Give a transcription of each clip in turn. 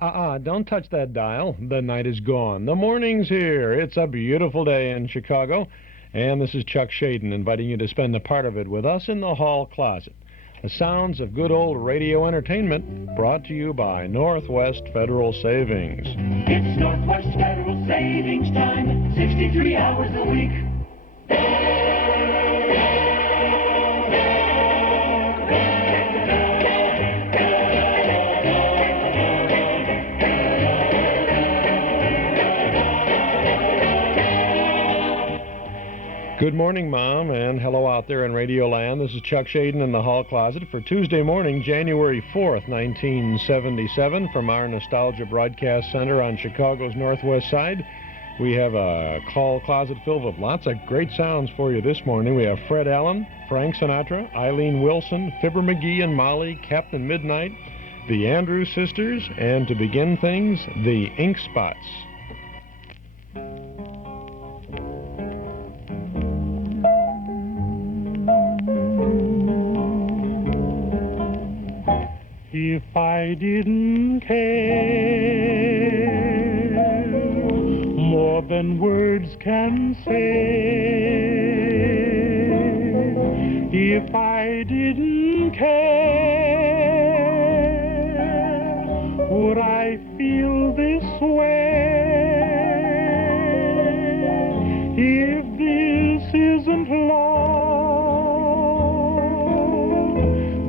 Don't touch that dial. The night is gone. The morning's here. It's a beautiful day in Chicago. And this is Chuck Shaden inviting you to spend a part of it with us in the hall closet. The sounds of good old radio entertainment brought to you by Northwest Federal Savings. It's Northwest Federal Savings time, 63 hours a week. Good morning, Mom, and hello out there in Radio Land. This is Chuck Shaden in the hall closet for Tuesday morning, January 4th, 1977, from our Nostalgia Broadcast Center on Chicago's northwest side. We have a call closet filled with lots of great sounds for you this morning. We have Fred Allen, Frank Sinatra, Eileen Wilson, Fibber McGee and Molly, Captain Midnight, the Andrews Sisters, and to begin things, the Ink Spots. If I didn't care more than words can say, if I didn't care, would I feel this way? If this isn't love,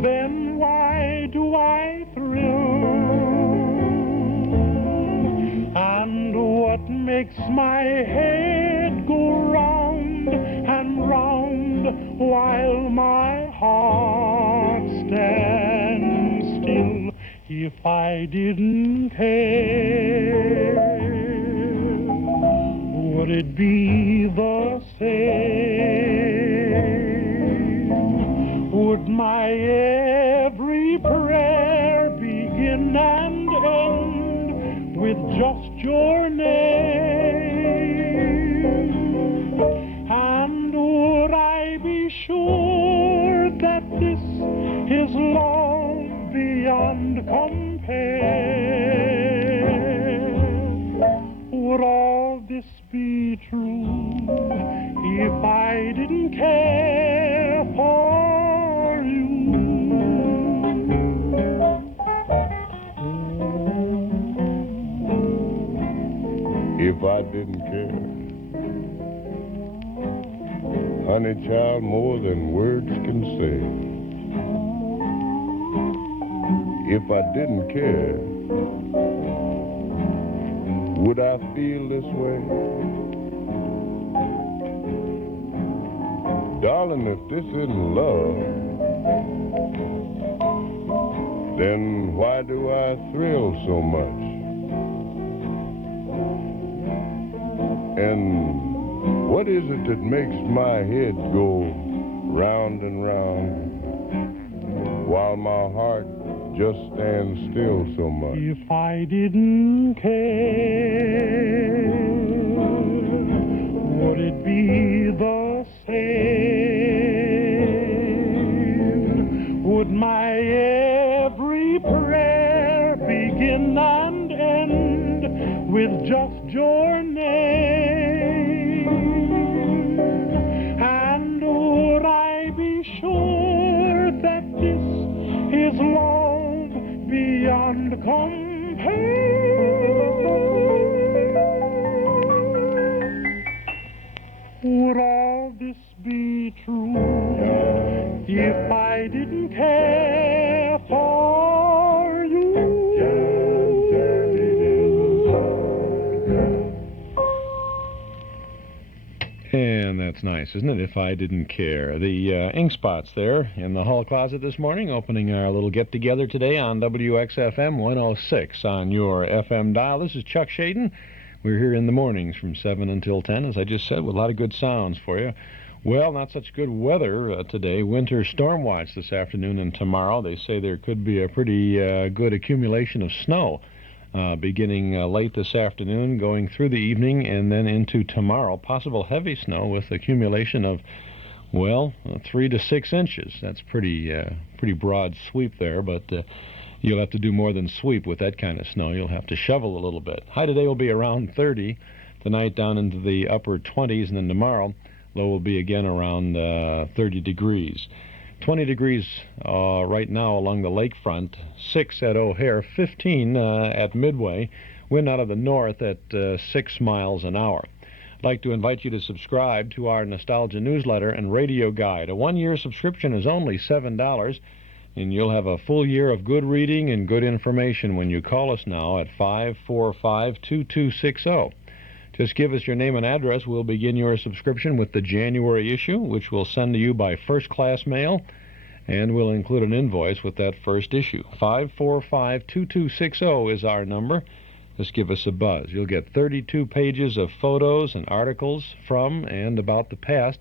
then why do I thrill? And what makes my head go round and round while my heart stands still? If I didn't care, would it be the same? Would my every prayer begin and end with just your name? And would I be sure that this is love beyond compare? Would all this be true if I didn't care for you? If I didn't care, honey child, more than words can say. If I didn't care, would I feel this way? Darling, if this isn't love, then why do I thrill so much? And what is it that makes my head go round and round while my heart just stands still so much? If I didn't care, would it be the same? Would my every prayer begin and end with just your name? And would I be sure that this is love beyond compare? Would all this be true if I didn't care for you? And that's nice, isn't it? If I didn't care. The Ink Spots there in the hall closet this morning, opening our little get-together today on WXFM 106 on your FM dial. This is Chuck Shaden. We're here in the mornings from 7 until 10, as I just said, with a lot of good sounds for you. Well, not such good weather today. Winter storm watch this afternoon and tomorrow. They say there could be a pretty good accumulation of snow beginning late this afternoon, going through the evening, and then into tomorrow. Possible heavy snow with accumulation of, well, 3 to 6 inches. That's pretty broad sweep there, but You'll have to do more than sweep with that kind of snow. You'll have to shovel a little bit. High today will be around 30. Tonight down into the upper 20s, and then tomorrow low will be again around 30 degrees. 20 degrees right now along the lakefront, 6 at O'Hare, 15 at Midway, wind out of the north at 6 miles an hour. I'd like to invite you to subscribe to our Nostalgia newsletter and radio guide. A one-year subscription is only $7, and you'll have a full year of good reading and good information when you call us now at 545-2260. Just give us your name and address. We'll begin your subscription with the January issue, which we'll send to you by first-class mail, and we'll include an invoice with that first issue. 545-2260 is our number. Just give us a buzz. You'll get 32 pages of photos and articles from and about the past,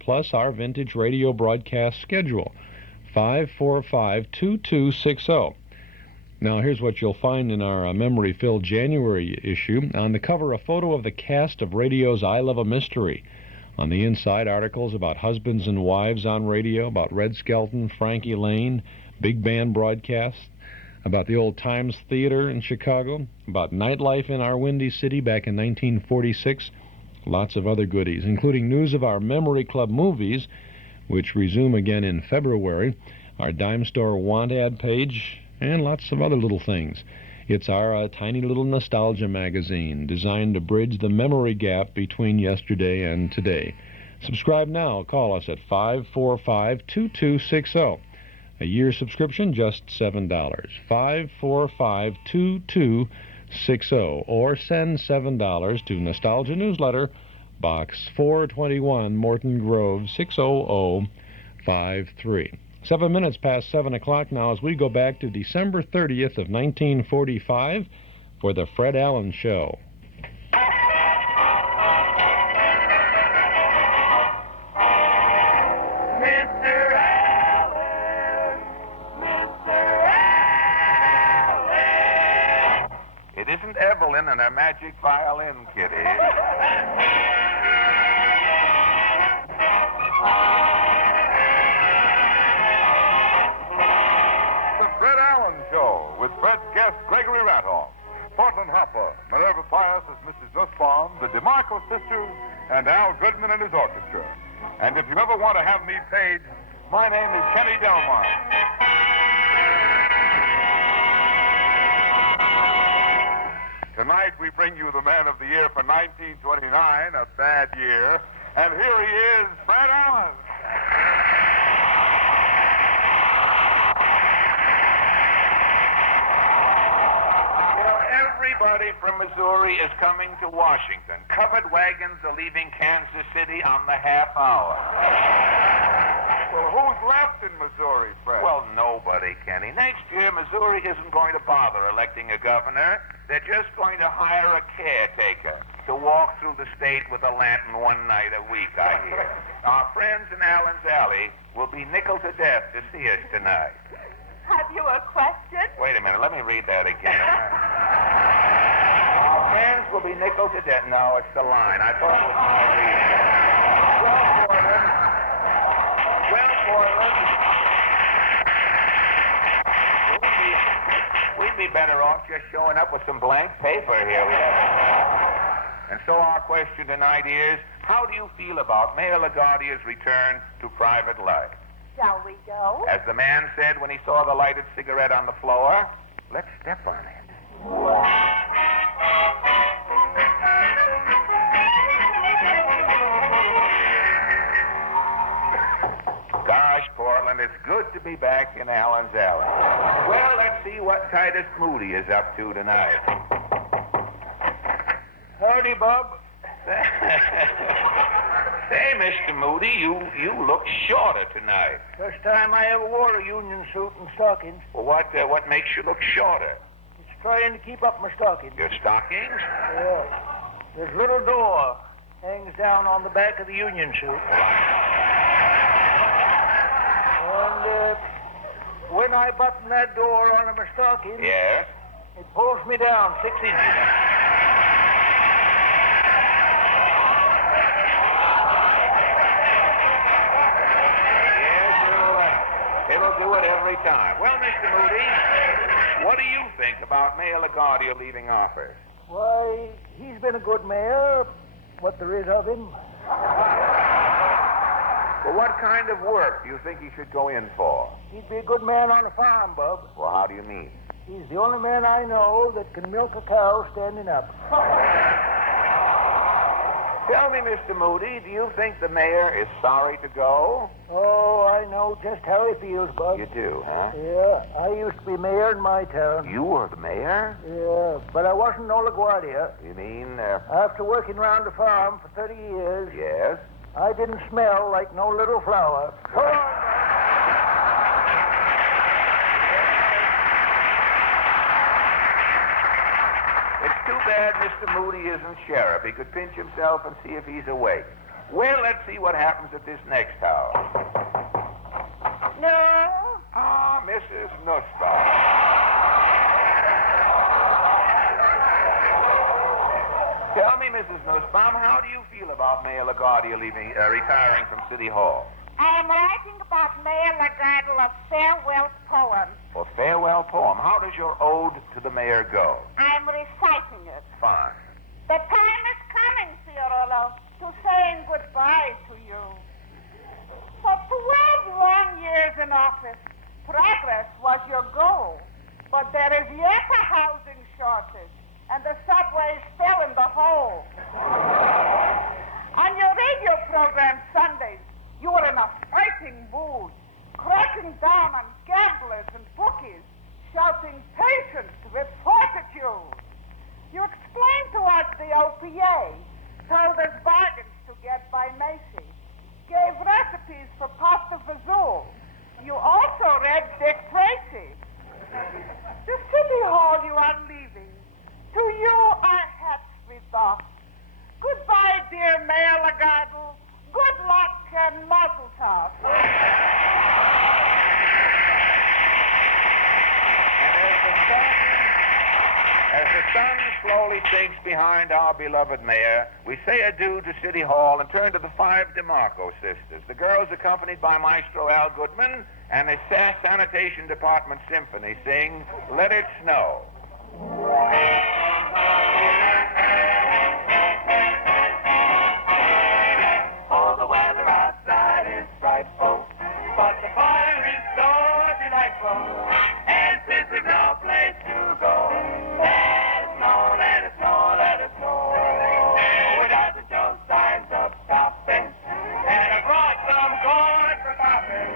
plus our vintage radio broadcast schedule. 545-2260. Now, here's what you'll find in our memory-filled January issue. On the cover, a photo of the cast of radio's I Love a Mystery. On the inside, articles about husbands and wives on radio, about Red Skelton, Frankie Lane, big band broadcasts, about the old Times Theater in Chicago, about nightlife in our Windy City back in 1946, lots of other goodies, including news of our Memory Club movies, which resume again in February, our dime store want ad page, and lots of other little things. It's our tiny little nostalgia magazine designed to bridge the memory gap between yesterday and today. Subscribe now. Call us at 545-2260. A year subscription, just $7. 545-2260. Or send $7 to Nostalgia Newsletter, Box 421, Morton Grove, 60053. 7 minutes past 7 o'clock now as we go back to December 30th of 1945 for the Fred Allen Show. Mr. Allen, Mr. Allen. It isn't Evelyn and her magic violin, Kitty. The Fred Allen Show with Fred's guest Gregory Ratoff, Portland Hopper, Minerva Pius as Mrs. Nussbaum, the DeMarco sisters, and Al Goodman and his orchestra. And if you ever want to have me paid, my name is Kenny Delmar. Tonight we bring you the Man of the Year for 1929, a bad year. And here he is, Fred Allen. Everybody from Missouri is coming to Washington. Covered wagons are leaving Kansas City on the half hour. Well, who's left in Missouri, Fred? Well, nobody, Kenny. Next year, Missouri isn't going to bother electing a governor. They're just going to hire a caretaker to walk through the state with a lantern one night a week, I hear. Our friends in Allen's Alley will be nickeled to death to see us tonight. Have you a question? Wait a minute, let me read that again. Our friends will be nickeled to death. No, it's the line. I thought it was my reading. Well, Portland. We'd be better off just showing up with some blank paper here. And so our question tonight is, how do you feel about Mayor LaGuardia's return to private life? Shall we go? As the man said when he saw the lighted cigarette on the floor, let's step on it. Gosh, Portland, it's good to be back in Allen's Alley. Well, let's see what Titus Moody is up to tonight. Howdy, Bub. Say, Mr. Moody, you look shorter tonight. First time I ever wore a union suit and stockings. Well, what makes you look shorter? It's trying to keep up my stockings. Your stockings? Yes. This little door hangs down on the back of the union suit. And when I button that door under my stockings, Yes? it pulls me down 6 inches. He'll do it every time. Well, Mr. Moody, what do you think about Mayor LaGuardia leaving office? Why, he's been a good mayor, what there is of him. Well, what kind of work do you think he should go in for? He'd be a good man on a farm, Bub. Well, how do you mean? He's the only man I know that can milk a cow standing up. Tell me, Mr. Moody, do you think the mayor is sorry to go? Oh, I know just how he feels, Bub. You do, huh? Yeah, I used to be mayor in my town. You were the mayor? Yeah, but I wasn't no LaGuardia. You mean, After working round the farm for 30 years, yes? I didn't smell like no little flower. Go on. It's too bad Mr. Moody isn't sheriff. He could pinch himself and see if he's awake. Well, let's see what happens at this next house. No? Ah, Mrs. Nussbaum. Tell me, Mrs. Nussbaum, how do you feel about Mayor LaGuardia retiring from City Hall? I'm writing about Mayor LaGuardia a farewell poem. A farewell poem. How does your ode to the mayor go? I'm reciting it. Fine. The time is coming, Fiorello, to saying goodbye to you. For 12 long years in office, progress was your goal. But there is yet a housing shortage, and the subways fell in the hole. On your radio program Sundays, you were in a fighting mood, cracking down on gamblers and bookies, shouting patience with fortitude. You explained to us the OPA, told us bargains to get by Macy, gave recipes for pasta fazool. You also read Dick Tracy. The City Hall you are leaving. To you our hats we doff. Goodbye, dear Mayor LaGuardia. Good luck and mazel tov. As the sun slowly sinks behind our beloved mayor, we say adieu to City Hall and turn to the 5 DeMarco sisters. The girls, accompanied by Maestro Al Goodman and the Sanitation Department Symphony, sing Let It Snow. Oh, the weather outside is frightful, but the fire is so delightful. And since there's no place to go, let it snow, let it snow, let it snow. Without the show signs of stopping, and I brought some corn for popping.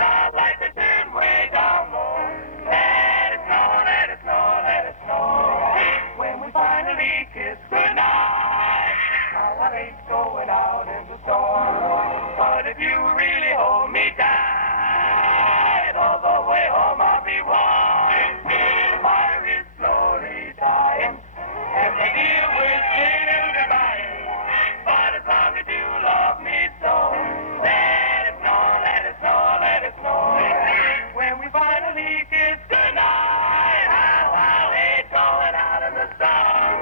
Sounds like the turn way down low. Let it snow, let it snow, let it snow. When we finally kiss goodnight, I hate going out in the storm. But if you really hold me tight, all the way home I'll be warm. The fire is slowly dying, and the deal will still divine. But as long as you love me so, let it snow, let it snow, let it snow. When we finally kiss goodnight, I'll hate going out in the sun.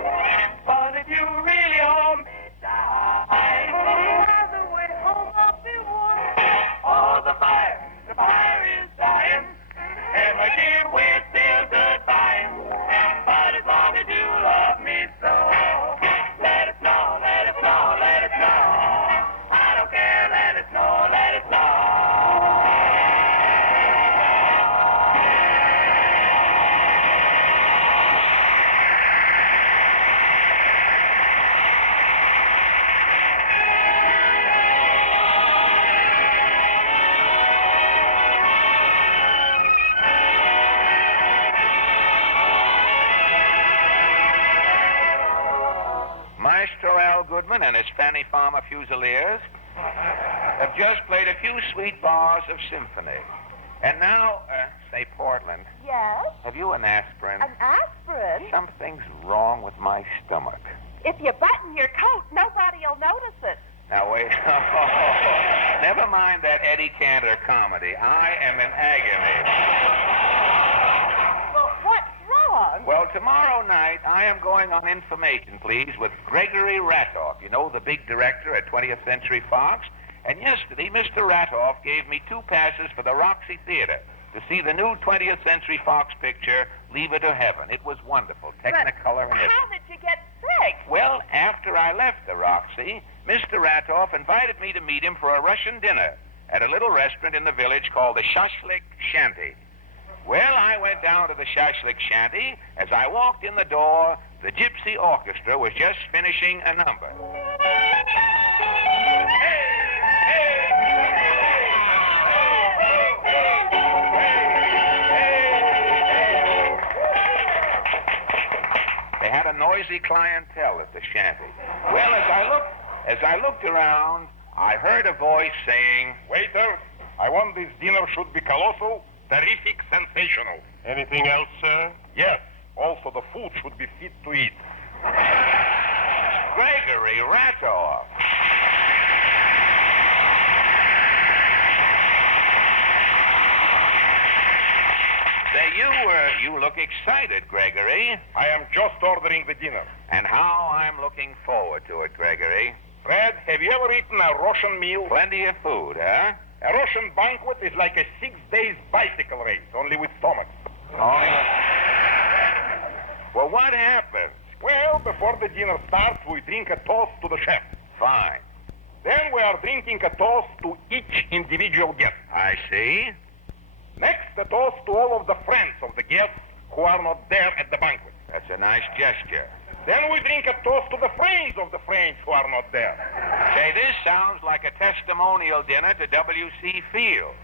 But if you really hold me tight, all the way home I'll be warm. Oh, the fire is dying, and my dear, we're still goodbye. But as long as you love me so, let it snow, let it snow, let it snow. I don't care, let it snow, let it snow. Maestro Al Goodman and his Fanny Farmer Fusiliers have just played a few sweet bars of symphony. And now, say, Portland, Yes? have you an aspirin? An aspirin? Something's wrong with my stomach. If you button your coat, nobody'll notice it. Now, wait. Never mind that Eddie Cantor comedy. I am in agony. Well, what's wrong? Well, tomorrow night, I am going on Information, Please, with Gregory Ratoff. You know, the big director at 20th Century Fox. And yesterday, Mr. Ratoff gave me 2 passes for the Roxy Theater to see the new 20th Century Fox picture, Leave It to Heaven. It was wonderful. Technicolor and everything. How did you get sick? Well, after I left the Roxy, Mr. Ratoff invited me to meet him for a Russian dinner at a little restaurant in the village called the Shashlik Shanty. Well, I went down to the Shashlik Shanty. As I walked in the door, the Gypsy Orchestra was just finishing a number. They had a noisy clientele at the shanty. Well, as I looked around, I heard a voice saying, Waiter, I want this dinner should be colossal, terrific, sensational. Anything else, sir? Yes, also the food should be fit to eat. Gregory Ratoff. Say, you look excited, Gregory. I am just ordering the dinner. And how I'm looking forward to it, Gregory. Fred, have you ever eaten a Russian meal? Plenty of food, huh? A Russian banquet is like a 6 days bicycle race, only with stomachs. Well, what happens? Well, before the dinner starts, we drink a toast to the chef. Fine. Then we are drinking a toast to each individual guest. I see. Next, a toast to all of the friends of the guests who are not there at the banquet. That's a nice gesture. Then we drink a toast to the friends of the friends who are not there. Say, this sounds like a testimonial dinner to W.C. Field.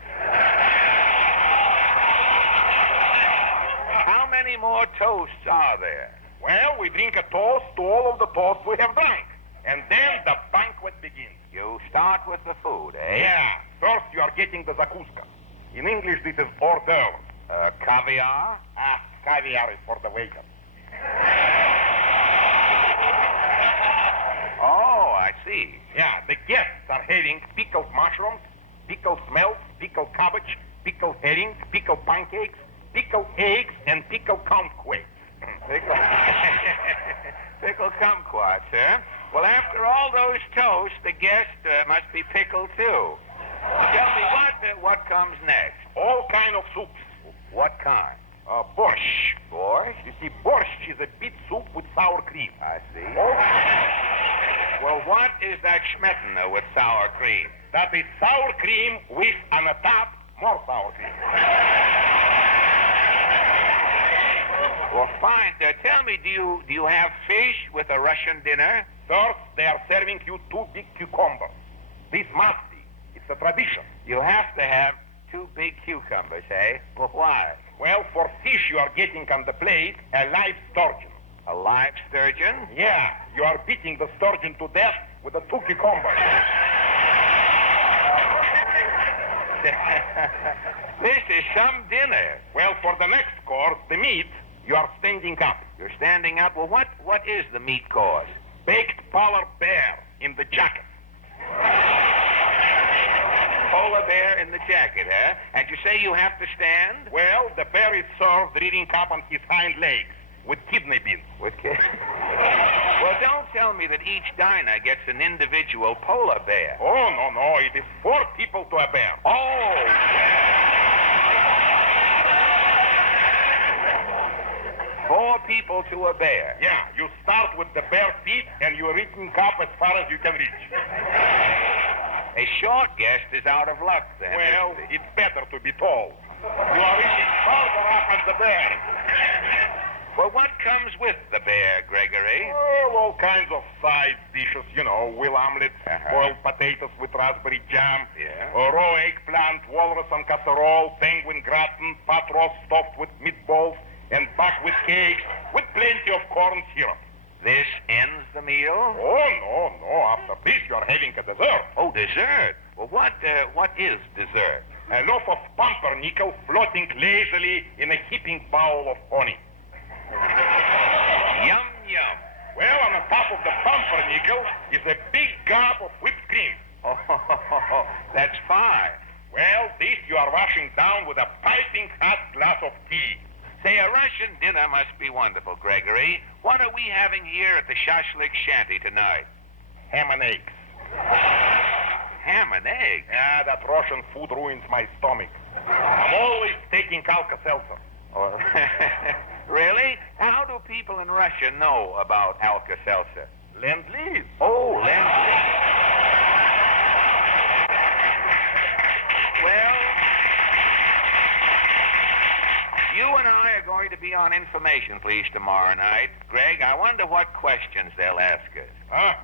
How many more toasts are there? Well, we drink a toast to all of the toasts we have drunk. And then the banquet begins. You start with the food, eh? Yeah. First, you are getting the zakuska. In English, this is hors d'oeuvres. Caviar? Caviar is for the waiter. Oh, I see. Yeah, the guests are having pickled mushrooms, pickled smelts, pickled cabbage, pickled herring, pickled pancakes, pickled eggs, and pickled kumquats. Pickled kumquats, huh? Well, after all those toasts, the guest must be pickled, too. Tell me, what comes next? All kind of soups. What kind? Borscht. Borscht? You see, borscht is a beet soup with sour cream. I see. Oh. Well, what is that schmettene with sour cream? That is sour cream with, on the top, more sour cream. Well, fine. Tell me, do you have fish with a Russian dinner? First, they are serving you 2 big cucumbers. This must be. It's a tradition. You have to have 2 big cucumbers, eh? Well, why? Well, for fish, you are getting on the plate a live sturgeon. A live sturgeon? Yeah, you are beating the sturgeon to death with the 2 cucumbers. This is some dinner. Well, for the next course, the meat, you are standing up. You're standing up? Well, what is the meat course? Baked polar bear in the jacket. Polar bear in the jacket, huh? And you say you have to stand? Well, the bear is served reading up on his hind legs with kidney beans. Well, don't tell me that each diner gets an individual polar bear. Oh, no. It is 4 people to a bear. Oh! 4 people to a bear. Yeah, you start with the bare feet and you're reaching up as far as you can reach. A short guest is out of luck, then. Well, it's better to be tall. You are reaching further up on the bear. Well, what comes with the bear, Gregory? Well, all kinds of side dishes, wheel omelets, boiled potatoes with raspberry jam, raw eggplant, walrus on casserole, penguin gratin, pot roast stuffed with meatballs, and back with cakes, with plenty of corn syrup. This ends the meal? Oh, no. After this, you are having a dessert. Oh, dessert? Well, what is dessert? A loaf of pumpernickel floating lazily in a heaping bowl of honey. Yum, yum. Well, on the top of the pumpernickel is a big gob of whipped cream. Oh, that's fine. Well, this you are washing down with a piping hot glass of tea. Say, a Russian dinner must be wonderful, Gregory. What are we having here at the Shashlik Shanty tonight? Ham and eggs. ham and eggs. Yeah, that Russian food ruins my stomach. I'm always taking Alka-Seltzer. Oh, really? How do people in Russia know about Alka-Seltzer? Lend-Lease. Oh, Lend-Lease. Well, you and I are going to be on Information Police tomorrow night. Greg, I wonder what questions they'll ask us.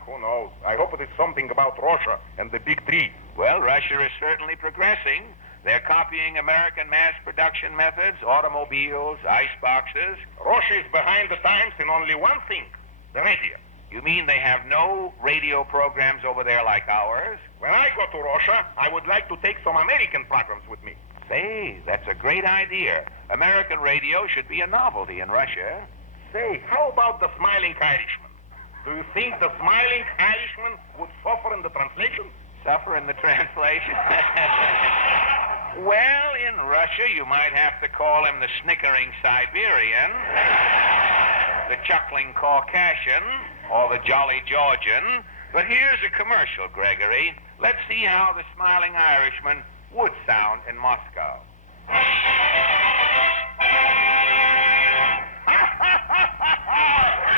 Who knows? I hope it is something about Russia and the big tree. Well, Russia is certainly progressing. They're copying American mass production methods, automobiles, ice boxes. Russia is behind the times in only one thing, the radio. You mean they have no radio programs over there like ours? When I go to Russia, I would like to take some American programs with me. Say, that's a great idea. American radio should be a novelty in Russia. Say, how about the smiling Irishman? Do you think the smiling Irishman would suffer in the translation? Suffer in the translation? Well, in Russia, you might have to call him the snickering Siberian, the chuckling Caucasian, or the jolly Georgian. But here's a commercial, Gregory. Let's see how the smiling Irishman would sound in Moscow.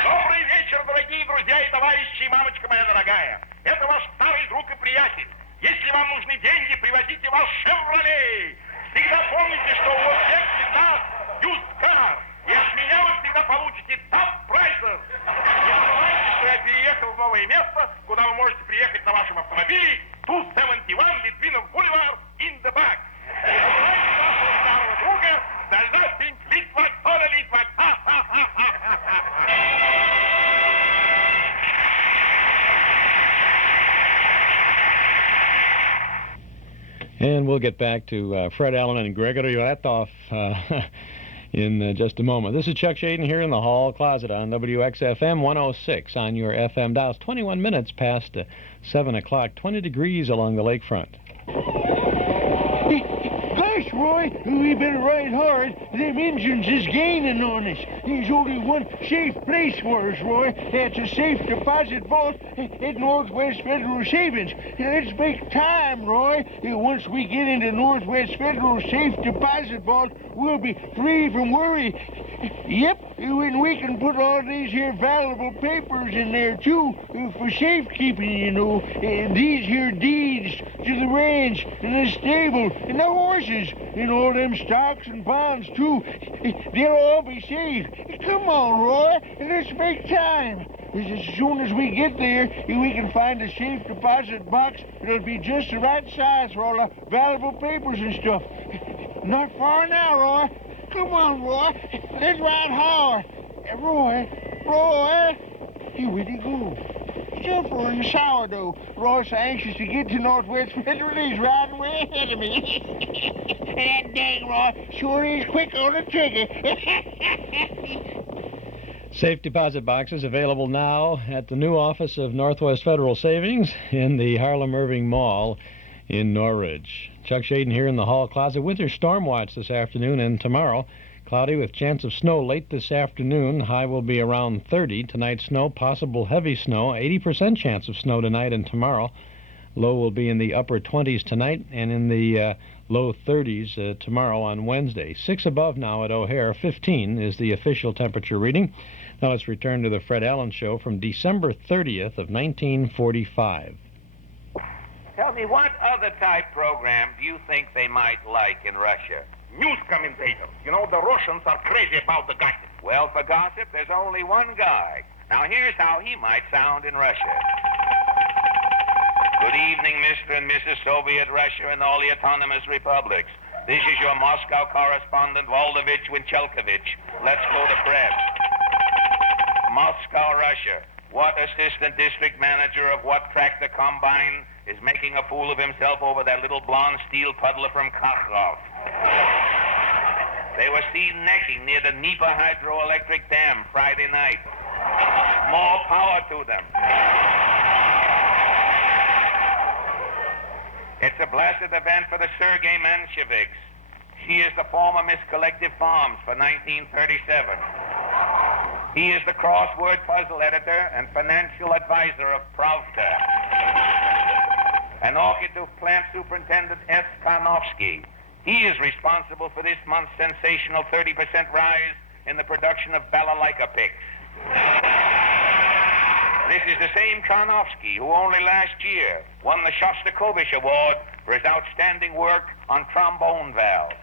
Добрый вечер, дорогие друзья и товарищи, мамочка моя дорогая. Это ваш старый друг и приятель. Если вам нужны деньги, привозите ваш «Шевроле». Всегда помните, что у всех всегда «Used Car». И от меня вы всегда получите «Top Prices». Не забывайте, что я переехал в новое место, куда вы можете приехать на вашем автомобиле 271 Литвинов Бульвар in the back. Не забывайте нашего старого друга Дальносинь Литва, Толя Литва. And we'll get back to Fred Allen and Gregory Ratoff in just a moment. This is Chuck Shaden here in the hall closet on WXFM 106 on your FM dials. 21 minutes past 7 o'clock, 20 degrees along the lakefront. Gosh, Roy, we've been right hard. Them engines is gaining on us. There's only one safe place for us, Roy. That's a safe deposit vault at Northwest Federal Savings. Let's make time, Roy. Once we get into Northwest Federal Safe Deposit Vault, we'll be free from worry. Yep, and we can put all these here valuable papers in there, too, for safekeeping, you know. These here deeds to the ranch and the stable and the horses and all them stocks and bonds, too. They'll all be safe. Come on, Roy, let's make time. As soon as we get there, we can find a safe deposit box that'll be just the right size for all the valuable papers and stuff. Not far now, Roy. Come on, Roy. Let's ride hard. Roy. Hey, where'd he go? Suffer and sourdough. Roy's so anxious to get to Northwest Federal. He's riding way ahead of me. That dang Roy sure is quick on the trigger. Safe deposit boxes available now at the new office of Northwest Federal Savings in the Harlem Irving Mall in Norridge. Chuck Shaden here in the hall closet. Winter storm watch this afternoon and tomorrow. Cloudy with chance of snow late this afternoon. High will be around 30. Tonight snow, possible heavy snow. 80% chance of snow tonight and tomorrow. Low will be in the upper 20s tonight and in the low 30s tomorrow on Wednesday. 6 above now at O'Hare. 15 is the official temperature reading. Now let's return to the Fred Allen Show from December 30th of 1945. Tell me, what other type program do you think they might like in Russia? News commentators. You know, the Russians are crazy about the gossip. Well, for gossip, there's only one guy. Now, here's how he might sound in Russia. Good evening, Mr. and Mrs. Soviet Russia and all the autonomous republics. This is your Moscow correspondent, Voldovich Winchelkovich. Let's go to press. Moscow, Russia. What assistant district manager of what tractor combine is making a fool of himself over that little blonde steel puddler from Kharkov? They were seen necking near the Dnieper hydroelectric dam Friday night. More power to them. It's a blessed event for the Sergei Mensheviks. She is the former Miss Collective Farms for 1937. He is the crossword puzzle editor and financial advisor of Pravda. and orchid to Plant Superintendent S. Karnofsky. He is responsible for this month's sensational 30% rise in the production of balalaika picks. This is the same Karnofsky who only last year won the Shostakovich Award for his outstanding work on trombone valves.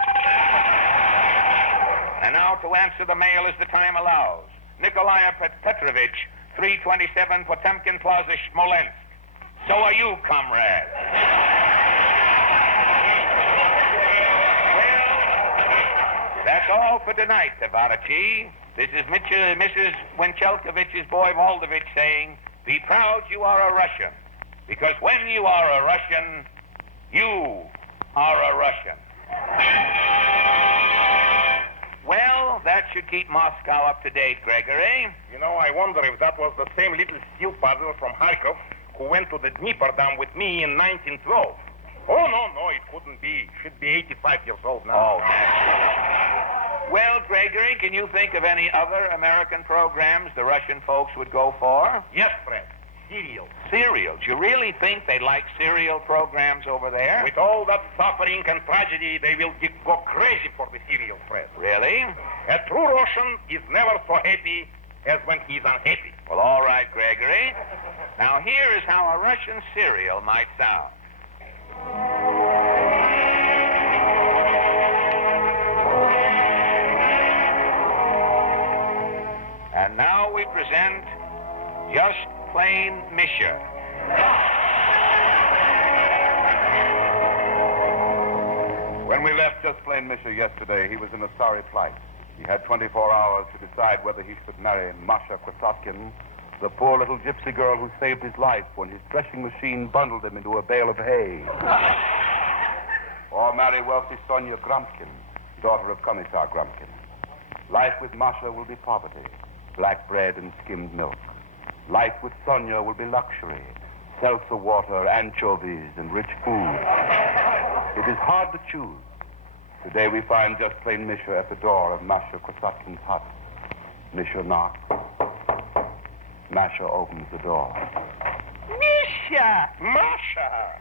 And now to answer the mail as the time allows. Nikolai Petrovich, 327 Potemkin Plaza, Smolensk. So are you, comrade. Well, that's all for tonight, Tavarachi. This is Mrs. Winchelkovich's boy Voldovich saying, be proud you are a Russian. Because when you are a Russian, you are a Russian. Well, that should keep Moscow up to date, Gregory. You know, I wonder if that was the same little steel puzzle from Kharkov who went to the Dnieper Dam with me in 1912. Oh, no, it couldn't be. Should be 85 years old now. Oh, naturally. Well, Gregory, can you think of any other American programs the Russian folks would go for? Yes, Fred. Cereals. Cereals? You really think they like cereal programs over there? With all that suffering and tragedy, they will go crazy for the cereal, Fred. Really? A true Russian is never so happy as when he's unhappy. Well, all right, Gregory. Now, here is how a Russian cereal might sound. And now we present Just Plain Misha. When we left Just Plain Misha yesterday, he was in a sorry plight. He had 24 hours to decide whether he should marry Masha Krasotkin, the poor little gypsy girl who saved his life when his threshing machine bundled him into a bale of hay. Or marry wealthy Sonia Gromkin, daughter of Commissar Gromkin. Life with Masha will be poverty, black bread and skimmed milk. Life with Sonia will be luxury, seltzer water, anchovies, and rich food. It is hard to choose. Today we find Just Plain Misha at the door of Masha Krasotkin's hut. Misha knocks. Masha opens the door. Misha! Masha!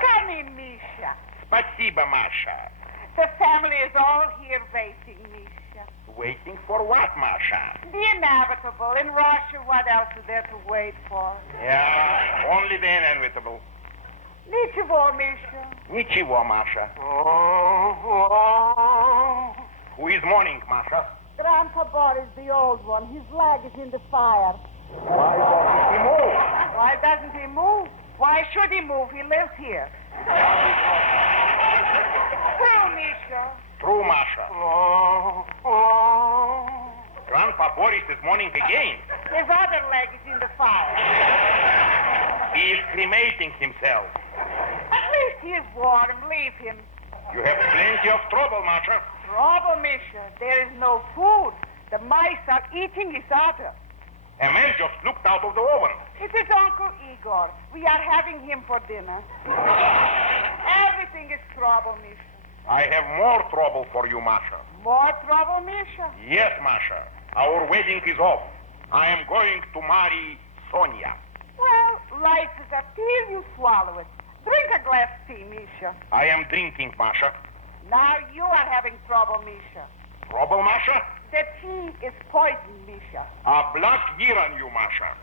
Come in, Misha. Спасибо, Masha. The family is all here waiting, Misha. Waiting for what, Masha? The inevitable. In Russia, what else is there to wait for? Yeah, only the inevitable. Ничего, Misha. Ничего, Masha. Who is mourning, Masha? Grandpa Boris, the old one. His leg is in the fire. Why doesn't he move? Why doesn't he move? Why should he move? He lives here. True, Misha. True, Masha. Grandpa Boris is mourning again. His other leg is in the fire. He is cremating himself. At least he is warm. Leave him. You have plenty of trouble, Masha. Trouble, Misha. There is no food. The mice are eating his udder. A man just looked out of the oven. It is Uncle Igor. We are having him for dinner. Everything is trouble, Misha. I have more trouble for you, Masha. More trouble, Misha? Yes, Masha. Our wedding is off. I am going to marry Sonia. Well, life is a pill, you swallow it. Drink a glass of tea, Misha. I am drinking, Masha. Now you are having trouble, Misha. Trouble, Masha? The tea is poison, Misha. A black year on you, Masha.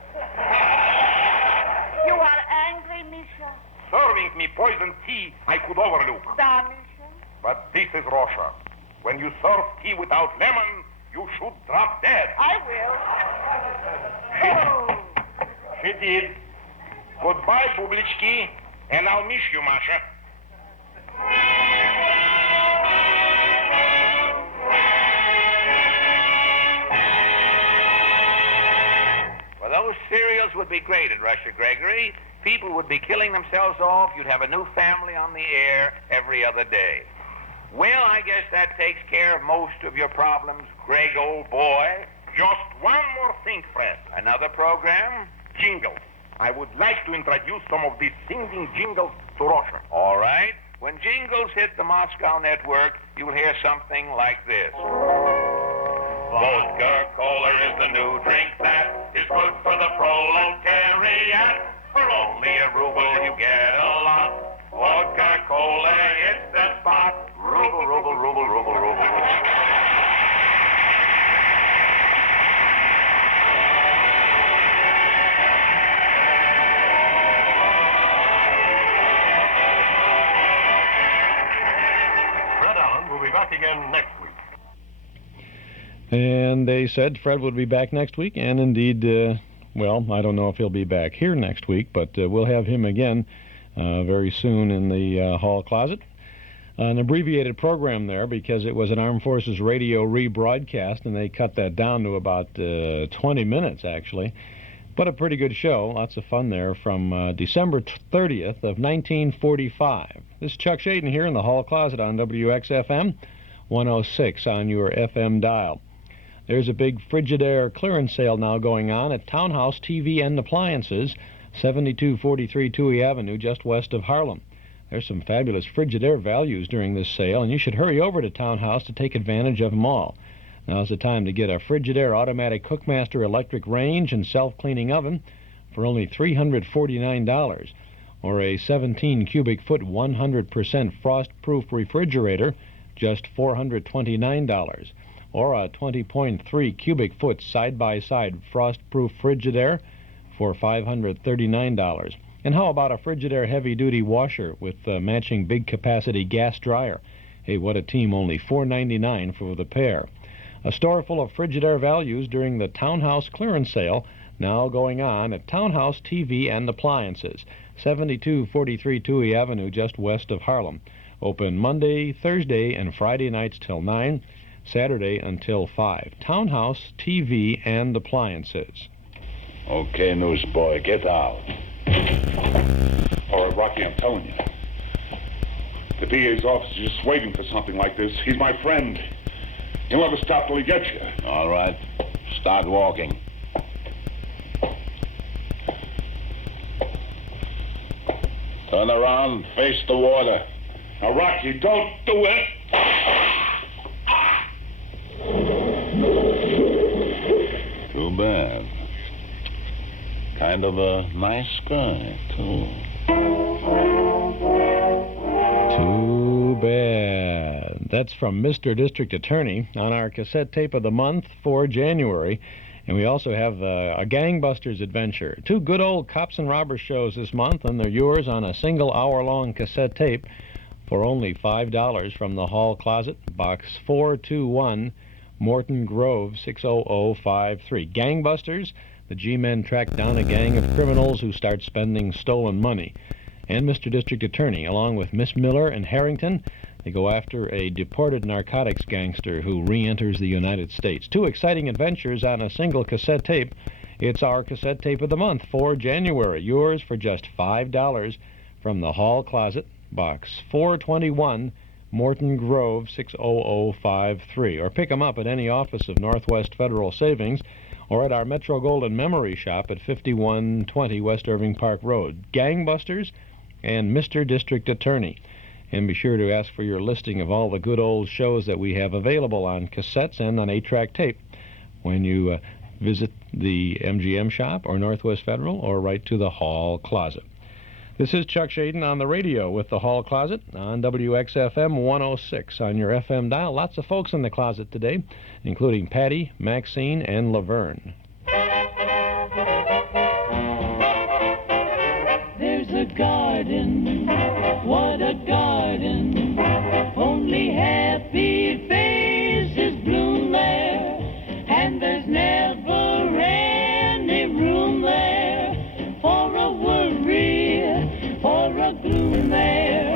You are angry, Misha? Serving me poison tea I could overlook. Da, Misha? But this is Russia. When you serve tea without lemon, you should drop dead. I will. Oh. She did. Goodbye, Bublichki, and I'll miss you, Masha. Well, those cereals would be great in Russia, Gregory. People would be killing themselves off. You'd have a new family on the air every other day. Well, I guess that takes care of most of your problems, Greg, old boy. Just one more thing, Fred. Another program? Jingles. I would like to introduce some of these singing jingles to Russia. All right. When jingles hit the Moscow network, you'll hear something like this. Vodka Cola is the new drink that is good for the proletariat. For only a ruble you get a lot. Coca-Cola, it's the spot. Ruble, ruble, ruble, ruble, ruble. Fred Allen will be back again next week. And they said Fred would be back next week, and indeed, well, I don't know if he'll be back here next week, but we'll have him again very soon in the hall closet. An abbreviated program there because it was an Armed Forces Radio rebroadcast, and they cut that down to about 20 minutes, actually. But a pretty good show. Lots of fun there from December 30th of 1945. This is Chuck Shaden here in the hall closet on WXFM 106 on your FM dial. There's a big Frigidaire clearance sale now going on at Townhouse TV and Appliances, 7243 Touhy Avenue, just west of Harlem. There's some fabulous Frigidaire values during this sale, and you should hurry over to Townhouse to take advantage of them all. Now's the time to get a Frigidaire automatic Cookmaster electric range and self-cleaning oven for only $349, or a 17 cubic foot 100% frost-proof refrigerator, just $429, or a 20.3 cubic foot side-by-side frost-proof Frigidaire for $539. And how about a Frigidaire heavy-duty washer with matching big-capacity gas dryer? Hey, what a team, only $499 for the pair. A store full of Frigidaire values during the Townhouse clearance sale, now going on at Townhouse TV and Appliances, 7243 Touhy Avenue, just west of Harlem. Open Monday, Thursday, and Friday nights till 9, Saturday until 5. Townhouse TV and Appliances. Okay, newsboy, get out. All right, Rocky, I'm telling you. The DA's office is just waiting for something like this. He's my friend. He'll never stop till he gets you. All right. Start walking. Turn around, face the water. Now, Rocky, don't do it. Too bad. Kind of a nice guy, too. Too bad. That's from Mr. District Attorney on our cassette tape of the month for January. And we also have a Gangbusters adventure. 2 good old cops and robbers shows this month, and they're yours on a single hour-long cassette tape for only $5 from the hall closet, box 421, Morton Grove, 60053. Gangbusters, the G-men track down a gang of criminals who start spending stolen money. And Mr. District Attorney, along with Miss Miller and Harrington, they go after a deported narcotics gangster who re-enters the United States. 2 exciting adventures on a single cassette tape. It's our cassette tape of the month for January. Yours for just $5 from the hall closet, box 421, Morton Grove, 60053. Or pick them up at any office of Northwest Federal Savings or at our Metro Golden Memory Shop at 5120 West Irving Park Road. Gangbusters and Mr. District Attorney. And be sure to ask for your listing of all the good old shows that we have available on cassettes and on 8-track tape when you visit the MGM shop or Northwest Federal or right to the hall closet. This is Chuck Shaden on the radio with the hall closet on WXFM 106 on your FM dial. Lots of folks in the closet today, including Patty, Maxine, and Laverne. There's a garden, what a garden, only happy faces bloom there, and there's never any room there for a worry, for a gloom there.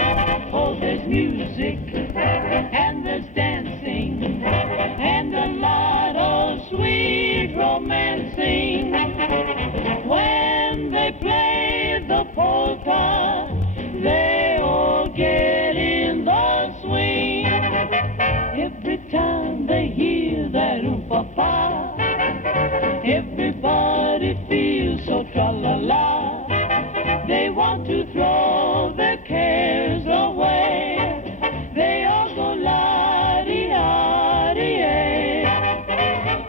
Oh, there's music, and there's dancing, and a lot of sweet romancing. When they play the polka, they all get in the swing. Every time they hear that ooh-pa-pa, everybody feels so tra-la-la. They want to throw their cares away. They all go la-dee-ah-dee-ay.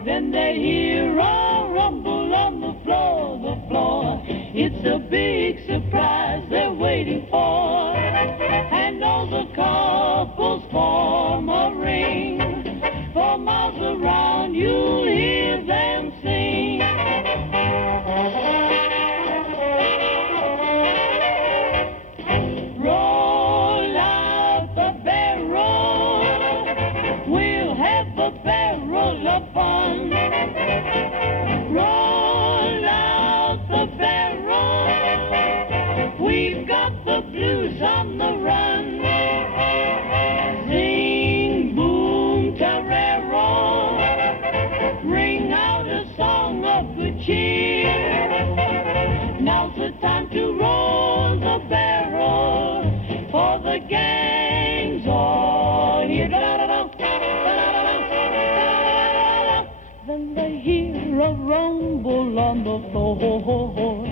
Then they hear a rumble on the floor, the floor. It's a big and all the couples form a ring. For miles around you'll hear them sing. Roll out the barrel, we'll have a barrel of fun. Roll out the barrel, we've got the blues on the run. Sing, boom, tarero, ring out a song of good cheer. Now's the time to roll the barrel, for the gang's all here. Then they hear a rumble on the floor.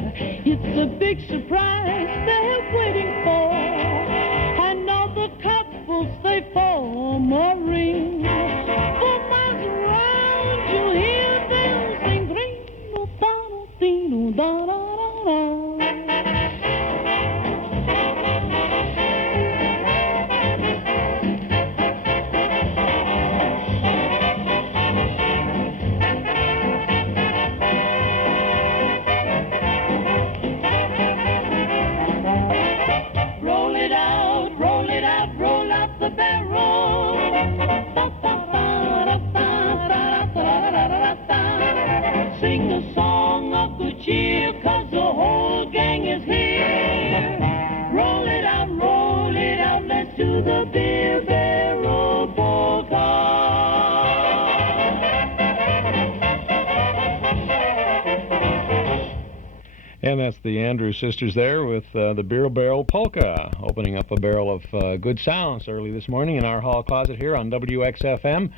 It's a big surprise they're waiting for. And all the couples, they form a ring. For miles around you hear them sing. Roll it out, roll it out, roll out the barrel. Sing a song of good cheer, 'cause the whole gang is here. Roll it out, let's do the beer barrel polka. And that's the Andrews sisters there with the Beer Barrel Polka, opening up a barrel of good sounds early this morning in our hall closet here on WXFM.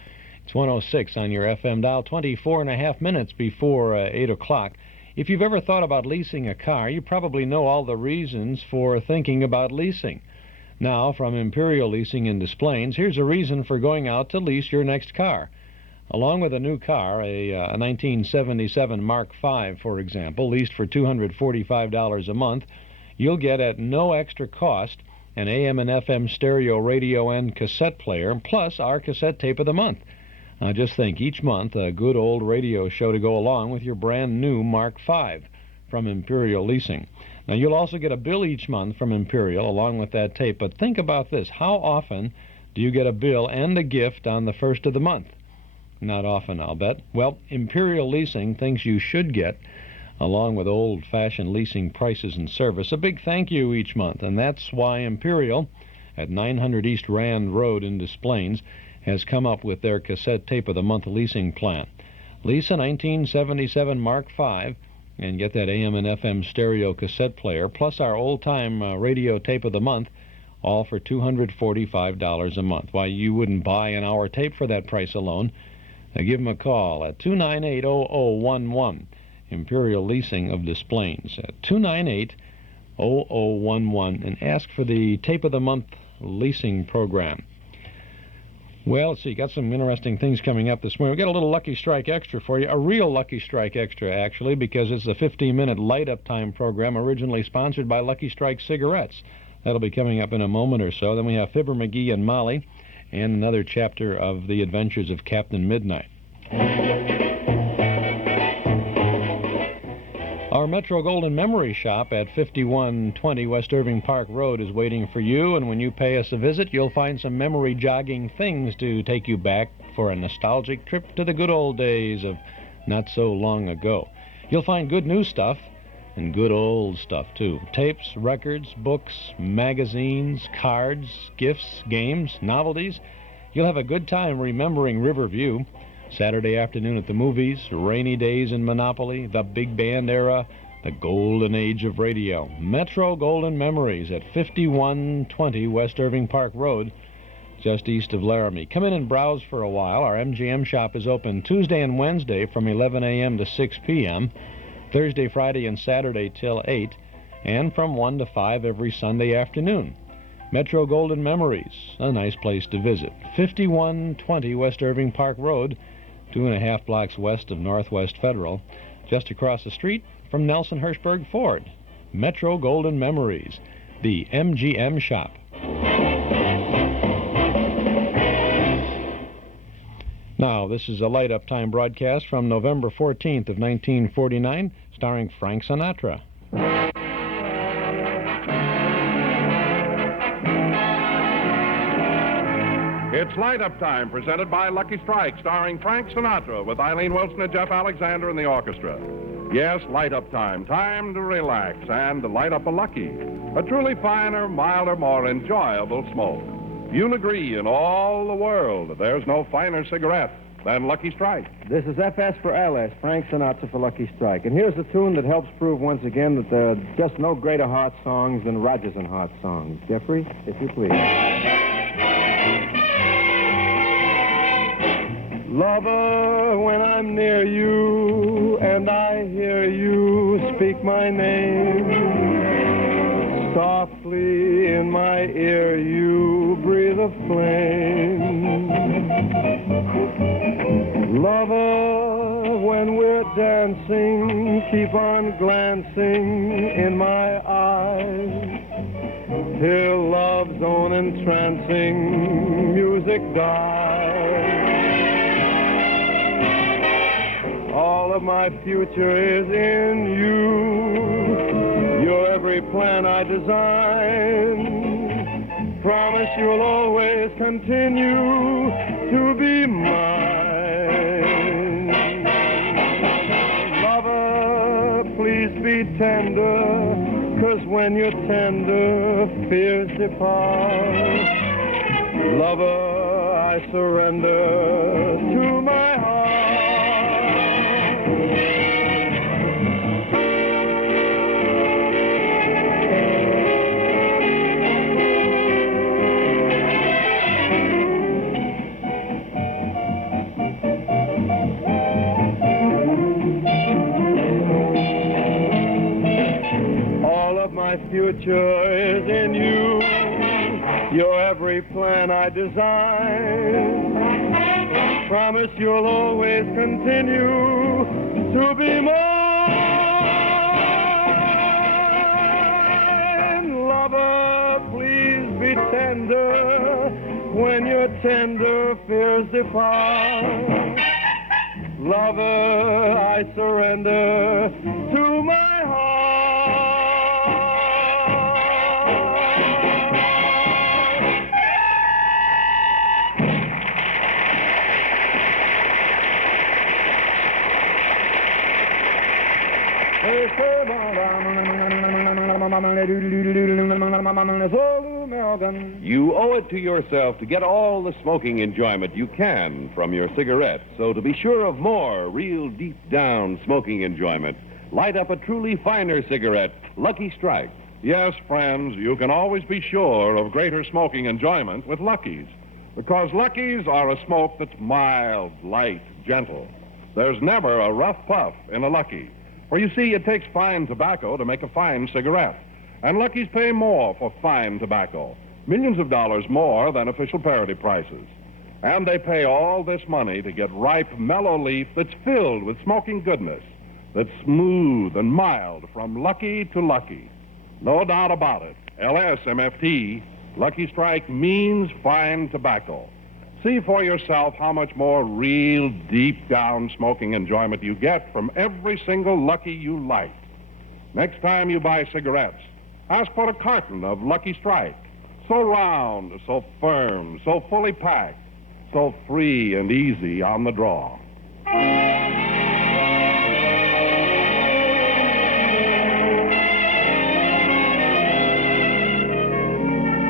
It's 106 on your FM dial, 24 and a half minutes before 8 o'clock. If you've ever thought about leasing a car, you probably know all the reasons for thinking about leasing. Now, from Imperial Leasing in Des Plaines, here's a reason for going out to lease your next car. Along with a new car, a 1977 Mark V, for example, leased for $245 a month, you'll get at no extra cost an AM and FM stereo radio and cassette player, plus our cassette tape of the month. Now just think, each month a good old radio show to go along with your brand new Mark V from Imperial Leasing. Now you'll also get a bill each month from Imperial along with that tape, but think about this. How often do you get a bill and a gift on the first of the month? Not often, I'll bet. Well, Imperial Leasing thinks you should get, along with old-fashioned leasing prices and service, a big thank you each month, and that's why Imperial at 900 East Rand Road in Des Plaines has come up with their cassette tape of the month leasing plan. Lease a 1977 Mark V and get that AM and FM stereo cassette player, plus our old-time radio tape of the month, all for $245 a month. Why, you wouldn't buy an hour tape for that price alone. Give them a call at 298-0011, Imperial Leasing of Des Plaines, at 298-0011, and ask for the Tape of the Month leasing program. Well, let's see, got some interesting things coming up this morning. We've got a little Lucky Strike Extra for you, a real Lucky Strike Extra, actually, because it's a 15-minute light-up time program originally sponsored by Lucky Strike Cigarettes. That'll be coming up in a moment or so. Then we have Fibber, McGee, and Molly, and another chapter of The Adventures of Captain Midnight. Our Metro Golden Memory Shop at 5120 West Irving Park Road is waiting for you, and when you pay us a visit, you'll find some memory-jogging things to take you back for a nostalgic trip to the good old days of not so long ago. You'll find good new stuff and good old stuff, too. Tapes, records, books, magazines, cards, gifts, games, novelties. You'll have a good time remembering Riverview, Saturday afternoon at the movies, rainy days in Monopoly, the big band era, the golden age of radio. Metro Golden Memories at 5120 West Irving Park Road, just east of Laramie. Come in and browse for a while. Our MGM shop is open Tuesday and Wednesday from 11 a.m. to 6 p.m., Thursday, Friday, and Saturday till 8, and from 1 to 5 every Sunday afternoon. Metro Golden Memories, a nice place to visit. 5120 West Irving Park Road, 2.5 blocks west of Northwest Federal, just across the street from Nelson Hirschberg Ford. Metro Golden Memories, the MGM shop. Now, this is a Light Up Time broadcast from November 14th of 1949, starring Frank Sinatra. It's Light Up Time, presented by Lucky Strike, starring Frank Sinatra, with Eileen Wilson and Jeff Alexander in the orchestra. Yes, Light Up Time, time to relax and to light up a Lucky, a truly finer, milder, more enjoyable smoke. You'll agree in all the world there's no finer cigarette than Lucky Strike. This is FS for LS, Frank Sinatra for Lucky Strike. And here's a tune that helps prove once again that there are just no greater heart songs than Rodgers and Hart songs. Jeffrey, if you please. Lover, when I'm near you and I hear you speak my name, softly in my ear you breathe a flame. Lover, when we're dancing, keep on glancing in my eyes, till love's own entrancing music dies. All of my future is in you. You're every plan I design. Promise you'll always continue to be mine. Lover, please be tender, 'cause when you're tender, fears depart. Lover, I surrender to my heart. Future is in you. You're every plan I design. Promise you'll always continue to be mine. Lover, please be tender. When you're tender, fears depart. Lover, I surrender to my heart. You owe it to yourself to get all the smoking enjoyment you can from your cigarette. So to be sure of more real deep down smoking enjoyment, light up a truly finer cigarette, Lucky Strike. Yes, friends, you can always be sure of greater smoking enjoyment with Luckies, because Luckies are a smoke that's mild, light, gentle. There's never a rough puff in a Lucky. For you see, it takes fine tobacco to make a fine cigarette. And Luckies pay more for fine tobacco, millions of dollars more than official parity prices. And they pay all this money to get ripe, mellow leaf that's filled with smoking goodness, that's smooth and mild from Lucky to Lucky. No doubt about it. LSMFT, Lucky Strike means fine tobacco. See for yourself how much more real, deep-down smoking enjoyment you get from every single Lucky you light. Next time you buy cigarettes, ask for a carton of Lucky Strike. So round, so firm, so fully packed, so free and easy on the draw.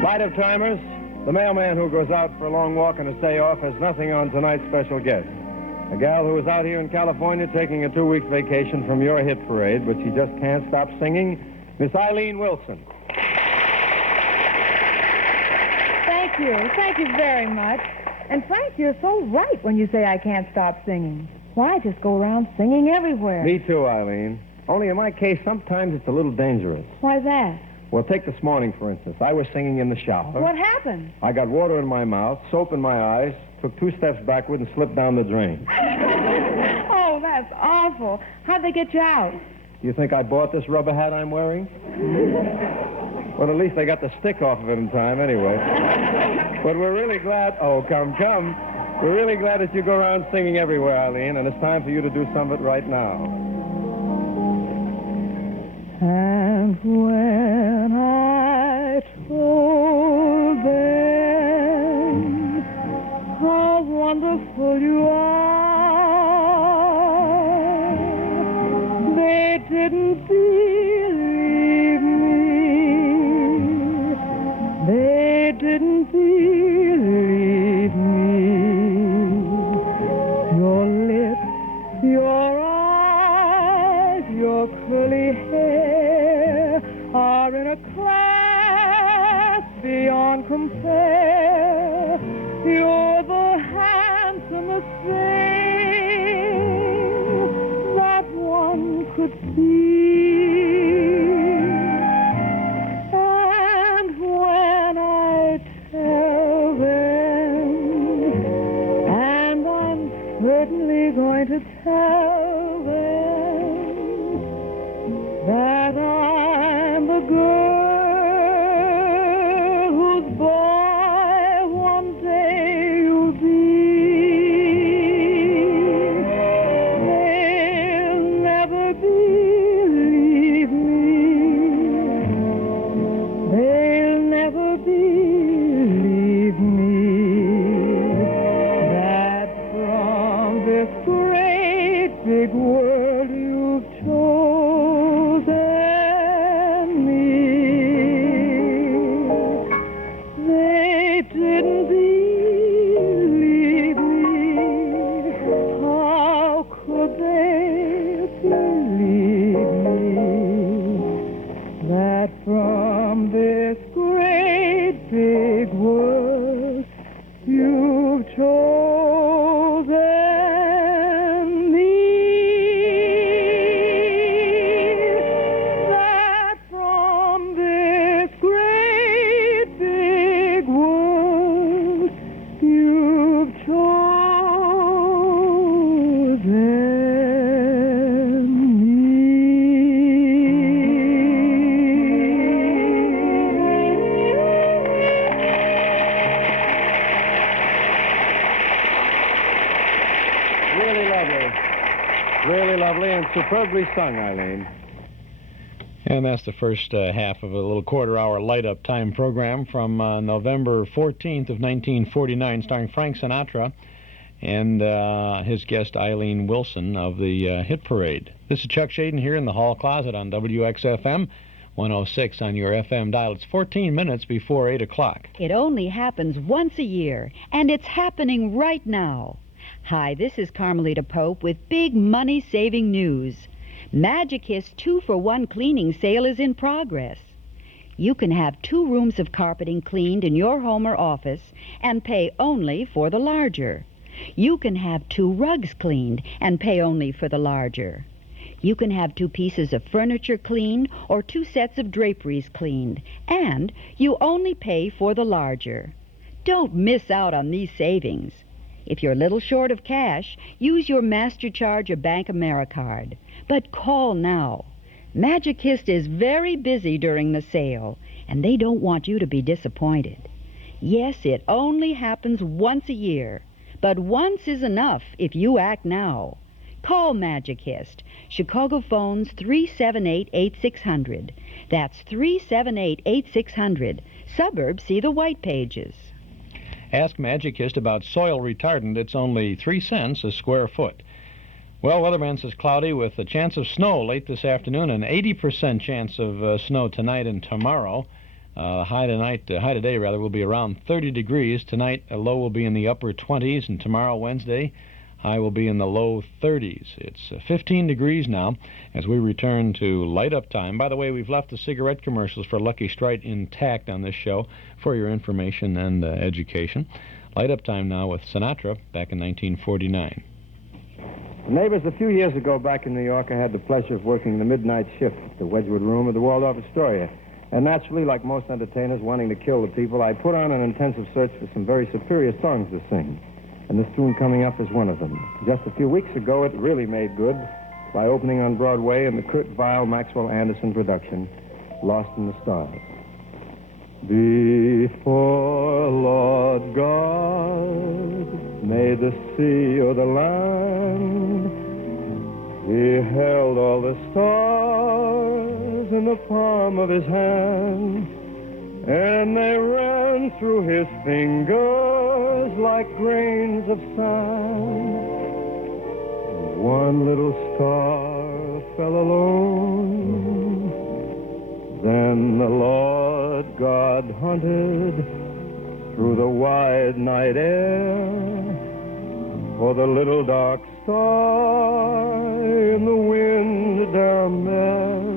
Light Up Timers, the mailman who goes out for a long walk on his day off has nothing on tonight's special guest. A gal who was out here in California taking a 2-week vacation from your hit parade, but she just can't stop singing, Miss Eileen Wilson. Thank you. Thank you very much. And Frank, you're so right when you say I can't stop singing. Why, I just go around singing everywhere. Me too, Eileen. Only in my case, sometimes it's a little dangerous. Why that? Well, take this morning, for instance. I was singing in the shower. What happened? I got water in my mouth, soap in my eyes, took 2 steps backward and slipped down the drain. Oh, that's awful. How'd they get you out? You think I bought this rubber hat I'm wearing? Well, at least I got the stick off of it in time anyway. But we're really glad... Oh, come. We're really glad that you go around singing everywhere, Eileen, and it's time for you to do some of it right now. And when I told them how wonderful you are, they didn't believe me. They didn't believe me. Your lips, your eyes, your curly hair are in a class beyond compare. You're the handsomest thing that one could see. And when I tell them, and I'm certainly going to tell them, that I'm the girl whose boy one day you'll be. They'll never believe me. They'll never believe me that from this great big world you've chosen me. They didn't believe me. How could they believe me that from this great big world you've chosen me? That from this great big world you've chosen me. Really lovely. Really lovely and superbly sung, Eileen. And that's the first half of a little quarter-hour light-up time program from November 14th of 1949, starring Frank Sinatra and his guest Eileen Wilson of the Hit Parade. This is Chuck Shaden here in the hall closet on WXFM 106 on your FM dial. It's 14 minutes before 8 o'clock. It only happens once a year, and it's happening right now. Hi, this is Carmelita Pope with big money-saving news. Magicist's 2-for-1 cleaning sale is in progress. You can have 2 rooms of carpeting cleaned in your home or office and pay only for the larger. You can have 2 rugs cleaned and pay only for the larger. You can have 2 pieces of furniture cleaned or 2 sets of draperies cleaned, and you only pay for the larger. Don't miss out on these savings. If you're a little short of cash, use your MasterCharge or Bank AmeriCard. But call now. Magicist is very busy during the sale, and they don't want you to be disappointed. Yes, it only happens once a year, but once is enough if you act now. Call Magicist. Chicago phones 378-8600. That's 378-8600. Suburbs see the white pages. Ask Magicist about soil retardant. It's only 3 cents a square foot. Well, weatherman says cloudy with a chance of snow late this afternoon, an 80% chance of snow tonight and tomorrow. High today will be around 30 degrees. Tonight, a low will be in the upper 20s, and tomorrow, Wednesday, high will be in the low 30s. It's 15 degrees now as we return to light-up time. By the way, we've left the cigarette commercials for Lucky Strike intact on this show for your information and education. Light-up time now with Sinatra back in 1949. Neighbors, a few years ago back in New York, I had the pleasure of working the midnight shift at the Wedgwood Room of the Waldorf Astoria. And naturally, like most entertainers wanting to kill the people, I put on an intensive search for some very superior songs to sing. And this tune coming up is one of them. Just a few weeks ago, it really made good by opening on Broadway in the Kurt Weill Maxwell Anderson production, Lost in the Stars. Before Lord God made sea or the land. He held all the stars in the palm of his hand, and they ran through his fingers like grains of sand. One little star fell alone. Then the Lord God hunted through the wide night air for the little dark star in the wind down there.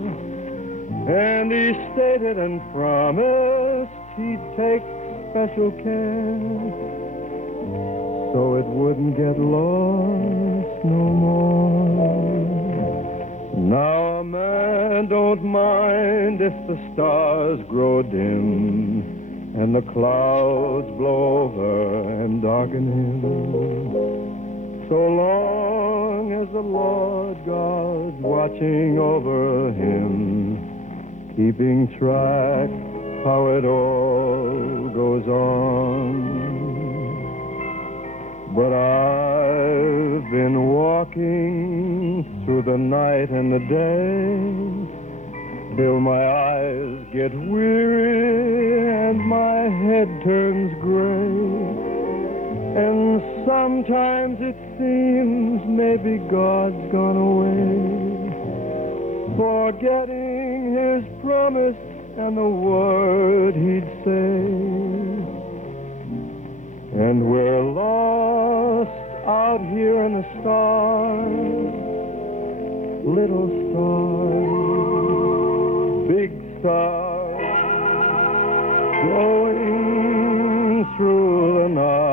And he stated and promised he'd take special care so it wouldn't get lost no more. Now a man don't mind if the stars grow dim and the clouds blow over and darken him, so long as the Lord God's watching over him, keeping track how it all goes on. But I've been walking through the night and the day till my eyes get weary and my head turns gray. And sometimes it seems maybe God's gone away, forgetting his promise and the word he'd say. And we're lost out here in the stars, little stars, big stars, glowing through the night.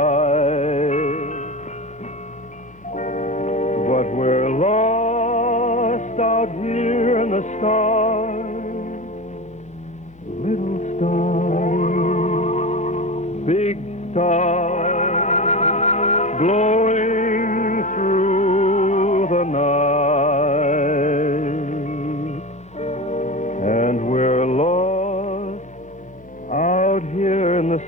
But we're lost out here in the stars, little stars, big stars, glowing through the night. And we're lost out here in the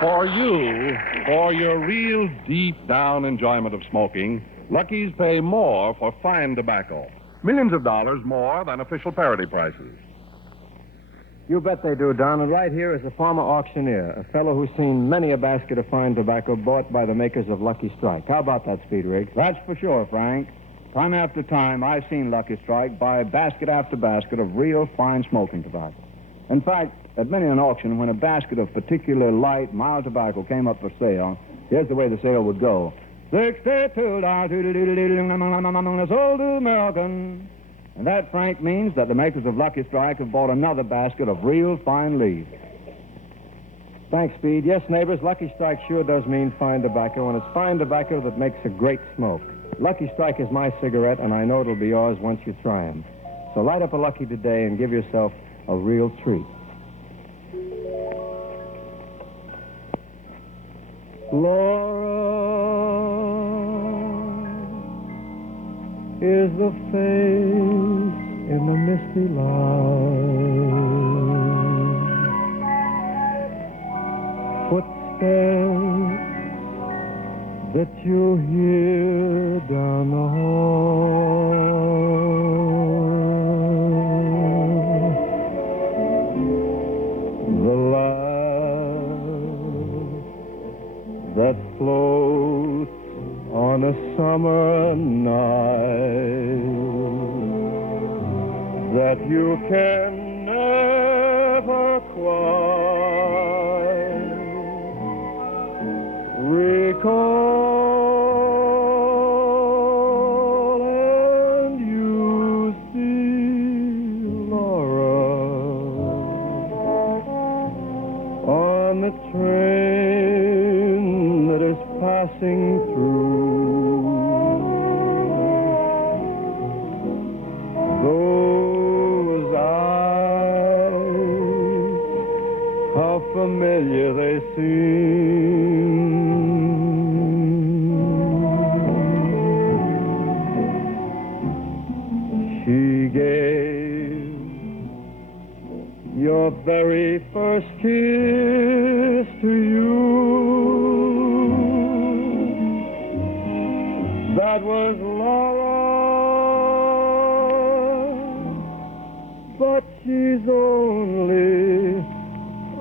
For you, for your real deep-down enjoyment of smoking, Lucky's pay more for fine tobacco. Millions of dollars more than official parity prices. You bet they do, Don. And right here is a former auctioneer, a fellow who's seen many a basket of fine tobacco bought by the makers of Lucky Strike. How about that, Speed Riggs? That's for sure, Frank. Time after time, I've seen Lucky Strike buy basket after basket of real fine smoking tobacco. In fact, at many an auction, when a basket of particularly light, mild tobacco came up for sale, here's the way the sale would go. $62, sold to American. And that, Frank, means that the makers of Lucky Strike have bought another basket of real fine leaves. Thanks, Speed. Yes, neighbors, Lucky Strike sure does mean fine tobacco, and it's fine tobacco that makes a great smoke. Lucky Strike is my cigarette, and I know it'll be yours once you try them. So light up a Lucky today and give yourself a real treat. Laura is the face in the misty light. Footsteps that you hear down the hall. The laugh that floats on a summer night that you can never quite recall, and you see Laura on the train that is passing through. Those eyes, how familiar they seem. She gave your very first kiss to you. That was Laura, but she's only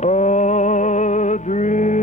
a dream.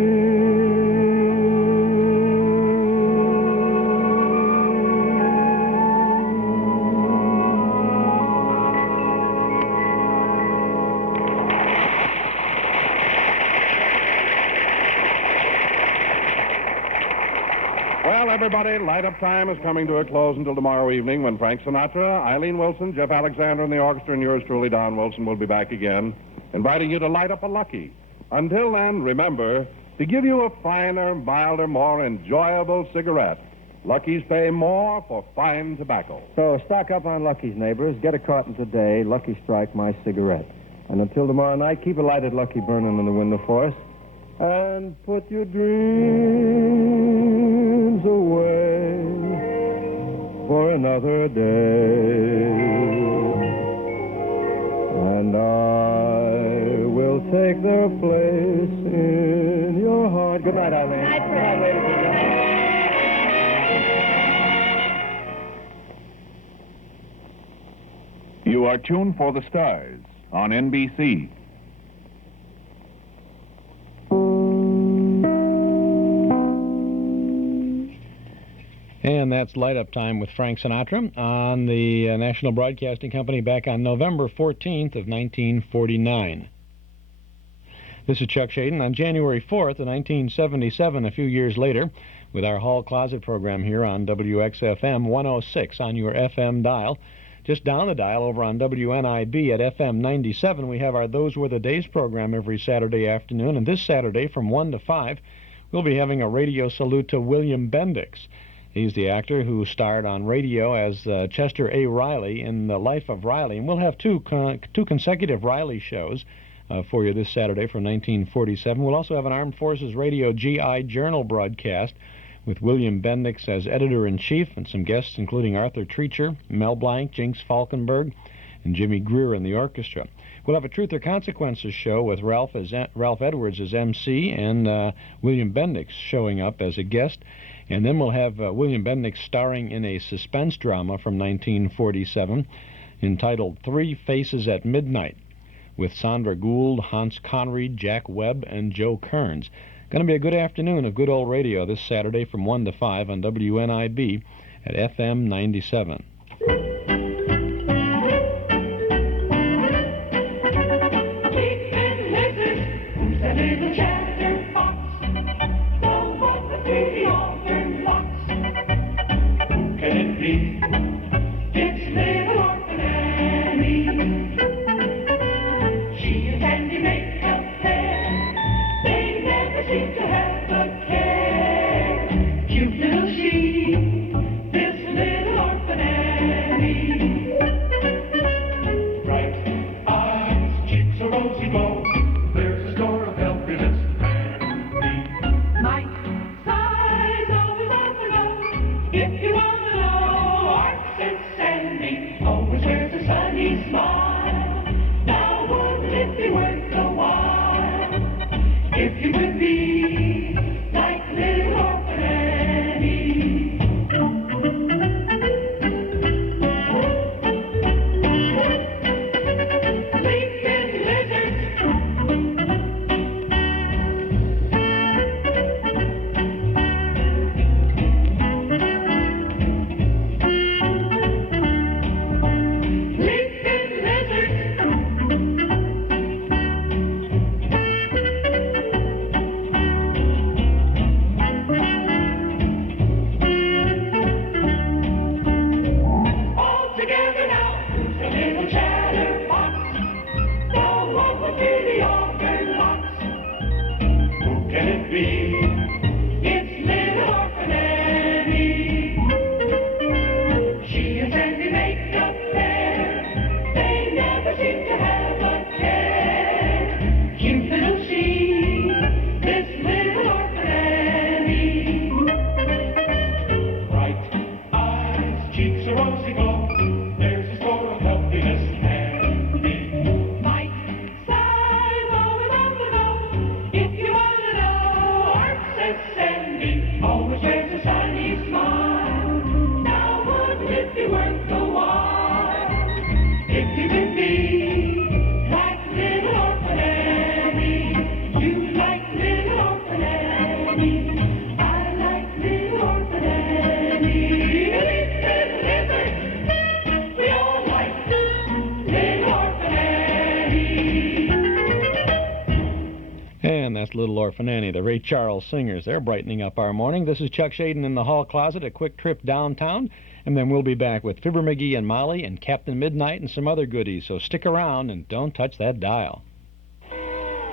Well, everybody, light-up time is coming to a close until tomorrow evening when Frank Sinatra, Eileen Wilson, Jeff Alexander, and the orchestra, and yours truly, Don Wilson, will be back again, inviting you to light up a Lucky. Until then, remember, to give you a finer, milder, more enjoyable cigarette, Lucky's pay more for fine tobacco. So stock up on Lucky's, neighbors. Get a carton today. Lucky Strike, my cigarette. And until tomorrow night, keep a lighted Lucky burning in the window for us. And put your dreams away for another day. And I will take their place in your heart. Good night, Eileen. Night, Good night, ladies and gentlemen. You are tuned for the stars on NBC. And that's Light Up Time with Frank Sinatra on the National Broadcasting Company back on November 14th of 1949. This is Chuck Shaden on January 4th of 1977, a few years later, with our Hall Closet program here on WXFM 106 on your FM dial. Just down the dial over on WNIB at FM 97, we have our Those Were the Days program every Saturday afternoon. And this Saturday from 1 to 5, we'll be having a radio salute to William Bendix. He's the actor who starred on radio as Chester A. Riley in The Life of Riley. And we'll have two consecutive Riley shows for you this Saturday from 1947. We'll also have an Armed Forces Radio GI Journal broadcast with William Bendix as editor-in-chief and some guests including Arthur Treacher, Mel Blanc, Jinx Falkenberg, and Jimmy Greer in the orchestra. We'll have a Truth or Consequences show with Ralph Edwards as MC and William Bendix showing up as a guest. And then we'll have William Bendix starring in a suspense drama from 1947 entitled Three Faces at Midnight with Sandra Gould, Hans Conried, Jack Webb, and Joe Kearns. Going to be a good afternoon of good old radio this Saturday from 1 to 5 on WNIB at FM 97. that's Little Orphan Annie, the Ray Charles Singers. They're brightening up our morning. This is Chuck Shaden in the hall closet, a quick trip downtown, and then we'll be back with Fibber McGee and Molly and Captain Midnight and some other goodies. So stick around and don't touch that dial.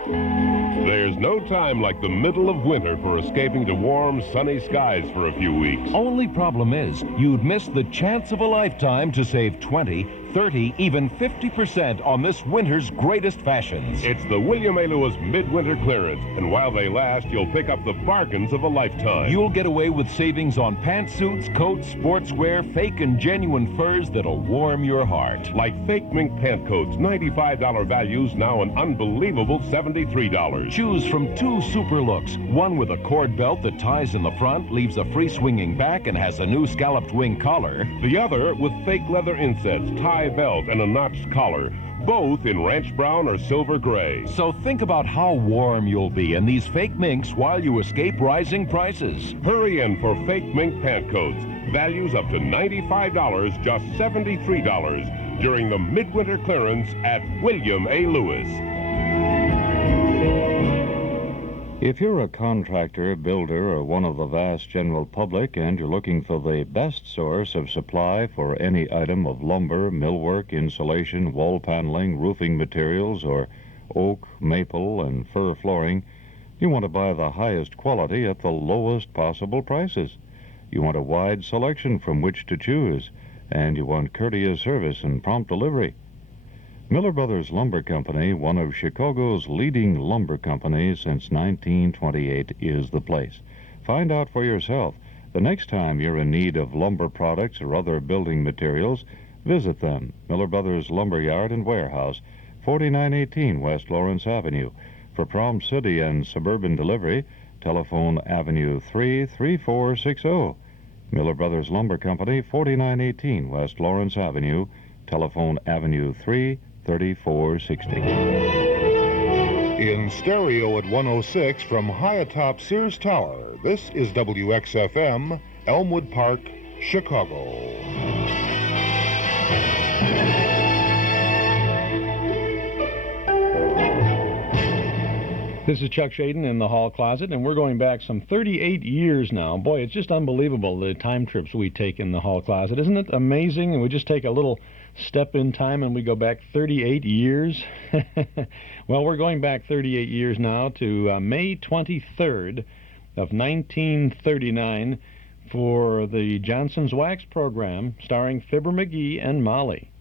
There's no time like the middle of winter for escaping to warm, sunny skies for a few weeks. Only problem is, you'd miss the chance of a lifetime to save 20, 30, even 50% on this winter's greatest fashions. It's the William A. Lewis Midwinter Clearance, and while they last, you'll pick up the bargains of a lifetime. You'll get away with savings on pantsuits, coats, sportswear, fake and genuine furs that'll warm your heart. Like fake mink pant coats, $95 values, now an unbelievable $73. Choose from 2 super looks, one with a cord belt that ties in the front, leaves a free swinging back, and has a new scalloped wing collar. The other with fake leather insets, tie belt, and a notched collar, both in ranch brown or silver gray. So think about how warm you'll be in these fake minks while you escape rising prices. Hurry in for fake mink pant coats. Values up to $95, just $73 during the midwinter clearance at William A. Lewis. If you're a contractor, builder, or one of the vast general public and you're looking for the best source of supply for any item of lumber, millwork, insulation, wall paneling, roofing materials, or oak, maple, and fir flooring, you want to buy the highest quality at the lowest possible prices. You want a wide selection from which to choose, and you want courteous service and prompt delivery. Miller Brothers Lumber Company, one of Chicago's leading lumber companies since 1928, is the place. Find out for yourself. The next time you're in need of lumber products or other building materials, visit them. Miller Brothers Lumber Yard and Warehouse, 4918 West Lawrence Avenue. For prompt city and suburban delivery, telephone Avenue 33460. Miller Brothers Lumber Company, 4918 West Lawrence Avenue, telephone Avenue 33460. In stereo at 106 from high atop Sears Tower, this is WXFM, Elmwood Park, Chicago. This is Chuck Shaden in the hall closet, and we're going back some 38 years now. Boy, it's just unbelievable, the time trips we take in the hall closet. Isn't it amazing? And we just take a little step in time and we go back 38 years. Well, we're going back 38 years now to May 23rd of 1939 for the Johnson's Wax program starring Fibber McGee and Molly.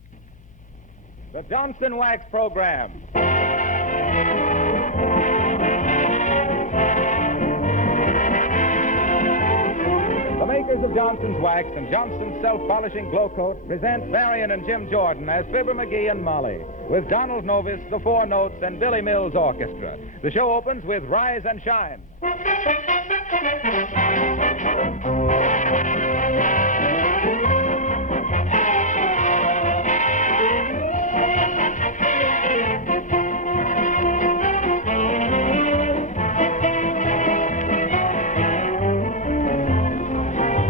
The Johnson Wax program. The makers of Johnson's Wax and Johnson's Self-Polishing Glow Coat present Marion and Jim Jordan as Fibber McGee and Molly, with Donald Novis, the Four Notes, and Billy Mills Orchestra. The show opens with Rise and Shine.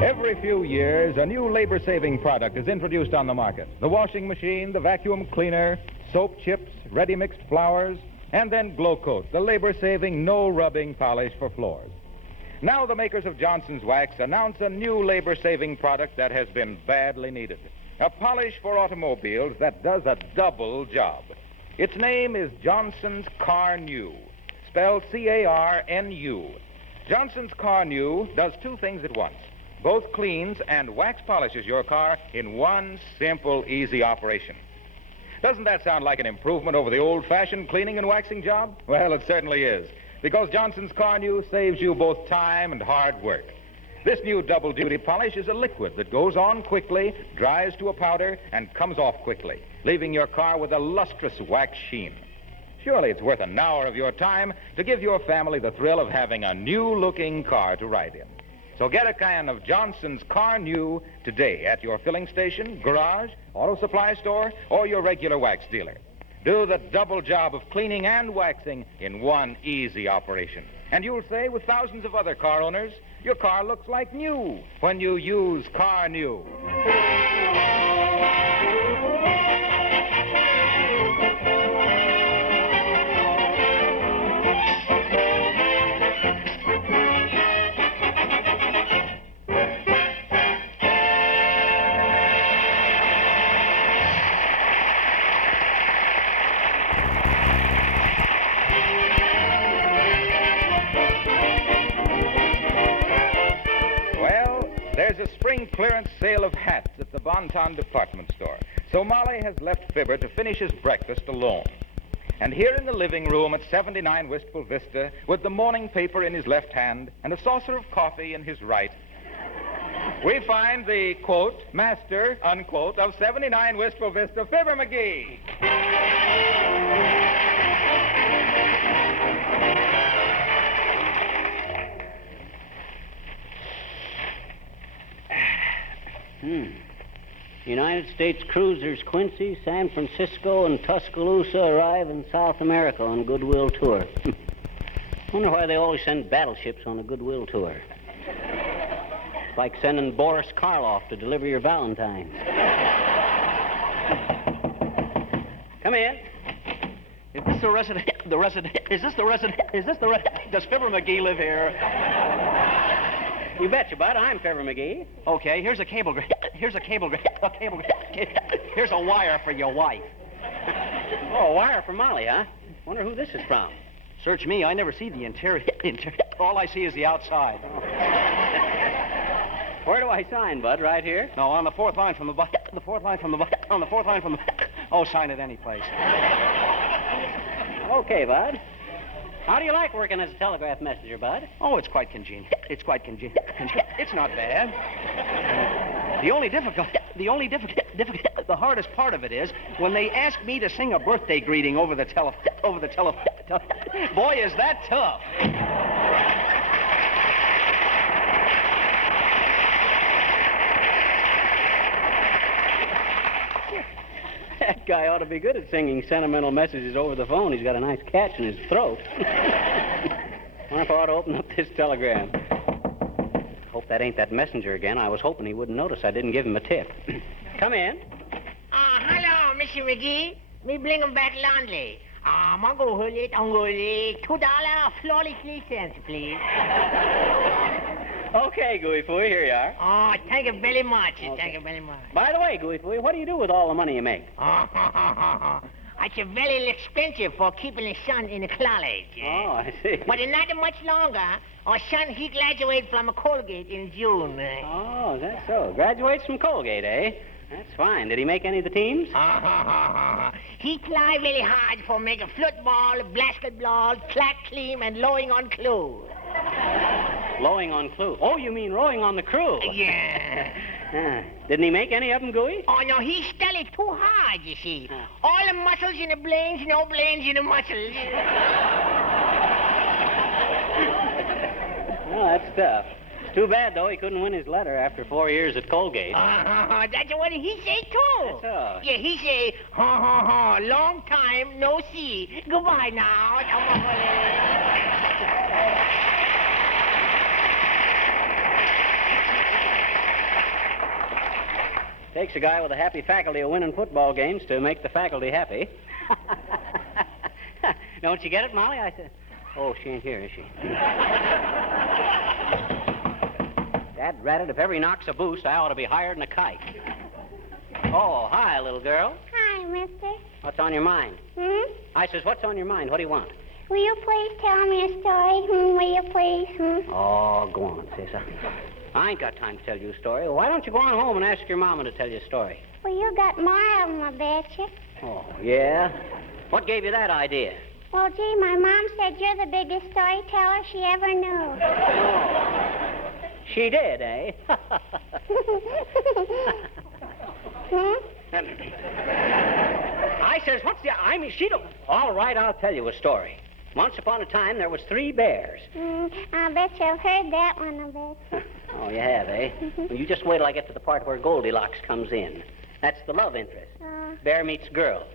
Every few years, a new labor-saving product is introduced on the market. The washing machine, the vacuum cleaner, soap chips, ready-mixed flours, and then Glow Coat, the labor-saving, no-rubbing polish for floors. Now the makers of Johnson's Wax announce a new labor-saving product that has been badly needed. A polish for automobiles that does a double job. Its name is Johnson's Car-New, spelled C-A-R-N-U. Johnson's Car-New does two things at once. Both cleans and wax polishes your car in one simple, easy operation. Doesn't that sound like an improvement over the old-fashioned cleaning and waxing job? Well, it certainly is, because Johnson's Car-New saves you both time and hard work. This new double-duty polish is a liquid that goes on quickly, dries to a powder, and comes off quickly, leaving your car with a lustrous wax sheen. Surely it's worth an hour of your time to give your family the thrill of having a new-looking car to ride in. So get a can of Johnson's Car-New today at your filling station, garage, auto supply store, or your regular wax dealer. Do the double job of cleaning and waxing in one easy operation. And you'll say, with thousands of other car owners, your car looks like new when you use Car-New. There's a spring clearance sale of hats at the Bonton department store. So Molly has left Fibber to finish his breakfast alone. And here in the living room at 79 Wistful Vista, with the morning paper in his left hand and a saucer of coffee in his right, we find the, quote, master, unquote, of 79 Wistful Vista, Fibber McGee. United States cruisers Quincy, San Francisco, and Tuscaloosa arrive in South America on goodwill tour. Wonder why they always send battleships on a goodwill tour. It's like sending Boris Karloff to deliver your Valentines. Come in. Is this the resident? Does Fibber McGee live here? You betcha, bud. I'm Fibber McGee. Okay, here's a wire for your wife. Oh, a wire for Molly, huh? Wonder who this is from. Search me. I never see the interior. All I see is the outside. Where do I sign, bud? Right here? No, on the fourth line from the Oh, sign it any place. Okay, bud. How do you like working as a telegraph messenger, bud? Oh, it's quite congenial. It's not bad. The hardest part of it is when they ask me to sing a birthday greeting over the Boy, is that tough. That guy ought to be good at singing sentimental messages over the phone. He's got a nice catch in his throat. Wonder if I ought to open up this telegram. Hope that ain't that messenger again. I was hoping he wouldn't notice I didn't give him a tip. Come in. Hello, Mr. McGee. Me bring him back laundry. $2 $43, please. Okay, Gooey Fooey, here you are. Oh, thank you very much. Okay. Thank you very much. By the way, Gooey Fooey, what do you do with all the money you make? It's very expensive for keeping his son in the college. Oh, I see. But not much longer. Our son, he graduated from Colgate in June. Oh, is that so? Graduates from Colgate, eh? That's fine. Did he make any of the teams? He tried very hard for making football, basketball, track team, and rowing on clue. Rowing on clue? Oh, you mean rowing on the crew? Yeah. Didn't he make any of them, Gooey? Oh, no, he studied too hard, you see. All the muscles in the brains, no brains in the muscles. Well, that's tough. It's too bad, though, he couldn't win his letter after 4 years at Colgate. That's what he say, too. That's all. Yeah, he say, long time no see. Goodbye now. Takes a guy with a happy faculty of winning football games to make the faculty happy. Don't you get it, Molly? I said, oh, she ain't here, is she? Dad ratted, if ever he knocks a boost, I ought to be higher than a kite. Oh, hi, little girl. Hi, mister. What's on your mind? I says, what's on your mind? What do you want? Will you please tell me a story? Will you please? Oh, go on, Sissa. I ain't got time to tell you a story. Well, why don't you go on home and ask your mama to tell you a story? Well, you got more of them, I betcha. Oh, yeah? What gave you that idea? Well, gee, my mom said you're the biggest storyteller she ever knew. Oh. She did, eh? I says, what's the... I mean, she don't... All right, I'll tell you a story. Once upon a time, there was 3 bears. I bet you've heard that one, I bet. Oh, you have, eh? Well, you just wait till I get to the part where Goldilocks comes in. That's the love interest. Bear meets girl.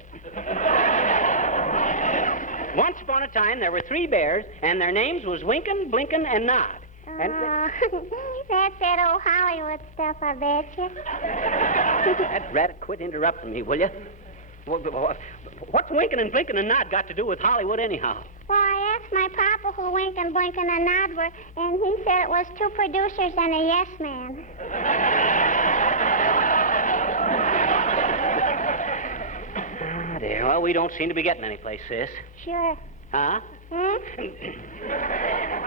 Once upon a time, there were 3 bears, and their names was Winkin', Blinkin', and Nod. That's that old Hollywood stuff, I bet you. That rat, quit interrupting me, will you? What's Winkin' and Blinkin' and Nod got to do with Hollywood anyhow? Well, I asked my papa who Winkin', Blinkin', and Nod were, and he said it was 2 producers and a yes man. Ah, dear. Well, we don't seem to be getting any place, sis. Sure. Huh?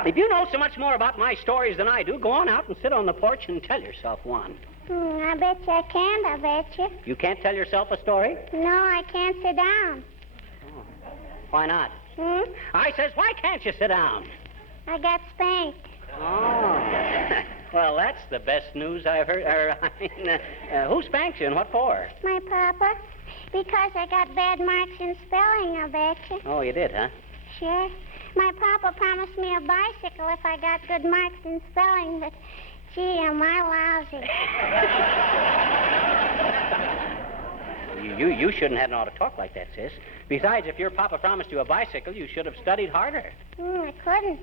If you know so much more about my stories than I do, go on out and sit on the porch and tell yourself one. I bet you I can't, I bet you. You can't tell yourself a story? No, I can't sit down. Why not? I says, why can't you sit down? I got spanked. Oh. Well, that's the best news I've heard. Who spanked you and what for? My papa. Because I got bad marks in spelling, I bet you. Oh, you did, huh? Sure. My papa promised me a bicycle if I got good marks in spelling, but gee, am I lousy. You shouldn't have ought to talk like that, sis. Besides, if your papa promised you a bicycle, you should have studied harder. I couldn't.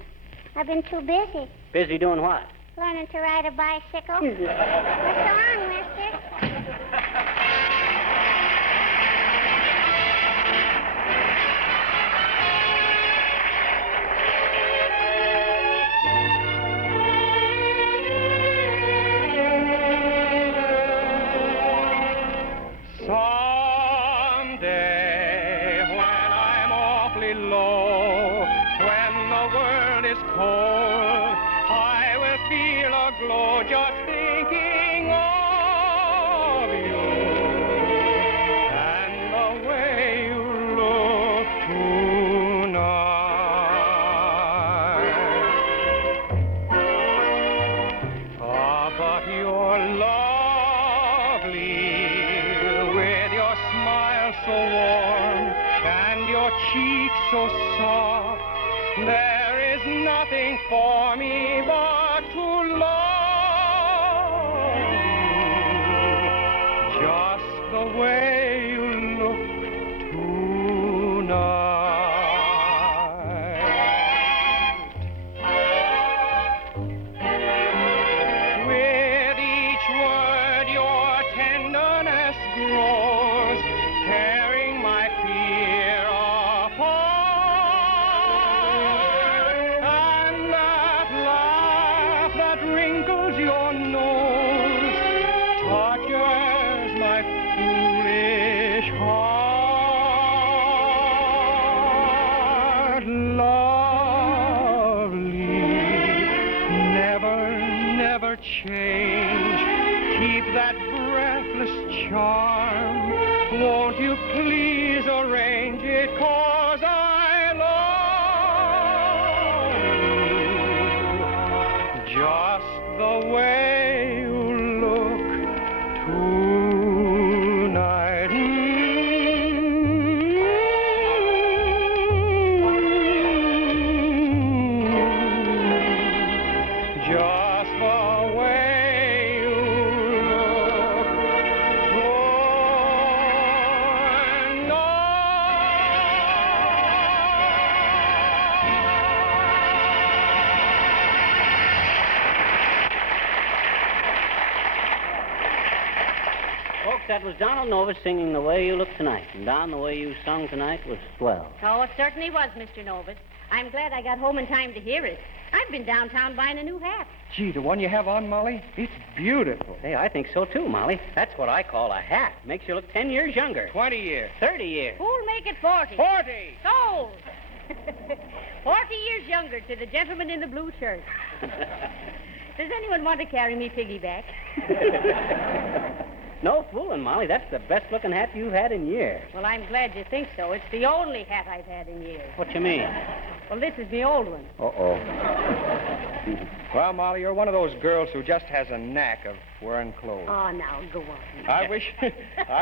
I've been too busy. Busy doing what? Learning to ride a bicycle. What's wrong, mister? Someday, when I'm awfully low, when the world is cold, I will feel a glow just thinking of you and the way you look tonight. Ah, but you're lovely, so warm and your cheeks so soft. There is nothing for me but to love you, just the way you look tonight. With each word your tenderness grows, tearing my fear apart. And that laugh that wrinkles your nose touches my foolish heart. Lovely, never change. Keep that breathless charm. Won't you please arrange it, 'cause I love you just the way you look tonight. Just the way you look Folks, that was Donald Novus singing The Way You Look Tonight. And Don, the way you sung tonight was swell. Oh, it certainly was, Mr. Novus. I'm glad I got home in time to hear it. I've been downtown buying a new hat. Gee, the one you have on, Molly, it's beautiful. Hey, I think so too, Molly. That's what I call a hat. Makes you look 10 years younger. 20 years. 30 years. Who'll make it 40? 40! Sold! 40 years younger to the gentleman in the blue shirt. Does anyone want to carry me piggyback? No fooling, Molly. That's the best-looking hat you've had in years. Well, I'm glad you think so. It's the only hat I've had in years. What you mean? Well, this is the old one. Uh-oh. Well, Molly, you're one of those girls who just has a knack of wearing clothes. Oh, now, go on. I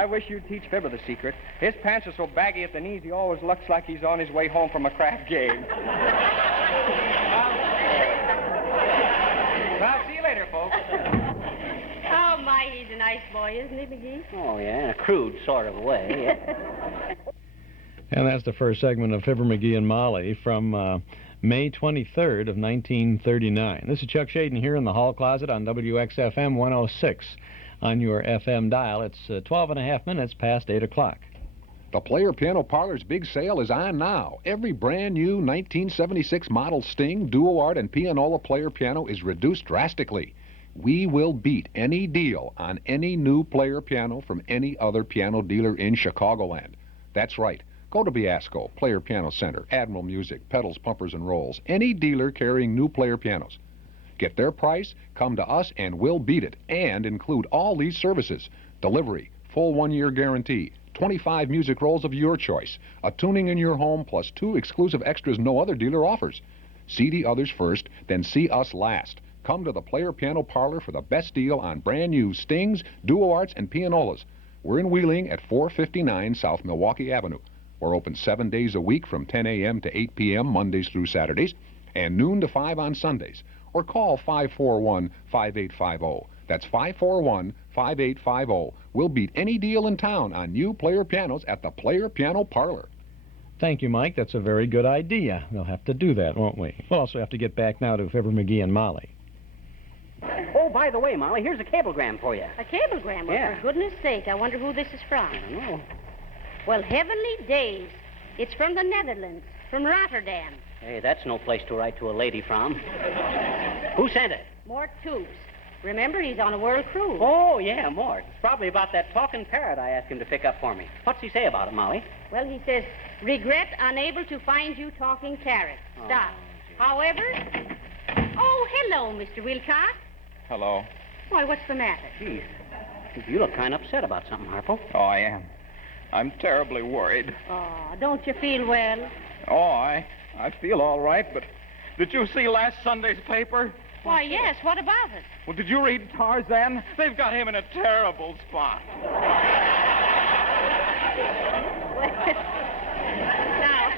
wish you'd teach Fibber the secret. His pants are so baggy at the knees, he always looks like he's on his way home from a craft game. Well, see you later, folks. Oh, my, he's a nice boy, isn't he, McGee? Oh, yeah, in a crude sort of way. Yeah. And that's the first segment of Fibber, McGee, and Molly from May 23rd of 1939. This is Chuck Shaden here in the hall closet on WXFM 106 on your FM dial. It's 12 and a half minutes past 8 o'clock. The Player Piano Parlor's big sale is on now. Every brand new 1976 model Sting, Duo Art, and Pianola player piano is reduced drastically. We will beat any deal on any new player piano from any other piano dealer in Chicagoland. That's right. Go to Biasco, Player Piano Center, Admiral Music, Pedals, Pumpers, and Rolls. Any dealer carrying new player pianos. Get their price, come to us, and we'll beat it, and include all these services. Delivery, full 1-year guarantee, 25 music rolls of your choice, a tuning in your home, plus 2 exclusive extras no other dealer offers. See the others first, then see us last. Come to the Player Piano Parlor for the best deal on brand new Stings, Duo Arts, and Pianolas. We're in Wheeling at 459 South Milwaukee Avenue. We're open 7 days a week from 10 a.m. to 8 p.m. Mondays through Saturdays, and noon to 5 on Sundays. Or call 541-5850. That's 541-5850. We'll beat any deal in town on new player pianos at the Player Piano Parlor. Thank you, Mike. That's a very good idea. We'll have to do that, won't we? We'll also have to get back now to Fibber, McGee, and Molly. Oh, by the way, Molly, here's a cablegram for you. A cablegram? Well, Yeah. for goodness sake, I wonder who this is from. I don't know. Well, heavenly days. It's from the Netherlands, from Rotterdam. Hey, that's no place to write to a lady from. Who sent it? Mort Toops. Remember, he's on a world cruise. Oh, yeah, Mort. It's probably about that talking parrot I asked him to pick up for me. What's he say about it, Molly? Well, he says, regret unable to find you talking parrot. Stop. However... Oh, hello, Mr. Wilcox. Hello. Why, what's the matter? Geez, you look kind of upset about something, Harpo. Oh, I am. I'm terribly worried. Oh, don't you feel well? Oh, I feel all right, but did you see last Sunday's paper? Why, yes. What about it? Well, did you read Tarzan? They've got him in a terrible spot. Now...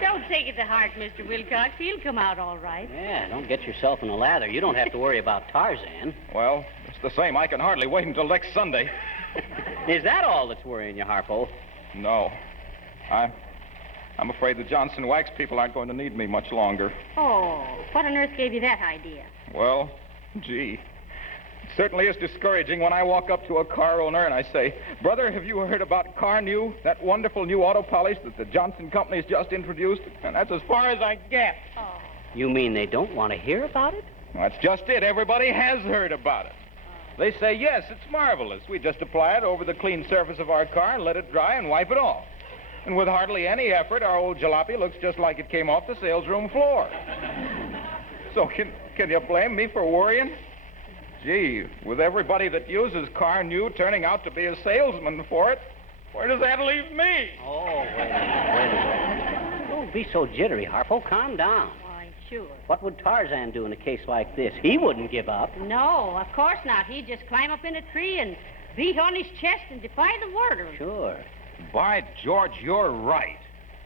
Don't take it to heart, Mr. Wilcox. He'll come out all right. Yeah, don't get yourself in a lather. You don't have to worry about Tarzan. Well, it's the same. I can hardly wait until next Sunday. Is that all that's worrying you, Harpo? No. I'm afraid the Johnson Wax people aren't going to need me much longer. Oh, what on earth gave you that idea? Well, gee. It certainly is discouraging when I walk up to a car owner and I say, Brother, have you heard about Car New, that wonderful new auto polish that the Johnson Company's just introduced? And that's as far as I get. Oh. You mean they don't want to hear about it? That's just it. Everybody has heard about it. They say, yes, it's marvelous. We just apply it over the clean surface of our car and let it dry and wipe it off. And with hardly any effort, our old jalopy looks just like it came off the sales room floor. So can you blame me for worrying? Gee, with everybody that uses Car New turning out to be a salesman for it, where does that leave me? Oh, wait a minute. Don't be so jittery, Harpo. Calm down. Why, sure. What would Tarzan do in a case like this? He wouldn't give up. No, of course not. He'd just climb up in a tree and beat on his chest and defy the world. Sure. By George, you're right.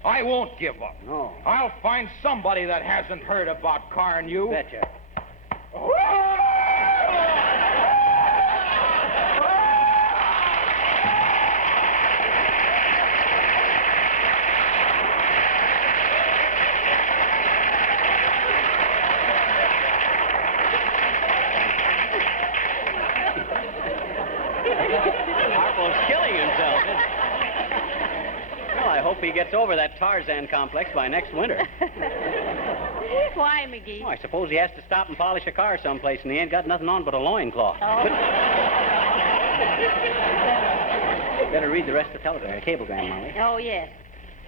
I won't give up. No. I'll find somebody that hasn't heard about Car New. Betcha. Harpo's killing himself. Well, I hope he gets over that Tarzan complex by next winter. Why, McGee? Oh, I suppose he has to stop and polish a car someplace, and he ain't got nothing on but a loincloth. Oh. Better read the rest of the cablegram, Molly. Oh, yes.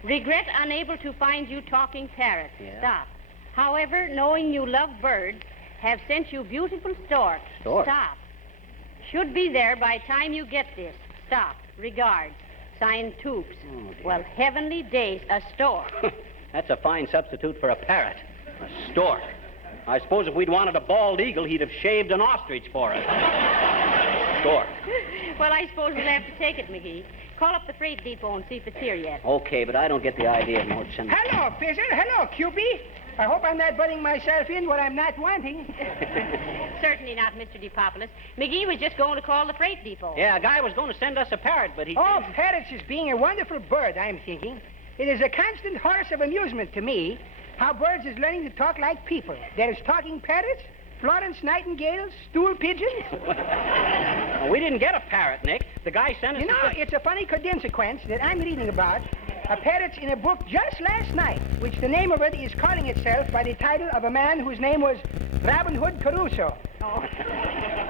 Regret unable to find you talking parrot. Yeah. Stop. However, knowing you love birds, have sent you beautiful storks. Storks? Stop. Should be there by time you get this. Stop. Regards. Signed, Toops. Oh, well, heavenly days, a stork. That's a fine substitute for a parrot. A stork. I suppose if we'd wanted a bald eagle, he'd have shaved an ostrich for us. Stork. Well, I suppose we'll have to take it, McGee. Call up the freight depot and see if it's here yet. Okay, but I don't get the idea of Mort sending... Hello, Fizzle. Hello, Cupie. I hope I'm not butting myself in what I'm not wanting. Certainly not, Mr. DePopulis. McGee was just going to call the freight depot. Yeah, a guy was going to send us a parrot, but he... Oh, parrots is being a wonderful bird, I'm thinking. It is a constant source of amusement to me how birds is learning to talk like people. There is talking parrots, Florence Nightingales, stool pigeons. Well, we didn't get a parrot, Nick. The guy sent us... You know, it's a funny coincidence that I'm reading about a parrot's in a book just last night, which the name of it is calling itself by the title of a man whose name was Robin Hood Caruso. Oh.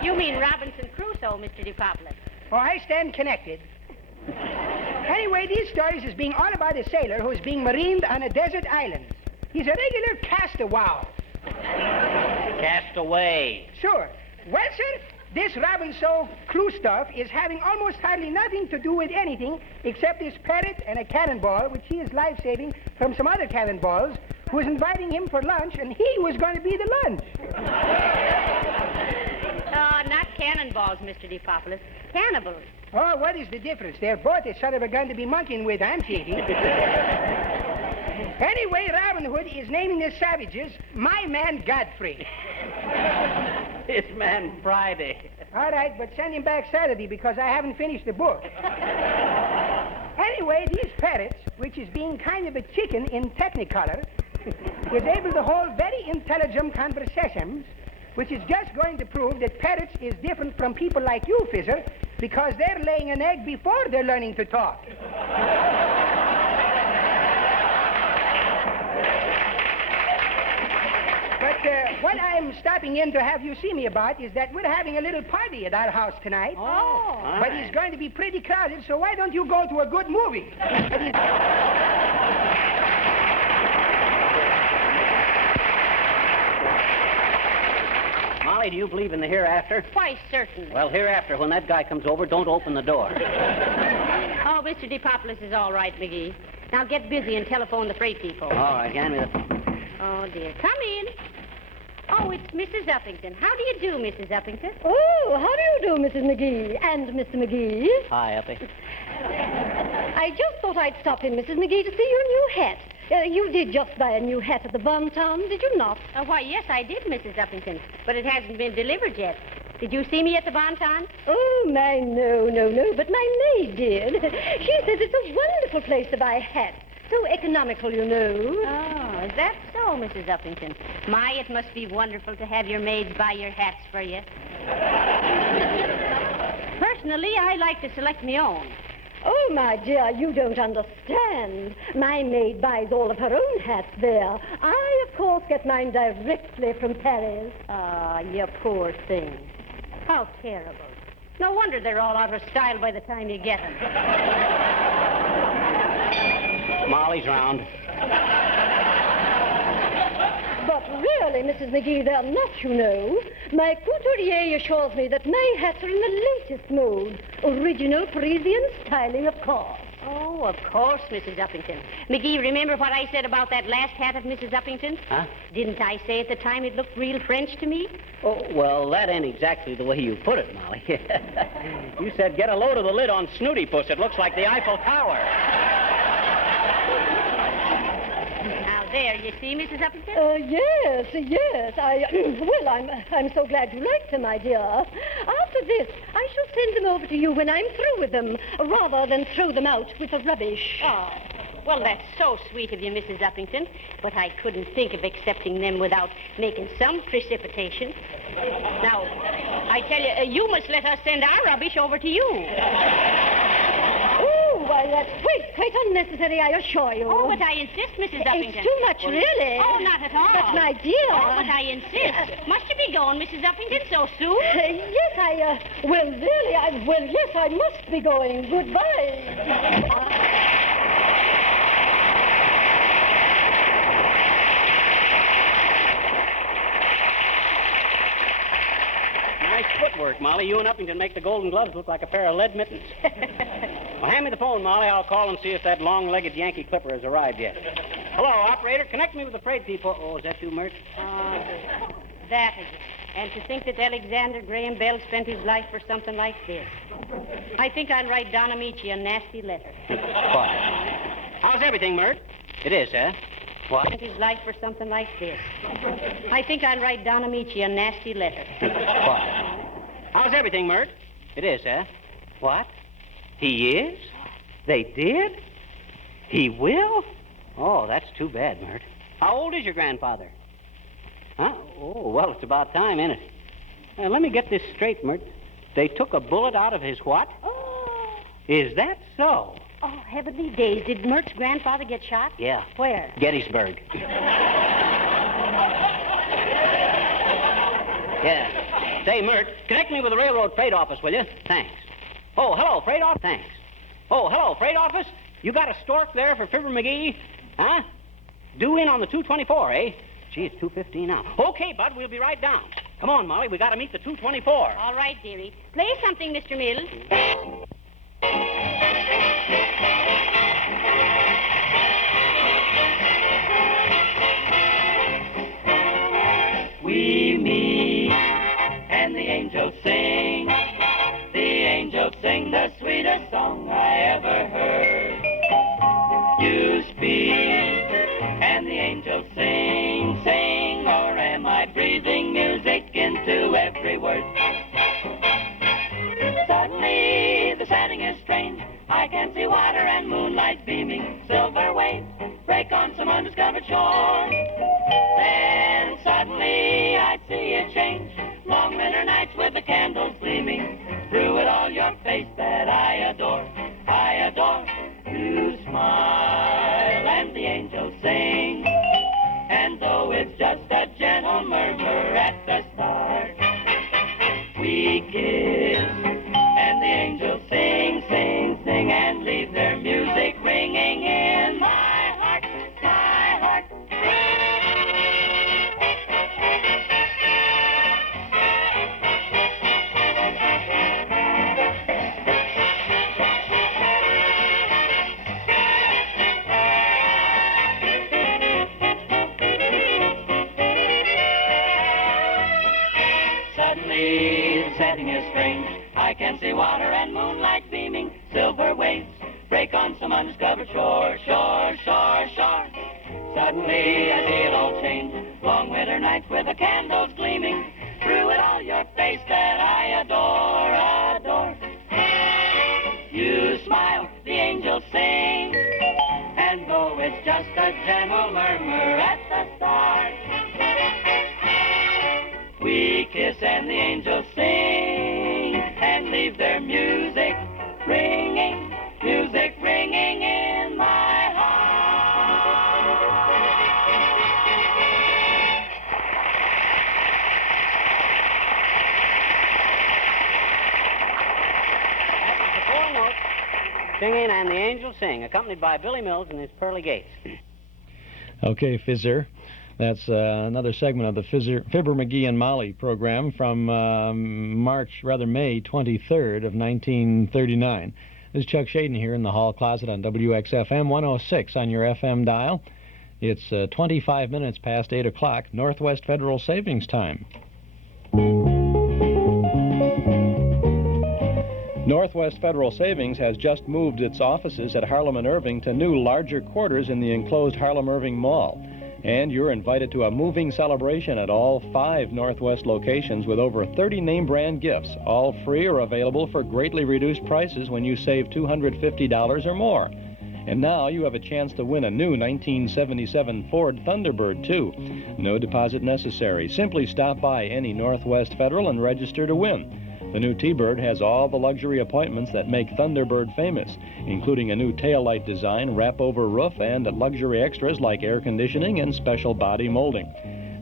You mean Robinson Crusoe, Mr. DePoplis. Oh, I stand connected. Anyway, these stories is being all about a sailor who's being marined on a desert island. He's a regular castaway. Castaway. Sure. Well, sir, this Robinson Crusoe stuff is having almost hardly nothing to do with anything except this parrot and a cannonball, which he is life-saving from some other cannonballs, who was inviting him for lunch, and he was going to be the lunch. Not cannonballs, Mr. DePoplis. Cannibals. Oh, what is the difference? They're both a son of a gun to be monkeying with, I'm thinking. Anyway, Robin Hood is naming the savages My Man Godfrey. His man Friday. All right, but send him back Saturday because I haven't finished the book. Anyway, these parrots, which is being kind of a chicken in Technicolor, is able to hold very intelligent conversations, which is just going to prove that parrots is different from people like you, Fizzer, because they're laying an egg before they're learning to talk. But what I'm stopping in to have you see me about is that we're having a little party at our house tonight. Oh. But it's going to be pretty crowded, so why don't you go to a good movie? Molly, do you believe in the hereafter? Why, certainly. Well, hereafter, when that guy comes over, don't open the door. Oh, Mr. DePoplis is all right, McGee. Now get busy and telephone the freight people. All right, hand me the phone. Oh, dear. Come in. Oh, it's Mrs. Uppington. How do you do, Mrs. Uppington? Oh, how do you do, Mrs. McGee? And Mr. McGee? Hi, Uppy. I just thought I'd stop in, Mrs. McGee, to see your new hat. You did just buy a new hat at the Bon Ton, did you not? Why, yes, I did, Mrs. Uppington. But it hasn't been delivered yet. Did you see me at the Bon Ton? Oh, no. But my maid did. She says it's a wonderful place to buy hats. So economical, you know. Oh, is that so, Mrs. Uppington? My, it must be wonderful to have your maids buy your hats for you. Personally, I like to select my own. Oh, my dear, you don't understand. My maid buys all of her own hats there. I, of course, get mine directly from Paris. Ah, you poor thing. How terrible. No wonder they're all out of style by the time you get them. Molly's round. But really, Mrs. McGee, they're not, you know. My couturier assures me that my hats are in the latest mode. Original Parisian styling, of course. Oh, of course, Mrs. Uppington. McGee, remember what I said about that last hat of Mrs. Uppington's? Huh? Didn't I say at the time it looked real French to me? Oh, well, that ain't exactly the way you put it, Molly. You said get a load of the lid on Snooty Puss. It looks like the Eiffel Tower. There, you see, Mrs. Uppington? Yes. Well, I'm so glad you liked them, my dear. After this, I shall send them over to you when I'm through with them, rather than throw them out with the rubbish. Oh, well, that's so sweet of you, Mrs. Uppington. But I couldn't think of accepting them without making some precipitation. Now, I tell you, you must let us send our rubbish over to you. Oh, why, that's quite unnecessary, I assure you. Oh, but I insist, Mrs. Uppington. It's too much, really. Oh, not at all. But, my dear... Oh, but I insist. Must you be going, Mrs. Uppington, so soon? Yes, I must be going. Goodbye. Nice footwork, Molly. You and Uppington make the Golden Gloves look like a pair of lead mittens. Well, hand me the phone, Molly. I'll call and see if that long-legged Yankee clipper has arrived yet. Hello, operator. Connect me with the freight depot. Oh, is that you, Mert? That again. And to think that Alexander Graham Bell spent his life for something like this. I think I'll write Don Amici a nasty letter. What? How's everything, Mert? It is, huh? What? Spent his life for something like this. I think I'll write Don Amici a nasty letter. What? How's everything, Mert? It is, huh? What? He is? They did? He will? Oh, that's too bad, Mert. How old is your grandfather? Huh? Oh, well, it's about time, isn't it? Let me get this straight, Mert. They took a bullet out of his what? Oh. Is that so? Oh, heavenly days. Did Mert's grandfather get shot? Yeah. Where? Gettysburg. Yeah. Say, Mert, connect me with the railroad freight office, will you? Thanks. Oh, hello, freight office. Thanks. Oh, hello, freight office. You got a stork there for Fibber McGee? Huh? Due in on the 224, eh? Gee, it's 2:15 now. Okay, Bud, we'll be right down. Come on, Molly, we got to meet the 224. All right, dearie. Play something, Mr. Mills. We meet, and the angels sing. The angels sing the sweetest song I ever heard. You speak, and the angels sing, sing, or am I breathing music into every word? Suddenly, the setting is strange. I can see water and moonlight beaming. Silver waves break on some undiscovered shore. Then suddenly I see it change. Long winter nights with the candles gleaming. Through it all your face that I adore. I adore. You smile and the angels sing. And though it's just a gentle murmur at the start, we kiss and the angels sing, sing, sing, and leave their music ringing in my heart, my heart. Suddenly, the setting is strange. I can see water and moonlight beaming. Silver waves break on some undiscovered shore, shore, shore, shore. Suddenly, I see it all change. Long winter nights with the candles gleaming. Through it all, your face that I adore, adore. You smile, the angels sing. And though it's just a gentle murmur at the start, we kiss and the angels sing and leave their music ringing in my heart. That was the four notes. Singing and the angels sing, accompanied by Billy Mills and his Pearly Gates. Okay, Fizzer. That's another segment of the Fibber, McGee, and Molly program from May 23rd of 1939. This is Chuck Shaden here in the hall closet on WXFM 106 on your FM dial. It's 25 minutes past 8 o'clock, Northwest Federal Savings Time. Northwest Federal Savings has just moved its offices at Harlem and Irving to new, larger quarters in the enclosed Harlem-Irving Mall. And you're invited to a moving celebration at all 5 Northwest locations with over 30 name-brand gifts, all free or available for greatly reduced prices when you save $250 or more. And now you have a chance to win a new 1977 Ford Thunderbird, too. No deposit necessary. Simply stop by any Northwest Federal and register to win. The new T-Bird has all the luxury appointments that make Thunderbird famous, including a new taillight design, wrap-over roof, and luxury extras like air conditioning and special body molding.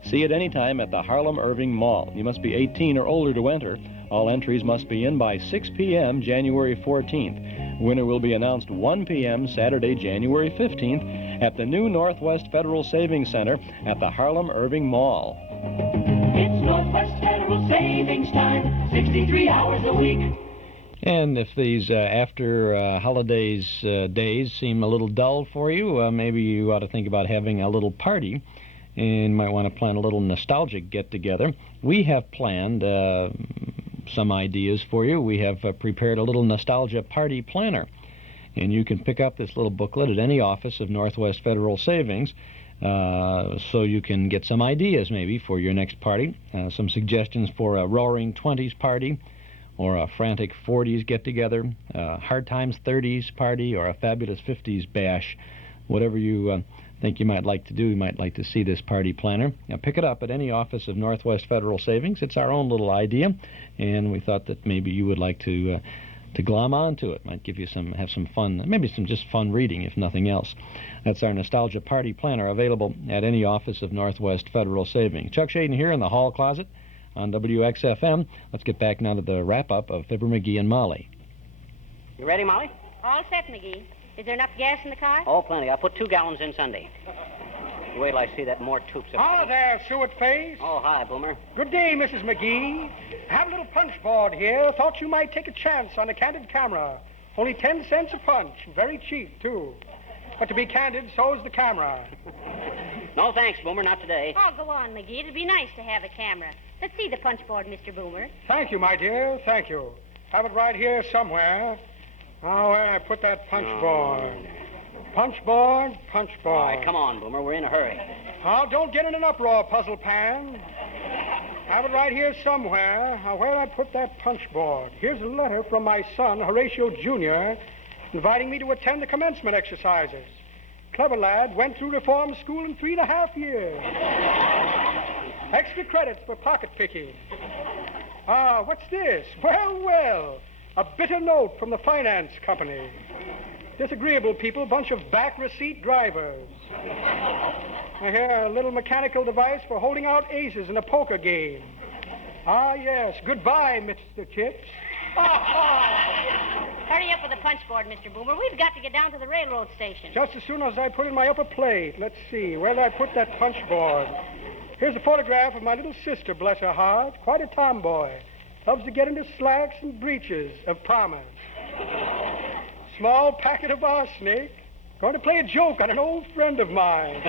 See it anytime at the Harlem-Irving Mall. You must be 18 or older to enter. All entries must be in by 6 p.m. January 14th. Winner will be announced 1 p.m. Saturday, January 15th at the new Northwest Federal Savings Center at the Harlem-Irving Mall. It's Northwest Federal Savings Time, 63 hours a week. And if these after holidays days seem a little dull for you, maybe you ought to think about having a little party and might want to plan a little nostalgic get-together. We have planned some ideas for you. We have prepared a little nostalgia party planner. And you can pick up this little booklet at any office of Northwest Federal Savings so you can get some ideas maybe for your next party, some suggestions for a roaring 20s party or a frantic 40s get-together, a hard times 30s party, or a fabulous 50s bash. Whatever you think you might like to do, you might like to see this party planner. Now, pick it up at any office of Northwest Federal Savings. It's our own little idea, and we thought that maybe you would like to glom onto it. Might give you have some fun, maybe some just fun reading, if nothing else. That's our Nostalgia Party Planner, available at any office of Northwest Federal Savings. Chuck Shaden here in the hall closet on WXFM. Let's get back now to the wrap-up of Fibber, McGee, and Molly. You ready, Molly? All set, McGee. Is there enough gas in the car? Oh, plenty. I put 2 gallons in Sunday. Wait till I see that more tubes. Hi there, suet face. Oh, hi, Boomer. Good day, Mrs. McGee. Have a little punch board here. Thought you might take a chance on a candid camera. Only 10 cents a punch. Very cheap, too. But to be candid, so's the camera. No, thanks, Boomer. Not today. Oh, go on, McGee. It'd be nice to have a camera. Let's see the punch board, Mr. Boomer. Thank you, my dear. Thank you. Have it right here somewhere. Now, where I put that punch board. Punch board, punch board. All right, come on, Boomer. We're in a hurry. Now, don't get in an uproar, Puzzle Pan. Have it right here somewhere. Now, where I put that punch board. Here's a letter from my son, Horatio Jr., inviting me to attend the commencement exercises. Clever lad, went through reform school in 3.5 years. Extra credits for pocket picking. Ah, what's this? Well, well, a bitter note from the finance company. Disagreeable people, bunch of back receipt drivers. I hear a little mechanical device for holding out aces in a poker game. Ah, yes. Goodbye, Mr. Chips. Hurry up with the punch board, Mr. Boomer. We've got to get down to the railroad station. Just as soon as I put in my upper plate. Let's see. Where did I put that punch board? Here's a photograph of my little sister, bless her heart. Quite a tomboy. Loves to get into slacks and breeches of promise. Small packet of arsenic. Going to play a joke on an old friend of mine.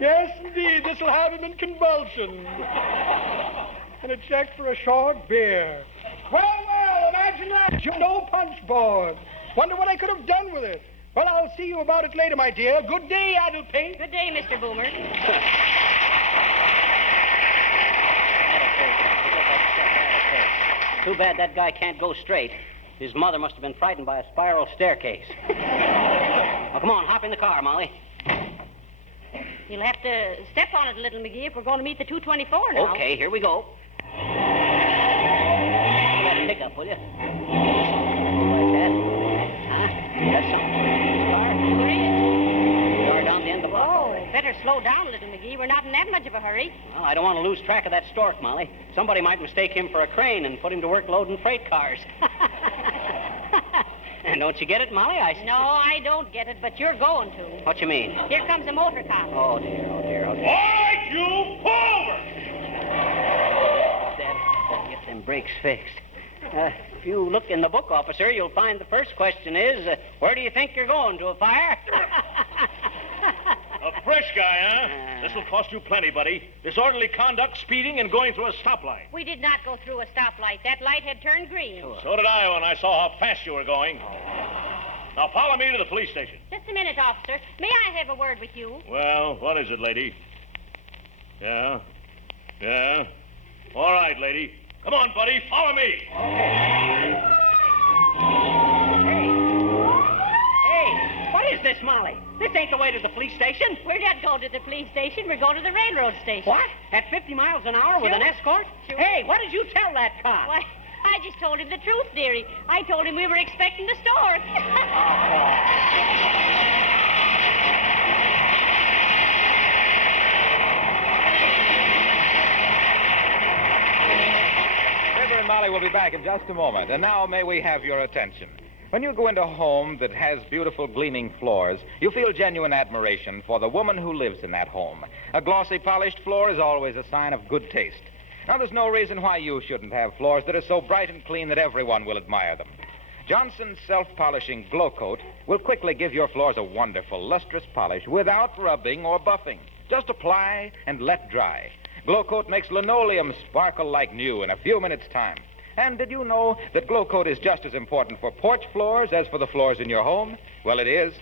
Yes, indeed, this'll have him in convulsions. And a check for a short beer. Well, imagine that. No punch board. Wonder what I could have done with it. Well, I'll see you about it later, my dear. Good day, Addle Pink. Good day, Mr. Boomer. Too bad that guy can't go straight. His mother must have been frightened by a spiral staircase. Well, come on, hop in the car, Molly. You'll have to step on it a little, McGee, if we're going to meet the 224 now. Okay, here we go. That pickup, will you? Like that. Huh? That's something. This car? Where is it? We are down the end of the block. Oh, better slow down a little, McGee. We're not in that much of a hurry. Well, I don't want to lose track of that stork, Molly. Somebody might mistake him for a crane and put him to work loading freight cars. And don't you get it, Molly? No, I don't get it, but you're going to. What you mean? Here comes a motor cop. Oh, dear, oh, dear, oh, dear. All right, you, pull over! That get them brakes fixed. If you look in the book, officer, you'll find the first question is, where do you think you're going, to a fire? A fresh guy, huh? This'll cost you plenty, buddy. Disorderly conduct, speeding, and going through a stoplight. We did not go through a stoplight. That light had turned green. So did I when I saw how fast you were going. Now follow me to the police station. Just a minute, officer. May I have a word with you? Well, what is it, lady? Yeah? Yeah? All right, lady. Come on, buddy. Follow me. Hey, what is this, Molly? This ain't the way to the police station. We're not going to the police station. We're going to the railroad station. What? At 50 miles an hour with an escort? Sure. Hey, what did you tell that cop? Why, I just told him the truth, dearie. I told him we were expecting the stork. Fibber and Molly will be back in just a moment. And now may we have your attention. When you go into a home that has beautiful gleaming floors, you feel genuine admiration for the woman who lives in that home. A glossy, polished floor is always a sign of good taste. Now, there's no reason why you shouldn't have floors that are so bright and clean that everyone will admire them. Johnson's self-polishing Glow Coat will quickly give your floors a wonderful, lustrous polish without rubbing or buffing. Just apply and let dry. Glow Coat makes linoleum sparkle like new in a few minutes' time. And did you know that Glow Coat is just as important for porch floors as for the floors in your home? Well, it is.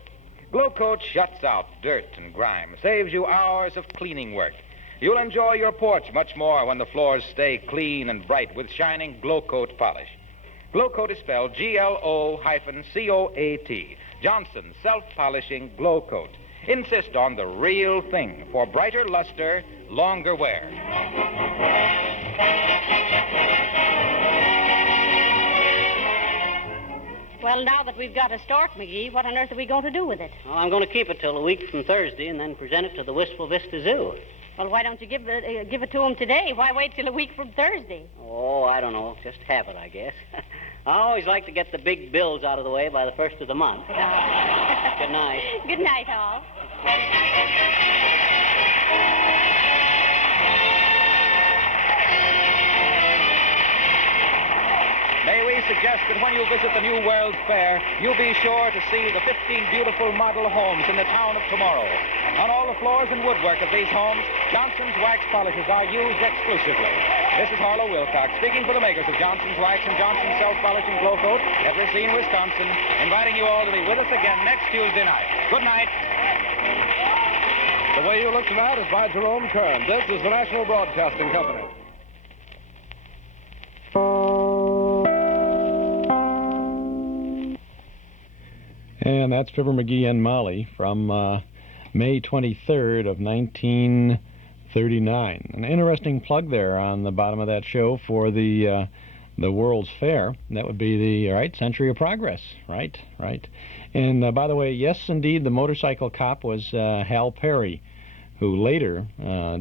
Glow Coat shuts out dirt and grime, saves you hours of cleaning work. You'll enjoy your porch much more when the floors stay clean and bright with shining Glow Coat polish. Glow Coat is spelled G-L-O-C-O-A-T. Johnson Self-Polishing Glow Coat. Insist on the real thing for brighter luster, longer wear. Well, now that we've got a stork, McGee, what on earth are we going to do with it? Well, I'm going to keep it till a week from Thursday and then present it to the Wistful Vista Zoo. Well, why don't you give it to him today? Why wait till a week from Thursday? Oh, I don't know. Just habit, I guess. I always like to get the big bills out of the way by the first of the month. Good night. Good night, all. May we suggest that when you visit the New World's Fair, you be sure to see the 15 beautiful model homes in the town of tomorrow. On all the floors and woodwork of these homes, Johnson's wax polishes are used exclusively. This is Harlow Wilcox, speaking for the makers of Johnson's Wax and Johnson's Self-Polishing Glow Coat at Racine, Wisconsin, inviting you all to be with us again next Tuesday night. Good night. The Way You Look Tonight is by Jerome Kern. This is the National Broadcasting Company. And that's Fibber McGee and Molly from May 23rd of 1939. An interesting plug there on the bottom of that show for the World's Fair. That would be the, right, Century of Progress. Right. And by the way, yes, indeed, the motorcycle cop was Hal Perry, who later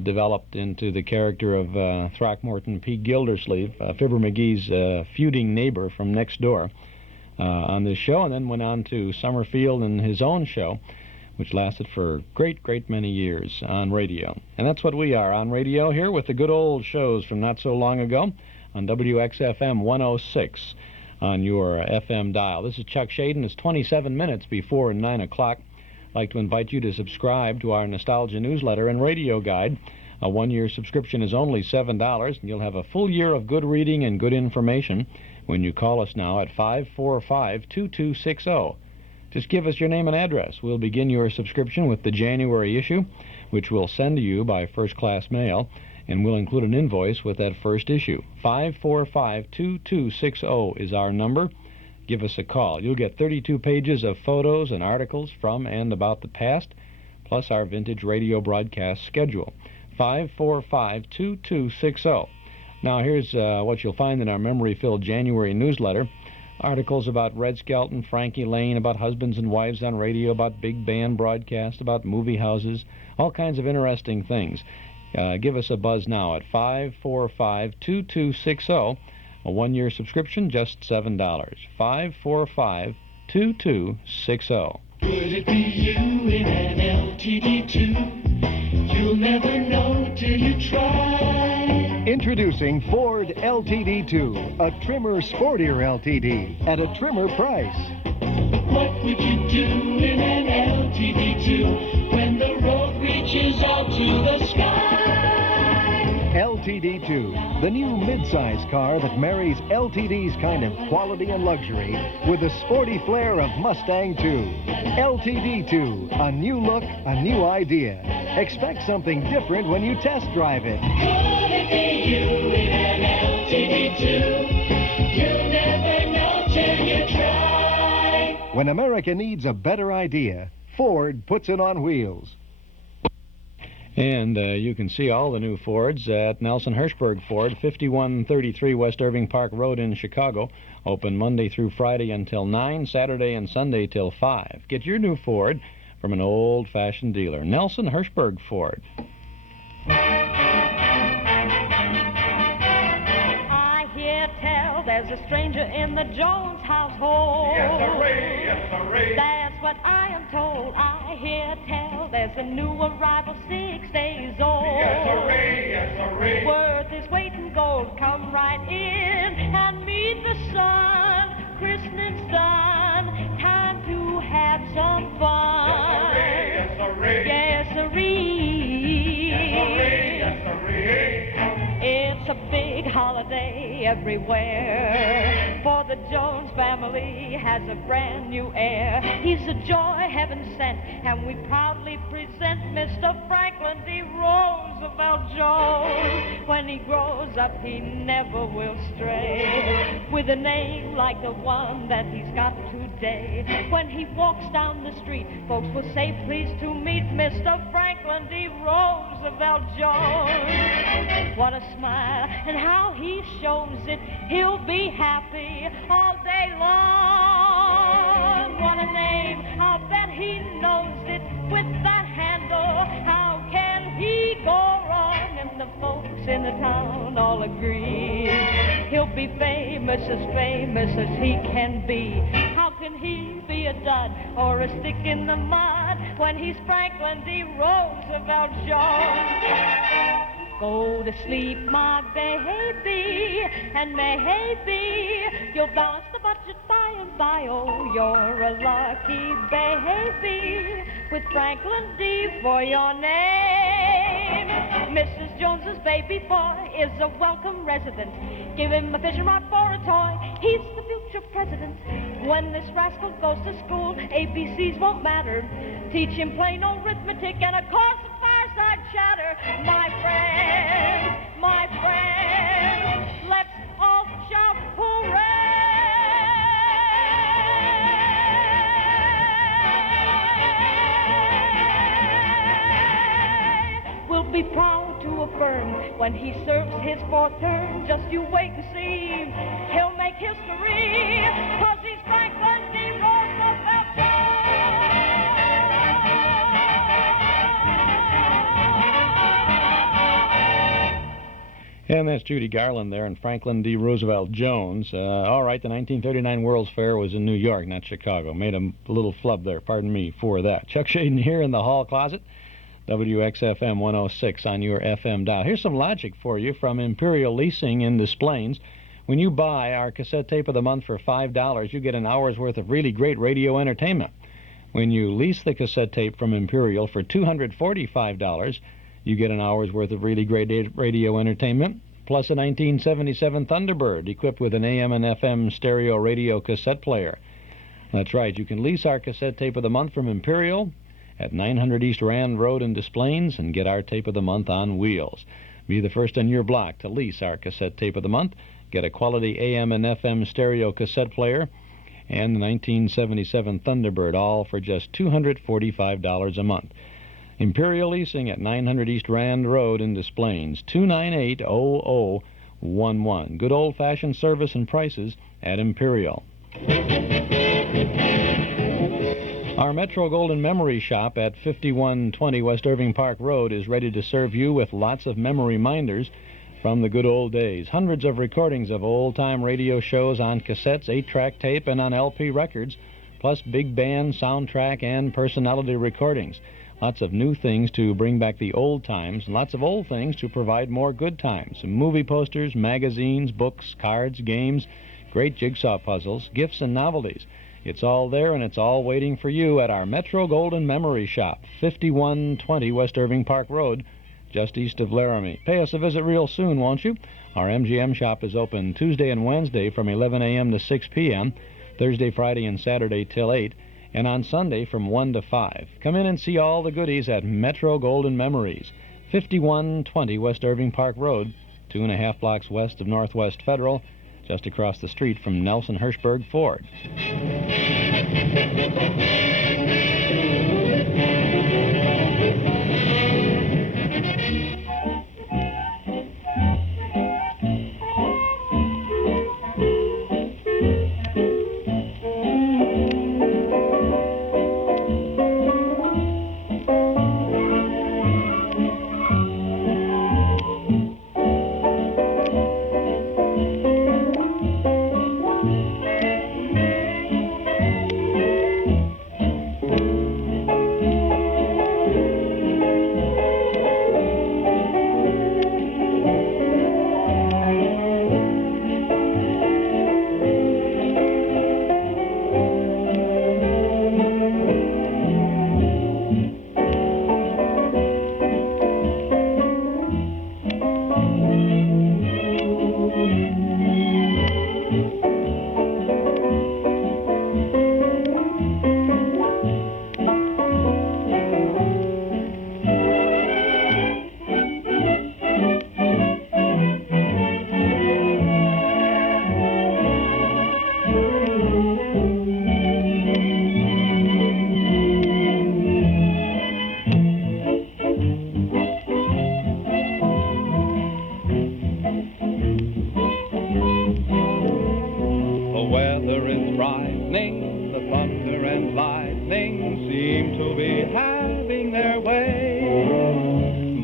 developed into the character of Throckmorton P. Gildersleeve, Fibber McGee's feuding neighbor from next door. On this show, and then went on to Summerfield and his own show, which lasted for great many years on radio. And that's what we are on radio here with the good old shows from not so long ago on WXFM 106 on your FM dial. This is Chuck Shaden. It's 27 minutes before 9 o'clock. I'd like to invite you to subscribe to our Nostalgia newsletter and radio guide. A one-year subscription is only $7, and you'll have a full year of good reading and good information when you call us now at 545-2260. Just give us your name and address. We'll begin your subscription with the January issue, which we'll send to you by first-class mail, and we'll include an invoice with that first issue. 545-2260 is our number. Give us a call. You'll get 32 pages of photos and articles from and about the past, plus our vintage radio broadcast schedule. 545-2260. Now, here's what you'll find in our memory-filled January newsletter. Articles about Red Skelton, Frankie Lane, about husbands and wives on radio, about big band broadcasts, about movie houses, all kinds of interesting things. Give us a buzz now at 545-2260. A one-year subscription, just $7. 545-2260. Would it be you in an LTD2? You'll never know till you try. Introducing Ford LTD2, a trimmer, sportier LTD at a trimmer price. What would you do in an LTD2 when the road reaches out to the sky? LTD2, the new midsize car that marries LTD's kind of quality and luxury with the sporty flair of Mustang 2. LTD2, a new look, a new idea. Expect something different when you test drive it. Could it be you in an LTD2? You'll never know till you try. When America needs a better idea, Ford puts it on wheels. And you can see all the new Fords at Nelson Hirschberg Ford, 5133 West Irving Park Road in Chicago. Open Monday through Friday until 9, Saturday and Sunday till 5. Get your new Ford from an old-fashioned dealer. Nelson Hirschberg Ford. I hear tell there's a stranger in the Jones household. Yes, sirree, yes, sirree. That's what I am told. I hear tell there's a new arrival 6 days old. Yes, sirree, yes, sirree. Worth his weight in gold. Come right in and meet the son. Christening's done. Time to have some fun. Yes, sirree, Yes, sirree. yes, sirree. Yes, sirree. It's a big holiday everywhere, for the Jones family has a brand new heir. He's a joy heaven sent, and we proudly present Mr. Franklin D. Roosevelt Jones. When he grows up, he never will stray, with a name like the one that he's got today. When he walks down the street, folks will say, pleased to meet Mr. Franklin D. Roosevelt Jones. What a smile, and how he shows it. He'll be happy all day long. What a name, I'll bet he knows it. With that handle, how can he go wrong? in the town all agree he'll be famous as he can be. How can he be a dud or a stick in the mud when he's Franklin D. Roosevelt Jones? Go to sleep, my baby, and maybe you'll balance the budget by and by. Oh, you're a lucky baby with Franklin D. for your name. Mrs. Jones's baby boy is a welcome resident. Give him a fishing rod for a toy. He's the future president. When this rascal goes to school, ABCs won't matter. Teach him plain old arithmetic and a course of fireside chatter. My friends, let's all shout hooray! We'll be proud to affirm when he serves his fourth term. Just you wait and see. He'll make history, 'cause he's Franklin D. Roosevelt And that's Judy Garland there and Franklin D. Roosevelt Jones. All right, the 1939 World's Fair was in New York, not Chicago. Made a little flub there. Pardon me for that. Chuck Shaden here in the hall closet. WXFM 106 on your FM dial. Here's some logic for you from Imperial Leasing in Des Plaines. When you buy our cassette tape of the month for $5, you get an hour's worth of really great radio entertainment. When you lease the cassette tape from Imperial for $245, you get an hour's worth of really great radio entertainment, plus a 1977 Thunderbird equipped with an AM and FM stereo radio cassette player. That's right, you can lease our cassette tape of the month from Imperial at 900 East Rand Road in Des Plaines and get our tape of the month on wheels. Be the first on your block to lease our cassette tape of the month, get a quality AM and FM stereo cassette player, and the 1977 Thunderbird, all for just $245 a month. Imperial Leasing at 900 East Rand Road in Des Plaines, 298-0011. Good old-fashioned service and prices at Imperial. Our Metro Golden Memory Shop at 5120 West Irving Park Road is ready to serve you with lots of memory minders from the good old days. Hundreds of recordings of old-time radio shows on cassettes, 8-track tape, and on LP records, plus big band, soundtrack, and personality recordings. Lots of new things to bring back the old times, and lots of old things to provide more good times. Some movie posters, magazines, books, cards, games, great jigsaw puzzles, gifts, and novelties. It's all there, and it's all waiting for you at our Metro Golden Memory Shop, 5120 West Irving Park Road, just east of Laramie. Pay us a visit real soon, won't you? Our MGM shop is open Tuesday and Wednesday from 11 a.m. to 6 p.m., Thursday, Friday, and Saturday till 8, and on Sunday from 1 to 5. Come in and see all the goodies at Metro Golden Memories, 5120 West Irving Park Road, 2.5 blocks west of Northwest Federal, just across the street from Nelson Hirschberg Ford.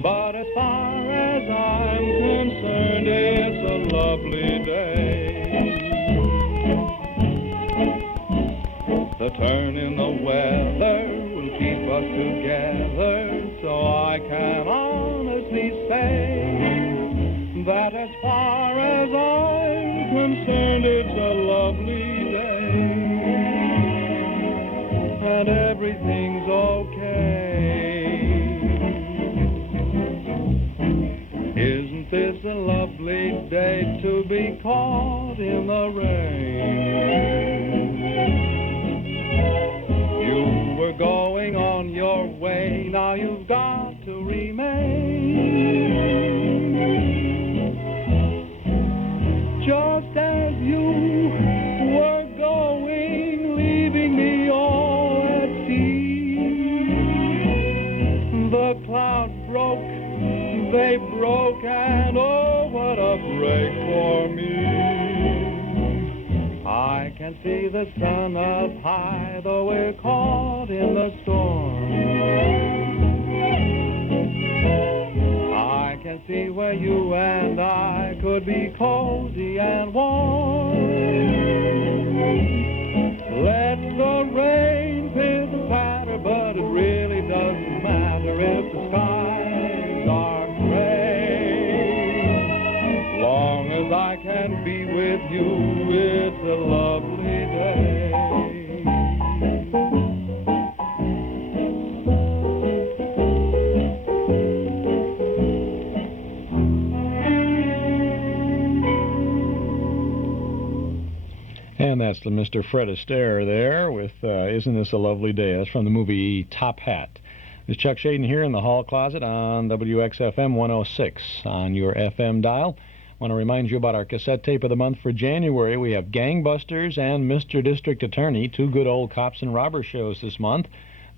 But as far as I'm concerned, turn in the weather will keep us together, so I can honestly say that as far as I'm concerned, it's a lovely day, and everything's okay. Isn't this a lovely day to be caught in the rain? You were going on your way, now you've got to remain. Just as you were going, leaving me all at sea, the clouds broke, they broke, and oh, what a break for me. I can see the sun up high, though we're caught in the storm. I can see where you and I could be cozy and warm. Let the rain pitter-patter, but it really doesn't matter if the skies are gray. Long as I can be with you, it's a lovely day. And that's the Mr. Fred Astaire there with Isn't This a Lovely Day? That's from the movie Top Hat. This is Chuck Shaden here in the hall closet on WXFM 106 on your FM dial. I want to remind you about our cassette tape of the month for January. We have Gangbusters and Mr. District Attorney, two good old cops and robbers shows this month.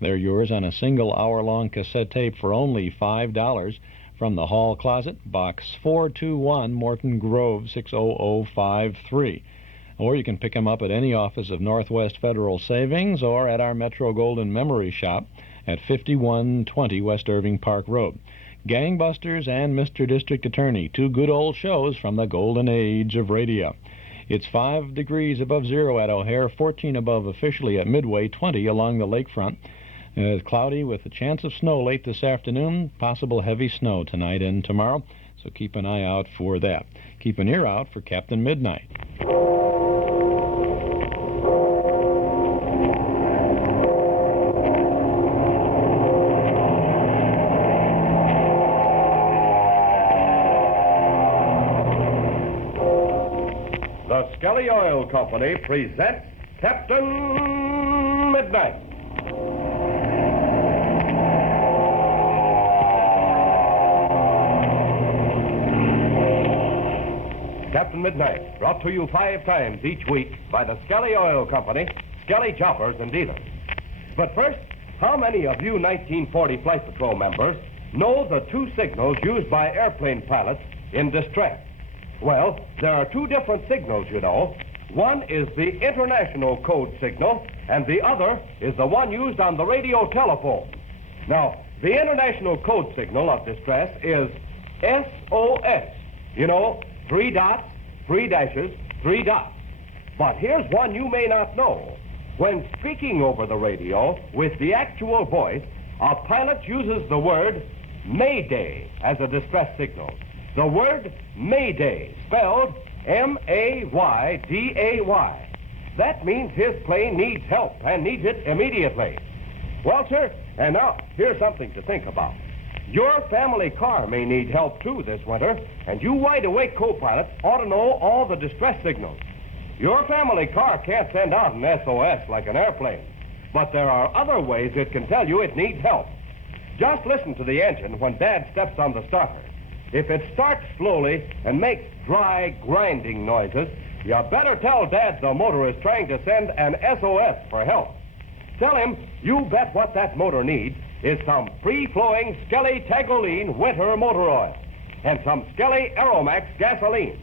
They're yours on a single hour-long cassette tape for only $5 from the hall closet, Box 421, Morton Grove, 60053. Or you can pick them up at any office of Northwest Federal Savings or at our Metro Golden Memory Shop at 5120 West Irving Park Road. Gangbusters and Mr. District Attorney, two good old shows from the golden age of radio. It's 5 degrees above zero at O'Hare, 14 above officially at Midway, 20 along the lakefront. It's cloudy with a chance of snow late this afternoon, possible heavy snow tonight and tomorrow, so keep an eye out for that. Keep an ear out for Captain Midnight. The Skelly Oil Company presents Captain Midnight. Captain Midnight, brought to you 5 times each week by the Skelly Oil Company, Skelly Choppers and Dealers. But first, how many of you 1940 Flight Patrol members know the 2 signals used by airplane pilots in distress? Well, there are 2 different signals, you know. One is the international code signal, and the other is the one used on the radio telephone. Now, the international code signal of distress is SOS. You know, 3 dots, 3 dashes, 3 dots. But here's one you may not know. When speaking over the radio with the actual voice, a pilot uses the word Mayday as a distress signal. The word Mayday, spelled M-A-Y-D-A-Y. That means his plane needs help and needs it immediately. Well, sir, and now here's something to think about. Your family car may need help, too, this winter, and you wide-awake co-pilots ought to know all the distress signals. Your family car can't send out an SOS like an airplane, but there are other ways it can tell you it needs help. Just listen to the engine when Dad steps on the starter. If it starts slowly and makes dry, grinding noises, you better tell Dad the motor is trying to send an SOS for help. Tell him you bet what that motor needs is some free-flowing Skelly Tagoline winter motor oil and some Skelly Aeromax gasoline.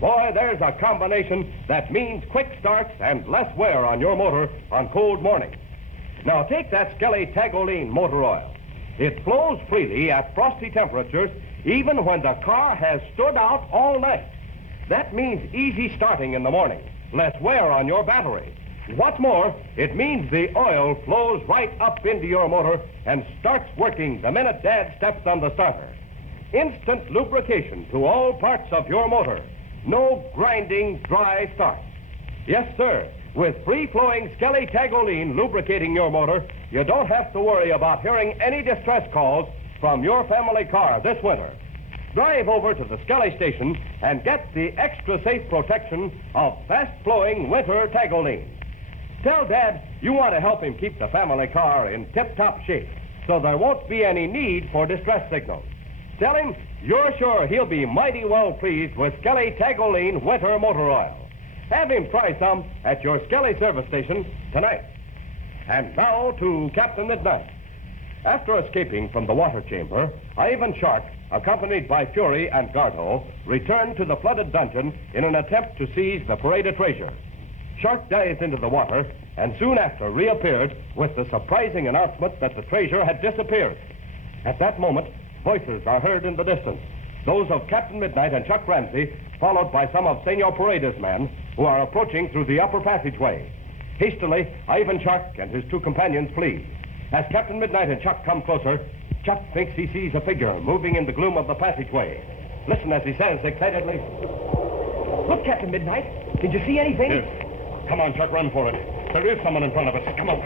Boy, there's a combination that means quick starts and less wear on your motor on cold mornings. Now take that Skelly Tagoline motor oil. It flows freely at frosty temperatures even when the car has stood out all night. That means easy starting in the morning, less wear on your battery, What's more, it means the oil flows right up into your motor and starts working the minute Dad steps on the starter. Instant lubrication to all parts of your motor. No grinding, dry starts. Yes, sir. With free-flowing Skelly Tagoline lubricating your motor, you don't have to worry about hearing any distress calls from your family car this winter. Drive over to the Skelly station and get the extra safe protection of fast-flowing winter Tagoline. Tell Dad you want to help him keep the family car in tip-top shape so there won't be any need for distress signals. Tell him you're sure he'll be mighty well pleased with Skelly Tagoline winter motor oil. Have him try some at your Skelly service station tonight. And now to Captain Midnight. After escaping from the water chamber, Ivan Shark, accompanied by Fury and Gardo, returned to the flooded dungeon in an attempt to seize the paraded treasure. Shark dived into the water and soon after reappeared with the surprising announcement that the treasure had disappeared. At that moment, voices are heard in the distance, those of Captain Midnight and Chuck Ramsey, followed by some of Senor Paredes' men, who are approaching through the upper passageway. Hastily, Ivan Shark and his two companions flee. As Captain Midnight and Chuck come closer, Chuck thinks he sees a figure moving in the gloom of the passageway. Listen as he says excitedly, Look, Captain Midnight. Did you see anything? Yes. Come on, Chuck, run for it. There is someone in front of us. Come on.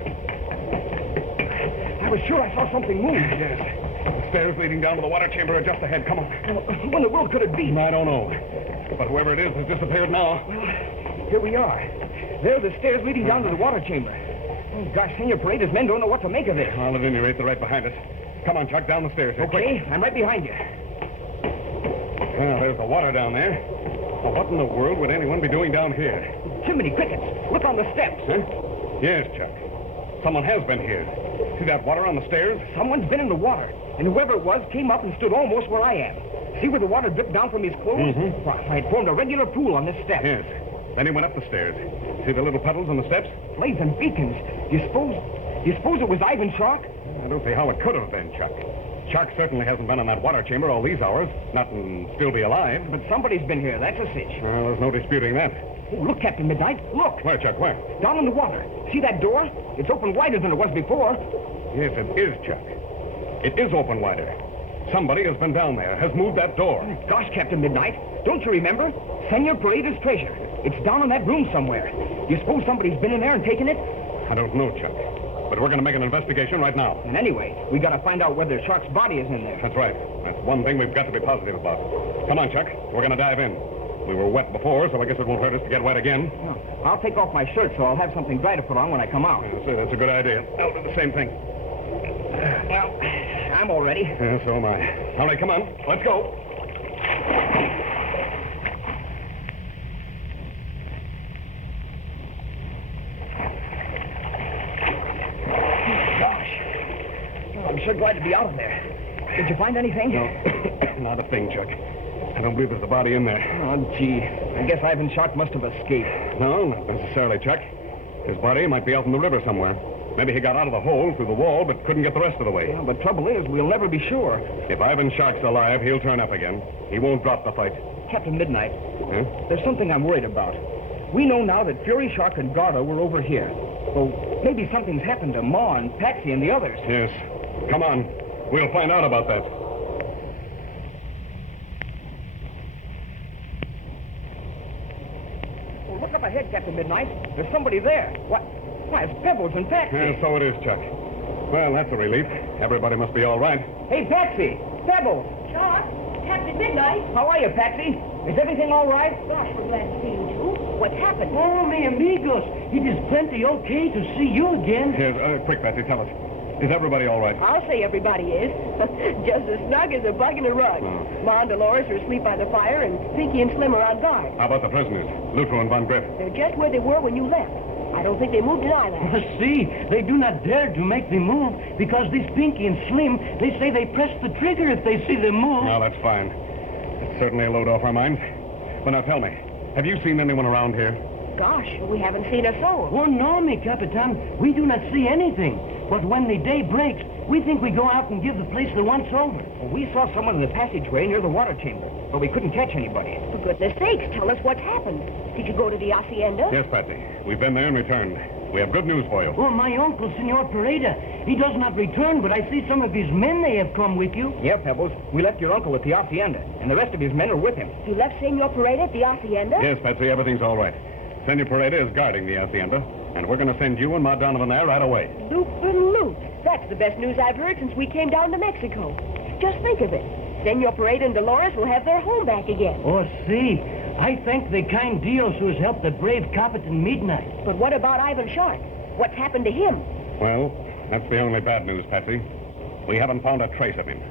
I was sure I saw something move. Yes. The stairs leading down to the water chamber are just ahead. Come on. Who in the world could it be? I don't know. But whoever it is has disappeared now. Well, here we are. There are the stairs leading down to the water chamber. Oh, gosh, Senor Paredes' men don't know what to make of this. Well, at any rate, they're right behind us. Come on, Chuck, down the stairs. Here, Okay, quick. I'm right behind you. Well, there's the water down there. Well, what in the world would anyone be doing down here? Chimney crickets. Look on the steps. Huh? Yes, Chuck. Someone has been here. See that water on the stairs? Someone's been in the water, and whoever it was came up and stood almost where I am. See where the water dripped down from his clothes? Mm-hmm. Why, it formed a regular pool on this step. Yes. Then he went up the stairs. See the little puddles on the steps? Blazing beacons. Do you suppose it was Ivan Shark? I don't see how it could have been, Chuck. Shark certainly hasn't been in that water chamber all these hours. Not and still be alive. But somebody's been here, that's a cinch. Well, there's no disputing that. Oh, look, Captain Midnight, look. Where, Chuck, where? Down in the water. See that door? It's open wider than it was before. Yes, it is, Chuck. It is open wider. Somebody has been down there, has moved that door. Gosh, Captain Midnight, don't you remember? Senor Paredes' treasure. It's down in that room somewhere. Do you suppose somebody's been in there and taken it? I don't know, Chuck. But we're going to make an investigation right now. And anyway, we got to find out whether Shark's body is in there. That's right. That's one thing we've got to be positive about. Come on, Chuck. We're going to dive in. We were wet before, so I guess it won't hurt us to get wet again. No, I'll take off my shirt so I'll have something dry to put on when I come out. Yes, that's a good idea. I'll do the same thing. Well, I'm all ready. Yeah, so am I. All right, come on. Let's go. I'm sure glad to be out of there. Did you find anything? No, not a thing, Chuck. I don't believe there's a body in there. Oh, gee. I guess Ivan Shark must have escaped. No, not necessarily, Chuck. His body might be out in the river somewhere. Maybe he got out of the hole through the wall, but couldn't get the rest of the way. Well, the trouble is, we'll never be sure. If Ivan Shark's alive, he'll turn up again. He won't drop the fight. Captain Midnight, Huh? there's something I'm worried about. We know now that Fury Shark and Garda were over here. Well, maybe something's happened to Ma and Patsy and the others. Yes. Come on. We'll find out about that. Well, look up ahead, Captain Midnight. There's somebody there. Why, it's Pebbles and Patsy. Yeah, so it is, Chuck. Well, that's a relief. Everybody must be all right. Hey, Patsy! Pebbles! Chuck, Captain Midnight. How are you, Patsy? Is everything all right? Gosh, we're glad to see you two. What's happened? Oh, mi amigos. It is plenty okay to see you again. Yes, quick, Patsy, tell us. Is everybody all right? I'll say everybody is. Just as snug as a bug in a rug. Ma and Dolores are asleep by the fire, and Pinky and Slim are on guard. How about the prisoners, Luther and Von Griff? They're just where they were when you left. I don't think they moved an eyelash. See, they do not dare to make them move because these Pinky and Slim, they say they press the trigger if they see them move. No, that's fine. It's certainly a load off our minds. But now tell me, have you seen anyone around here? Gosh, we haven't seen a soul. Oh, no, mi Capitan. We do not see anything. But when the day breaks, we think we go out and give the place the once-over. Well, we saw someone in the passageway near the water chamber, but we couldn't catch anybody. For goodness sakes, tell us what's happened. Did you go to the hacienda? Yes, Patsy. We've been there and returned. We have good news for you. Oh, my uncle, Senor Pareda. He does not return, but I see some of his men, they have come with you. Yeah, Pebbles. We left your uncle at the hacienda, and the rest of his men are with him. You left Senor Pareda at the hacienda? Yes, Patsy, everything's all right. Senor Pareda is guarding the hacienda, and we're going to send you and Ma Donovan there right away. Loop-and-loop. That's the best news I've heard since we came down to Mexico. Just think of it. Senor Pareda and Dolores will have their home back again. Oh, see. I thank the kind Dios who has helped the brave Capitan Midnight. But what about Ivan Shark? What's happened to him? Well, that's the only bad news, Patsy. We haven't found a trace of him.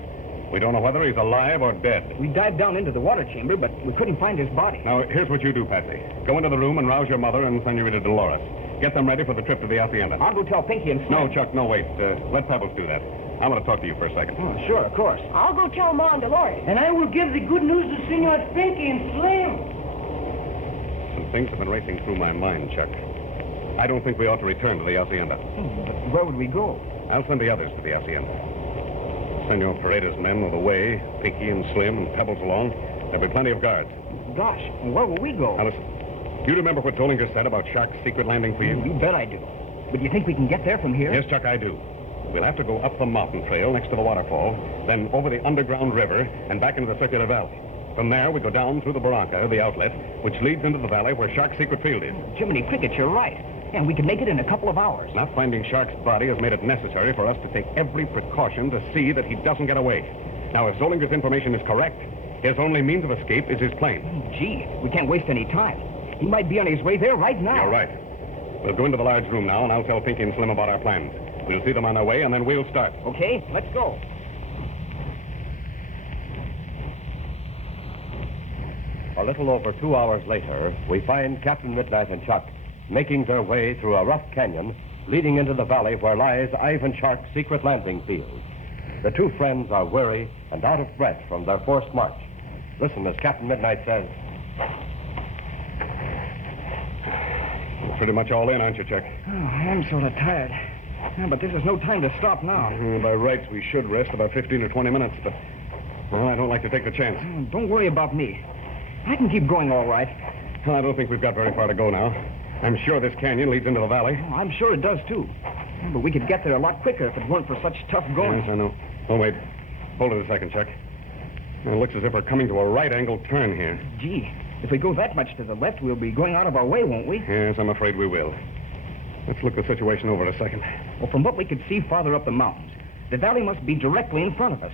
We don't know whether he's alive or dead. We dived down into the water chamber, but we couldn't find his body. Now, here's what you do, Patsy. Go into the room and rouse your mother and Senorita Dolores. Get them ready for the trip to the hacienda. I'll go tell Pinky and Slim. No, Chuck, no, wait. Let Pebbles do that. I want to talk to you for a second. Oh, sure, of course. I'll go tell Ma and Dolores. And I will give the good news to Senor Pinky and Slim. Some things have been racing through my mind, Chuck. I don't think we ought to return to the hacienda. But where would we go? I'll send the others to the hacienda. Senor Pareda's men know the way, Pinky and Slim and Pebbles along. There'll be plenty of guards. Gosh, where will we go? Now listen, do you remember what Zollinger said about Shark's secret landing field? You bet I do. But you think we can get there from here? Yes, Chuck, I do. We'll have to go up the mountain trail next to the waterfall, then over the underground river and back into the circular valley. From there, we go down through the barranca, the outlet, which leads into the valley where Shark's secret field is. Jiminy Cricket, you're right. And we can make it in a couple of hours. Not finding Shark's body has made it necessary for us to take every precaution to see that he doesn't get away. Now, if Zollinger's information is correct, his only means of escape is his plane. Gee, we can't waste any time. He might be on his way there right now. You're right. We'll go into the large room now, and I'll tell Pinky and Slim about our plans. We'll see them on their way, and then we'll start. Okay, let's go. A little over 2 hours later, we find Captain Midnight and Chuck making their way through a rough canyon leading into the valley where lies Ivan Shark's secret landing field. The two friends are weary and out of breath from their forced march. Listen as Captain Midnight says. You're pretty much all in, aren't you, Chuck? Oh, I am sort of tired. Yeah, but this is no time to stop now. By rights, we should rest about 15 or 20 minutes, but, well, I don't like to take the chance. Don't worry about me. I can keep going all right. Well, I don't think we've got very far to go now. I'm sure this canyon leads into the valley. Oh, I'm sure it does, too. But we could get there a lot quicker if it weren't for such tough going. Yes, I know. Oh, wait. Hold it a second, Chuck. It looks as if we're coming to a right-angled turn here. Gee, if we go that much to the left, we'll be going out of our way, won't we? Yes, I'm afraid we will. Let's look the situation over a second. Well, from what we could see farther up the mountains, the valley must be directly in front of us.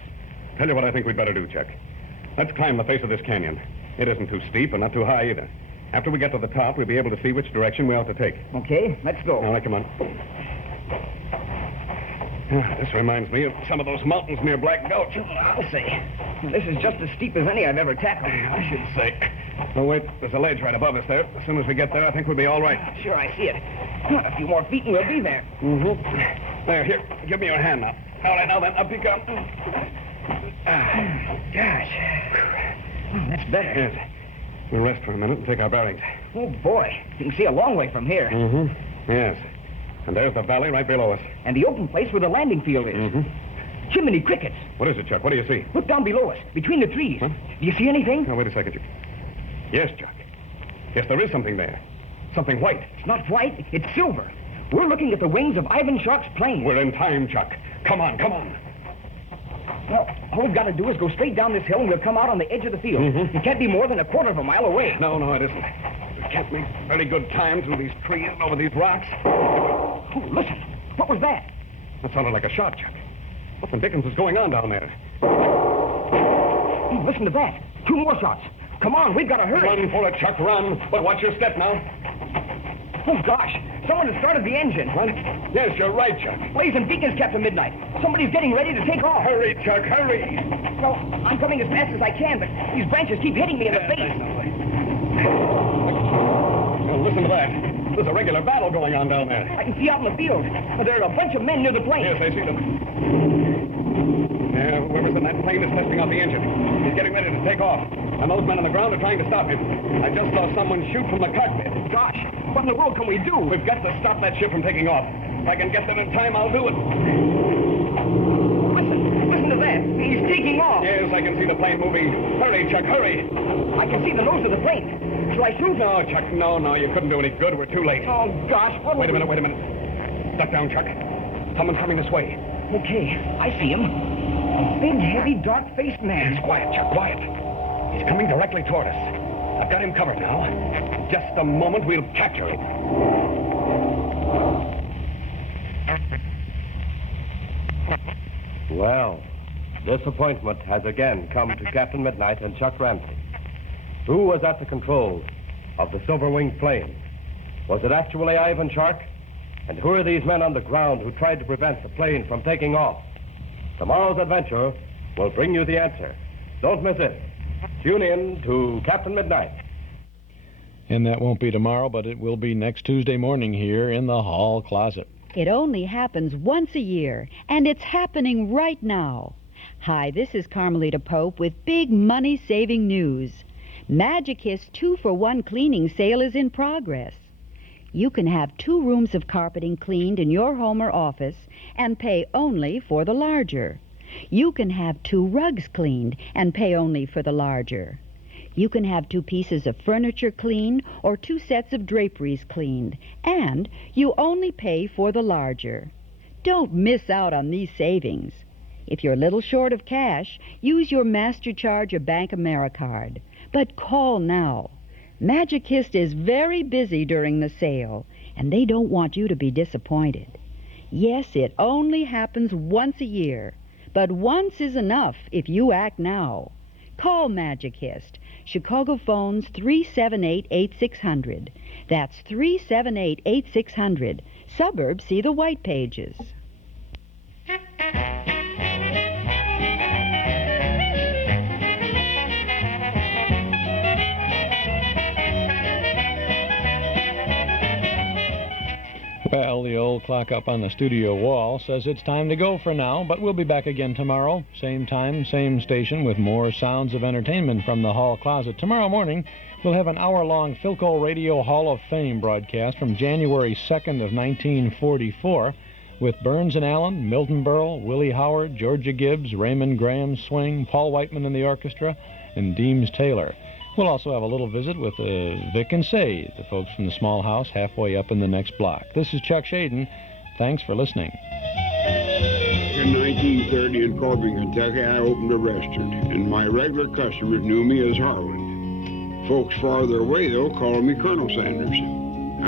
Tell you what I think we'd better do, Chuck. Let's climb the face of this canyon. It isn't too steep and not too high either. After we get to the top, we'll be able to see which direction we ought to take. Okay, let's go. All right, come on. This reminds me of some of those mountains near Black Gulch. I'll say. This is just as steep as any I've ever tackled. I should say. Oh, wait, there's a ledge right above us there. As soon as we get there, I think we'll be all right. Sure, I see it. A few more feet and we'll be there. Mm-hmm. There, here, give me your hand now. All right, now then, up you come. Gosh. Oh, that's better. Yes. We'll rest for a minute and take our bearings. Oh, boy. You can see a long way from here. Mm-hmm. Yes. And there's the valley right below us. And the open place where the landing field is. Mm-hmm. Jiminy Crickets. What is it, Chuck? What do you see? Look down below us, between the trees. Huh? Do you see anything? Oh, wait a second, Chuck. Yes, Chuck. Yes, there is something there. Something white. It's not white. It's silver. We're looking at the wings of Ivan Shark's plane. We're in time, Chuck. Come on, come on. Well, all we've got to do is go straight down this hill and we'll come out on the edge of the field. Mm-hmm. It can't be more than a quarter of a mile away. No, it isn't. We can't make very good time through these trees and over these rocks. Oh, listen. What was that? That sounded like a shot, Chuck. What the dickens is going on down there? Hey, listen to that. 2 more shots. Come on, we've got to hurry. Run for it, Chuck, run. But watch your step now. Oh, gosh. Someone has started the engine. What? Yes, you're right, Chuck. Blazing beacons, Captain Midnight. Somebody's getting ready to take off. Hurry, Chuck, hurry. Well, I'm coming as fast as I can, but these branches keep hitting me in the face. Well, listen to that. There's a regular battle going on down there. I can see out in the field. There are a bunch of men near the plane. Yes, I see them. Yeah, whoever's in that plane is testing out the engine. He's getting ready to take off. And those men on the ground are trying to stop him. I just saw someone shoot from the cockpit. Gosh, what in the world can we do? We've got to stop that ship from taking off. If I can get them in time, I'll do it. Listen to that. He's taking off. Yes, I can see the plane moving. Hurry, Chuck, hurry. I can see the nose of the plane. Shall I shoot? No, Chuck, no, you couldn't do any good. We're too late. Oh, gosh, what Wait a minute. Duck down, Chuck. Someone's coming this way. Okay, I see him. A big, heavy, dark-faced man. Yes, quiet, Chuck, quiet. He's coming directly toward us. I've got him covered now. In just a moment, we'll capture him. Well, disappointment has again come to Captain Midnight and Chuck Ramsey. Who was at the controls of the silver-winged plane? Was it actually Ivan Shark? And who are these men on the ground who tried to prevent the plane from taking off? Tomorrow's adventure will bring you the answer. Don't miss it. Tune in to Captain Midnight. And that won't be tomorrow, but it will be next Tuesday morning here in the hall closet. It only happens once a year, and it's happening right now. Hi, this is Carmelita Pope with big money-saving news. Magicist's 2-for-1 cleaning sale is in progress. You can have 2 rooms of carpeting cleaned in your home or office and pay only for the larger. You can have 2 rugs cleaned and pay only for the larger. You can have 2 pieces of furniture cleaned or 2 sets of draperies cleaned, and you only pay for the larger. Don't miss out on these savings. If you're a little short of cash, use your MasterCharge or Bank AmeriCard. But call now. Magicist is very busy during the sale, and they don't want you to be disappointed. Yes, it only happens once a year, but once is enough if you act now. Call Magicist. Chicago phones 378-8600. That's 378-8600. Suburbs see the white pages. Well, the old clock up on the studio wall says it's time to go for now, but we'll be back again tomorrow. Same time, same station, with more sounds of entertainment from the hall closet. Tomorrow morning, we'll have an hour-long Philco Radio Hall of Fame broadcast from January 2nd of 1944 with Burns and Allen, Milton Berle, Willie Howard, Georgia Gibbs, Raymond Graham Swing, Paul Whiteman in the orchestra, and Deems Taylor. We'll also have a little visit with Vic and Say, the folks from the small house halfway up in the next block. This is Chuck Shaden. Thanks for listening. In 1930 in Corbin, Kentucky, I opened a restaurant, and my regular customers knew me as Harland. Folks farther away, though, called me Colonel Sanders.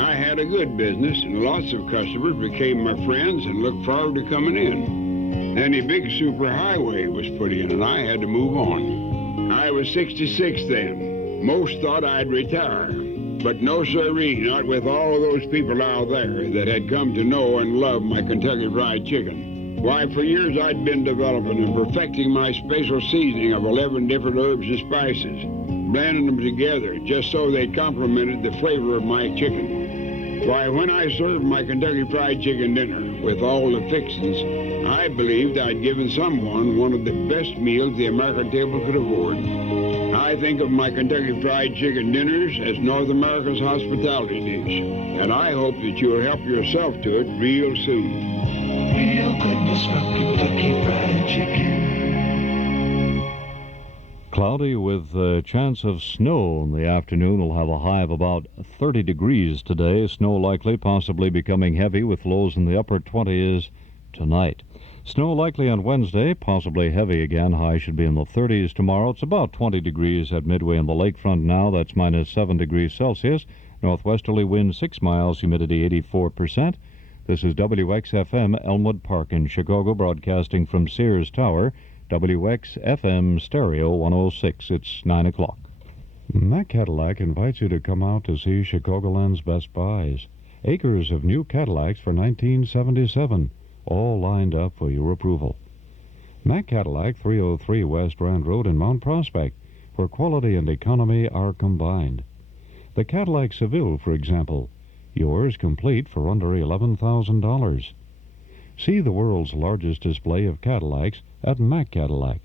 I had a good business, and lots of customers became my friends and looked forward to coming in. Then a big superhighway was put in, and I had to move on. I was 66 then. Most thought I'd retire, but no sirree, not with all of those people out there that had come to know and love my Kentucky Fried Chicken. Why, for years I'd been developing and perfecting my special seasoning of 11 different herbs and spices, blending them together just so they complemented the flavor of my chicken. Why, when I served my Kentucky Fried Chicken dinner with all the fixings, I believed I'd given someone one of the best meals the American table could afford. I think of my Kentucky Fried Chicken dinners as North America's hospitality dish, and I hope that you'll help yourself to it real soon. Real goodness from Kentucky Fried Chicken. Cloudy with a chance of snow in the afternoon. We'll have a high of about 30 degrees today. Snow likely, possibly becoming heavy with lows in the upper 20s tonight. Snow likely on Wednesday, possibly heavy again. High should be in the 30s tomorrow. It's about 20 degrees at Midway on the lakefront now. That's minus 7 degrees Celsius. Northwesterly wind 6 miles, humidity 84%. This is WXFM Elmwood Park in Chicago, broadcasting from Sears Tower. WXFM Stereo 106. It's 9 o'clock. Mack Cadillac invites you to come out to see Chicagoland's best buys. Acres of new Cadillacs for 1977. All lined up for your approval. Mack Cadillac, 303 West Rand Road in Mount Prospect, where quality and economy are combined. The Cadillac Seville, for example, yours complete for under $11,000. See the world's largest display of Cadillacs at Mack Cadillac.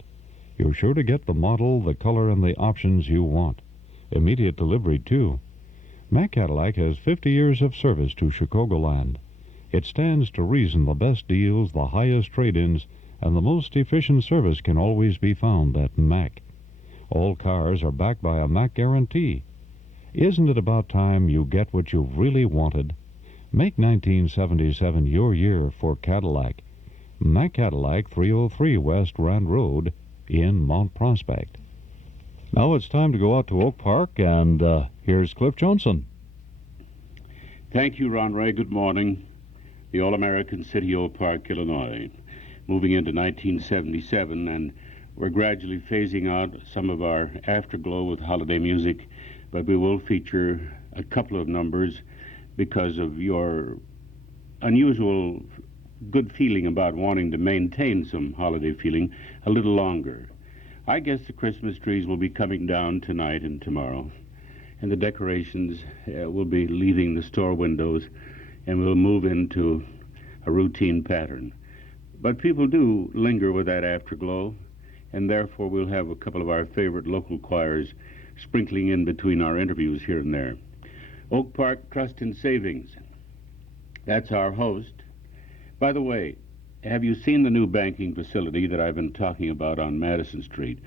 You're sure to get the model, the color, and the options you want. Immediate delivery, too. Mack Cadillac has 50 years of service to Chicagoland. It stands to reason the best deals, the highest trade-ins, and the most efficient service can always be found at Mac. All cars are backed by a Mac guarantee. Isn't it about time you get what you've really wanted? Make 1977 your year for Cadillac. Mac Cadillac, 303 West Rand Road in Mount Prospect. Now it's time to go out to Oak Park, and here's Cliff Johnson. Thank you, Ron Ray. Good morning. The All-American City, Oak Park, Illinois. Moving into 1977, and we're gradually phasing out some of our afterglow with holiday music, but we will feature a couple of numbers because of your unusual good feeling about wanting to maintain some holiday feeling a little longer. I guess the Christmas trees will be coming down tonight and tomorrow, and the decorations will be leaving the store windows, and we'll move into a routine pattern. But people do linger with that afterglow, and therefore we'll have a couple of our favorite local choirs sprinkling in between our interviews here and there. Oak Park Trust and Savings. That's our host. By the way, have you seen the new banking facility that I've been talking about on Madison Street?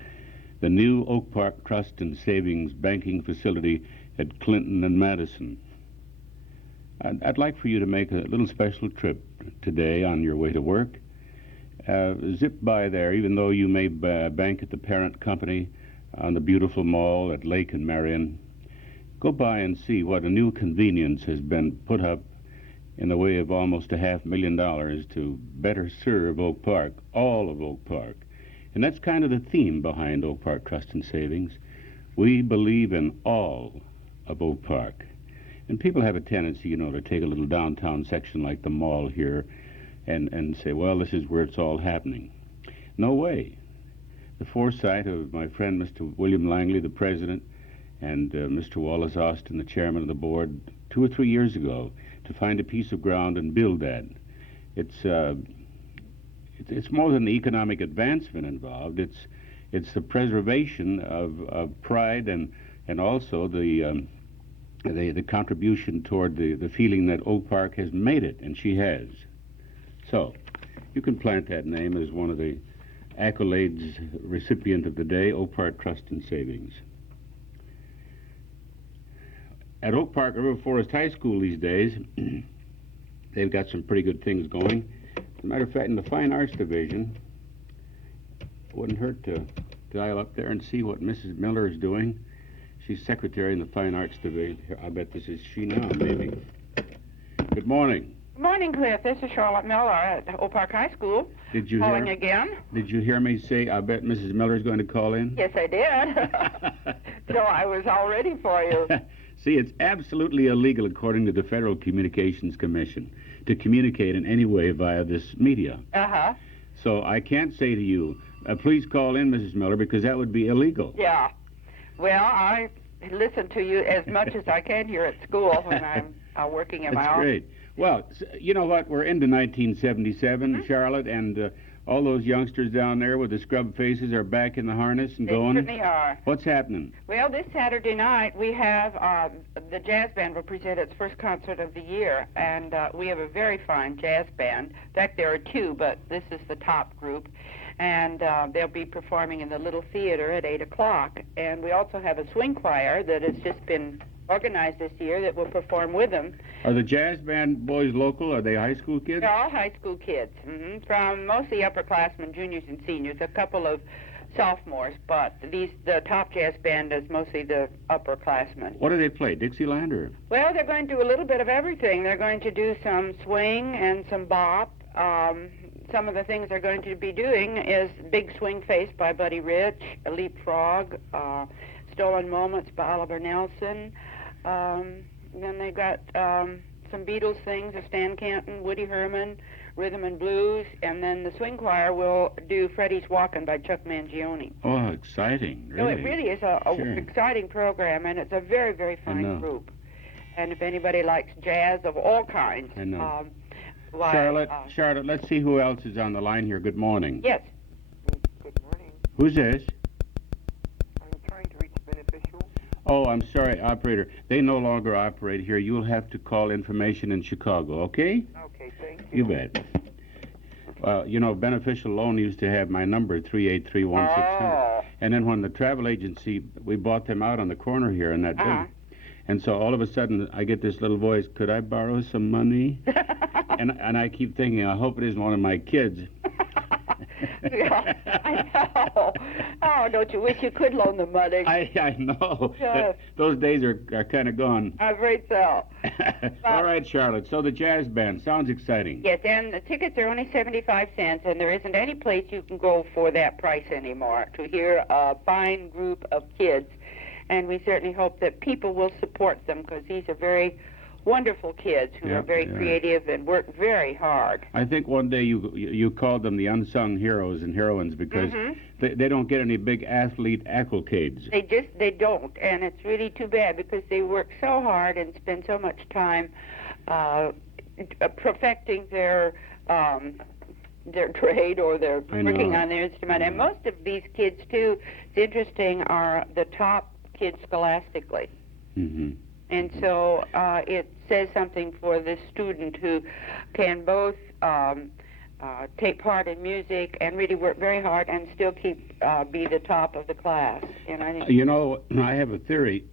The new Oak Park Trust and Savings banking facility at Clinton and Madison. I'd like for you to make a little special trip today on your way to work. Zip by there, even though you may bank at the parent company on the beautiful mall at Lake and Marion. Go by and see what a new convenience has been put up in the way of almost $500,000 to better serve Oak Park, all of Oak Park. And that's kind of the theme behind Oak Park Trust and Savings. We believe in all of Oak Park. And people have a tendency, you know, to take a little downtown section like the mall here and say, well, this is where it's all happening. No way. The foresight of my friend, Mr. William Langley, the president, and Mr. Wallace Austin, the chairman of the board, 2 or 3 years ago, to find a piece of ground and build that. It's more than the economic advancement involved. It's the preservation of pride and also the contribution toward the feeling that Oak Park has made it, and she has. So you can plant that name as one of the accolades recipient of the day, Oak Park Trust and Savings. At Oak Park River Forest High School these days, they've got some pretty good things going. As a matter of fact, in the Fine Arts Division, it wouldn't hurt to dial up there and see what Mrs. Miller is doing. She's secretary in the Fine Arts Division. Here, I bet this is she now, maybe. Good morning. Good morning, Cliff. This is Charlotte Miller at Oak Park High School. Did you calling hear? again? Did you hear me say, I bet Mrs. Miller's going to call in? Yes, I did. So I was all ready for you. See, it's absolutely illegal, according to the Federal Communications Commission, to communicate in any way via this media. Uh-huh. So I can't say to you, please call in, Mrs. Miller, because that would be illegal. Yeah. Well, I listen to you as much as I can here at school when I'm working in my office. That's great. Well, you know what? We're into 1977, Charlotte, and all those youngsters down there with the scrub faces are back in the harness and going. They certainly are. What's happening? Well, this Saturday night we have the jazz band will present its first concert of the year, and we have a very fine jazz band. In fact, there are two, but this is the top group, and they'll be performing in the Little Theater at 8 o'clock. And we also have a swing choir that has just been organized this year that will perform with them. Are the jazz band boys local? Are they high school kids? They're all high school kids, from mostly upperclassmen, juniors and seniors, a couple of sophomores, but the top jazz band is mostly the upperclassmen. What do they play, Dixieland or? Well, they're going to do a little bit of everything. They're going to do some swing and some bop. Some of the things they're going to be doing is Big Swing Face by Buddy Rich, a Leapfrog, Stolen Moments by Oliver Nelson. Then they got some Beatles things, of Stan Kenton, Woody Herman, Rhythm and Blues, and then the swing choir will do Freddie's Walkin' by Chuck Mangione. Oh, exciting! Really? So it really is an exciting program, and it's a very, very fine group. And if anybody likes jazz of all kinds, I know. Charlotte, let's see who else is on the line here. Good morning. Yes. Good morning. Who's this? I'm trying to reach the beneficial. Oh, I'm sorry, operator. They no longer operate here. You'll have to call information in Chicago, okay? Okay, thank You bet. Well, you know, Beneficial Loan used to have my number, 383-1600. Oh. And then when the travel agency, we bought them out on the corner here in that building. And so all of a sudden, I get this little voice, could I borrow some money? and I keep thinking, I hope it isn't one of my kids. Yeah, I know. Oh, don't you wish you could loan the money? I know. Yes. Those days are kind of gone. I'm afraid so. All right, Charlotte. So the jazz band sounds exciting. Yes, and the tickets are only 75 cents, and there isn't any place you can go for that price anymore to hear a fine group of kids. And we certainly hope that people will support them because these are very wonderful kids who are very creative and work very hard. I think one day you called them the unsung heroes and heroines because they don't get any big athlete accolades. They don't, and it's really too bad because they work so hard and spend so much time perfecting their trade or their working on their instrument. And most of these kids too, it's interesting, are the top kids scholastically. And so it says something for this student who can both take part in music and really work very hard and still be the top of the class. And I think, you know, I have a theory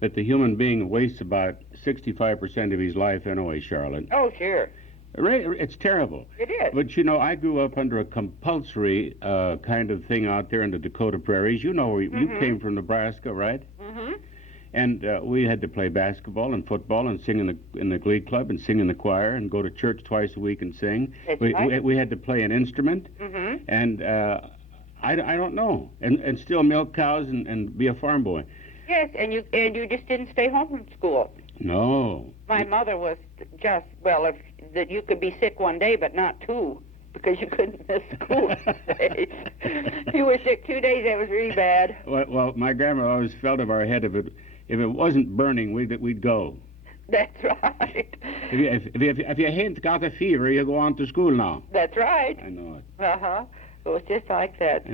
that the human being wastes about 65% of his life anyway, Charlotte. oh, sure. It's terrible. It is. But, you know, I grew up under a compulsory kind of thing out there in the Dakota prairies. You know, you came from Nebraska, right? And we had to play basketball and football and sing in the glee club and sing in the choir and go to church twice a week and sing. We had to play an instrument. And I don't know. And still milk cows and be a farm boy. Yes, and you just didn't stay home from school. No. My mother was just, well, that you could be sick one day but not two because you couldn't miss school days. If you were sick 2 days, that was really bad. Well, my grandma always felt of our head if it wasn't burning, we'd go. That's right. If you ain't got a fever, you go on to school now. That's right. I know it. It was just like that.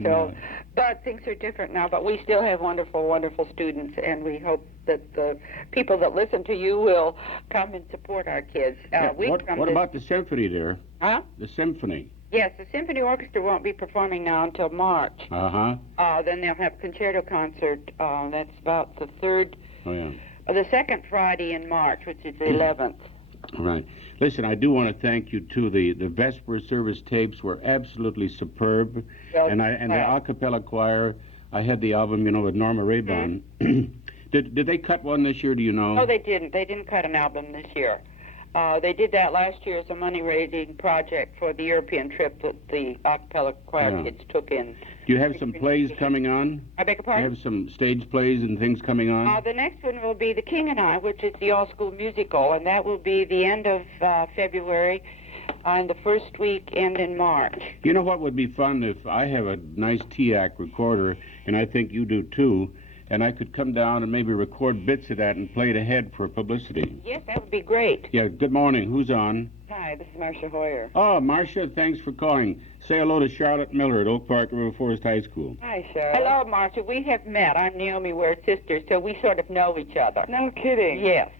But things are different now. But we still have wonderful, wonderful students, and we hope that the people that listen to you will come and support our kids. What about the symphony there? Huh? The symphony. Yes, the symphony orchestra won't be performing now until March. Then they'll have a concerto concert. That's about the third. The second Friday in March, which is the 11th. Right. Listen, I do want to thank you too. The Vesper service tapes were absolutely superb, and the a cappella choir. I had the album, you know, with Norma Raybon. Did they cut one this year? Do you know? No, they didn't. They didn't cut an album this year. They did that last year as a money-raising project for the European trip that the a cappella choir kids took in. Do you have some plays coming on? I beg your pardon? Do you have some stage plays and things coming on? The next one will be The King and I, which is the all-school musical, and that will be the end of February and the first weekend in March. You know what would be fun if I have a nice TAC recorder, and I think you do too, and I could come down and maybe record bits of that and play it ahead for publicity. Yes, that would be great. Yeah, good morning. Who's on? Hi, this is Marcia Hoyer. Oh, Marcia, thanks for calling. Say hello to Charlotte Miller at Oak Park River Forest High School. Hi, Charlotte. Hello, Marcia. We have met. I'm Naomi Ware's sister, so we sort of know each other. No kidding. Yes.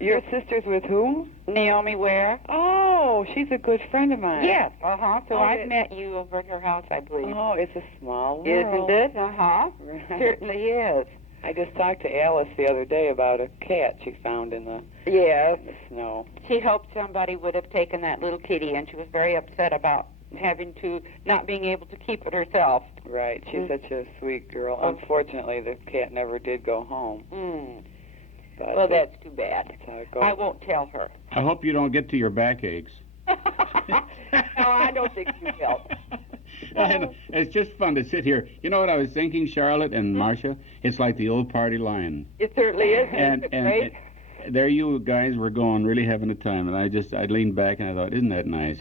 You're sisters with whom? Naomi Ware. Oh, she's a good friend of mine. Yes, So I've met you over at her house, I believe. Oh, it's a small world. Isn't it? Right. Certainly is. I just talked to Alice the other day about a cat she found in the snow. She hoped somebody would have taken that little kitty, and she was very upset about not being able to keep it herself. Right. She's such a sweet girl. Unfortunately, the cat never did go home. Well, that's too bad. That's how it goes. I won't tell her. I hope you don't get to your backaches. No, I don't think you will. It's just fun to sit here. You know what I was thinking, Charlotte and Marcia? It's like the old party line. It certainly is. Isn't it great? There you guys were going, really having a time, and I leaned back and I thought, isn't that nice?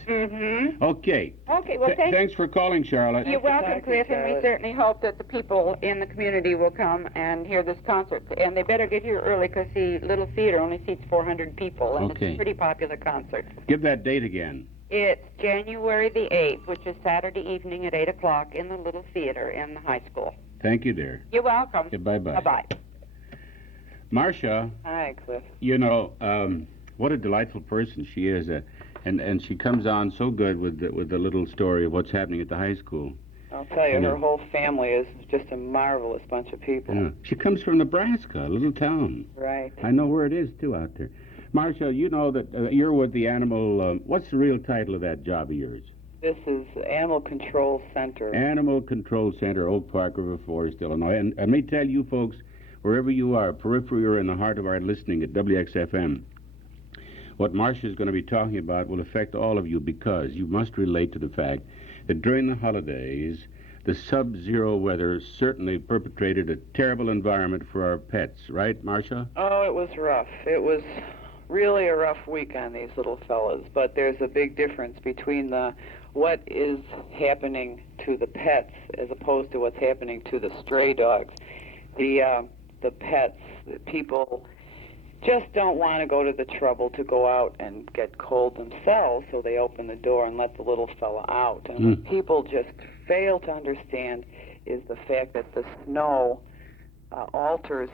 Okay. Okay, well, thanks for calling, Charlotte. You're welcome, Cliff, and we certainly hope that the people in the community will come and hear this concert. And they better get here early because the little theater only seats 400 people, and it's a pretty popular concert. Give that date again. It's January the 8th, which is Saturday evening at 8 o'clock in the little theater in the high school. Thank you, dear. You're welcome. Yeah, bye-bye. Bye-bye. Marcia, Hi, Cliff. you know, what a delightful person she is. And she comes on so good with the little story of what's happening at the high school. I'll tell you, You know. her whole family is just a marvelous bunch of people. Yeah. She comes from Nebraska, a little town. Right. I know where it is, too, out there. Marcia, you know that you're with the animal... what's the real title of that job of yours? This is Animal Control Center. Animal Control Center, Oak Park, River Forest, Illinois. And let me tell you folks, wherever you are, periphery or in the heart of our listening at WXFM, what Marcia is going to be talking about will affect all of you because you must relate to the fact that during the holidays, the sub-zero weather certainly perpetrated a terrible environment for our pets. Right, Marcia? Oh, it was rough. It was really a rough week on these little fellas, but there's a big difference between what is happening to the pets as opposed to what's happening to the stray dogs. The pets, the people just don't want to go to the trouble to go out and get cold themselves, so they open the door and let the little fella out. And what people just fail to understand is the fact that the snow alters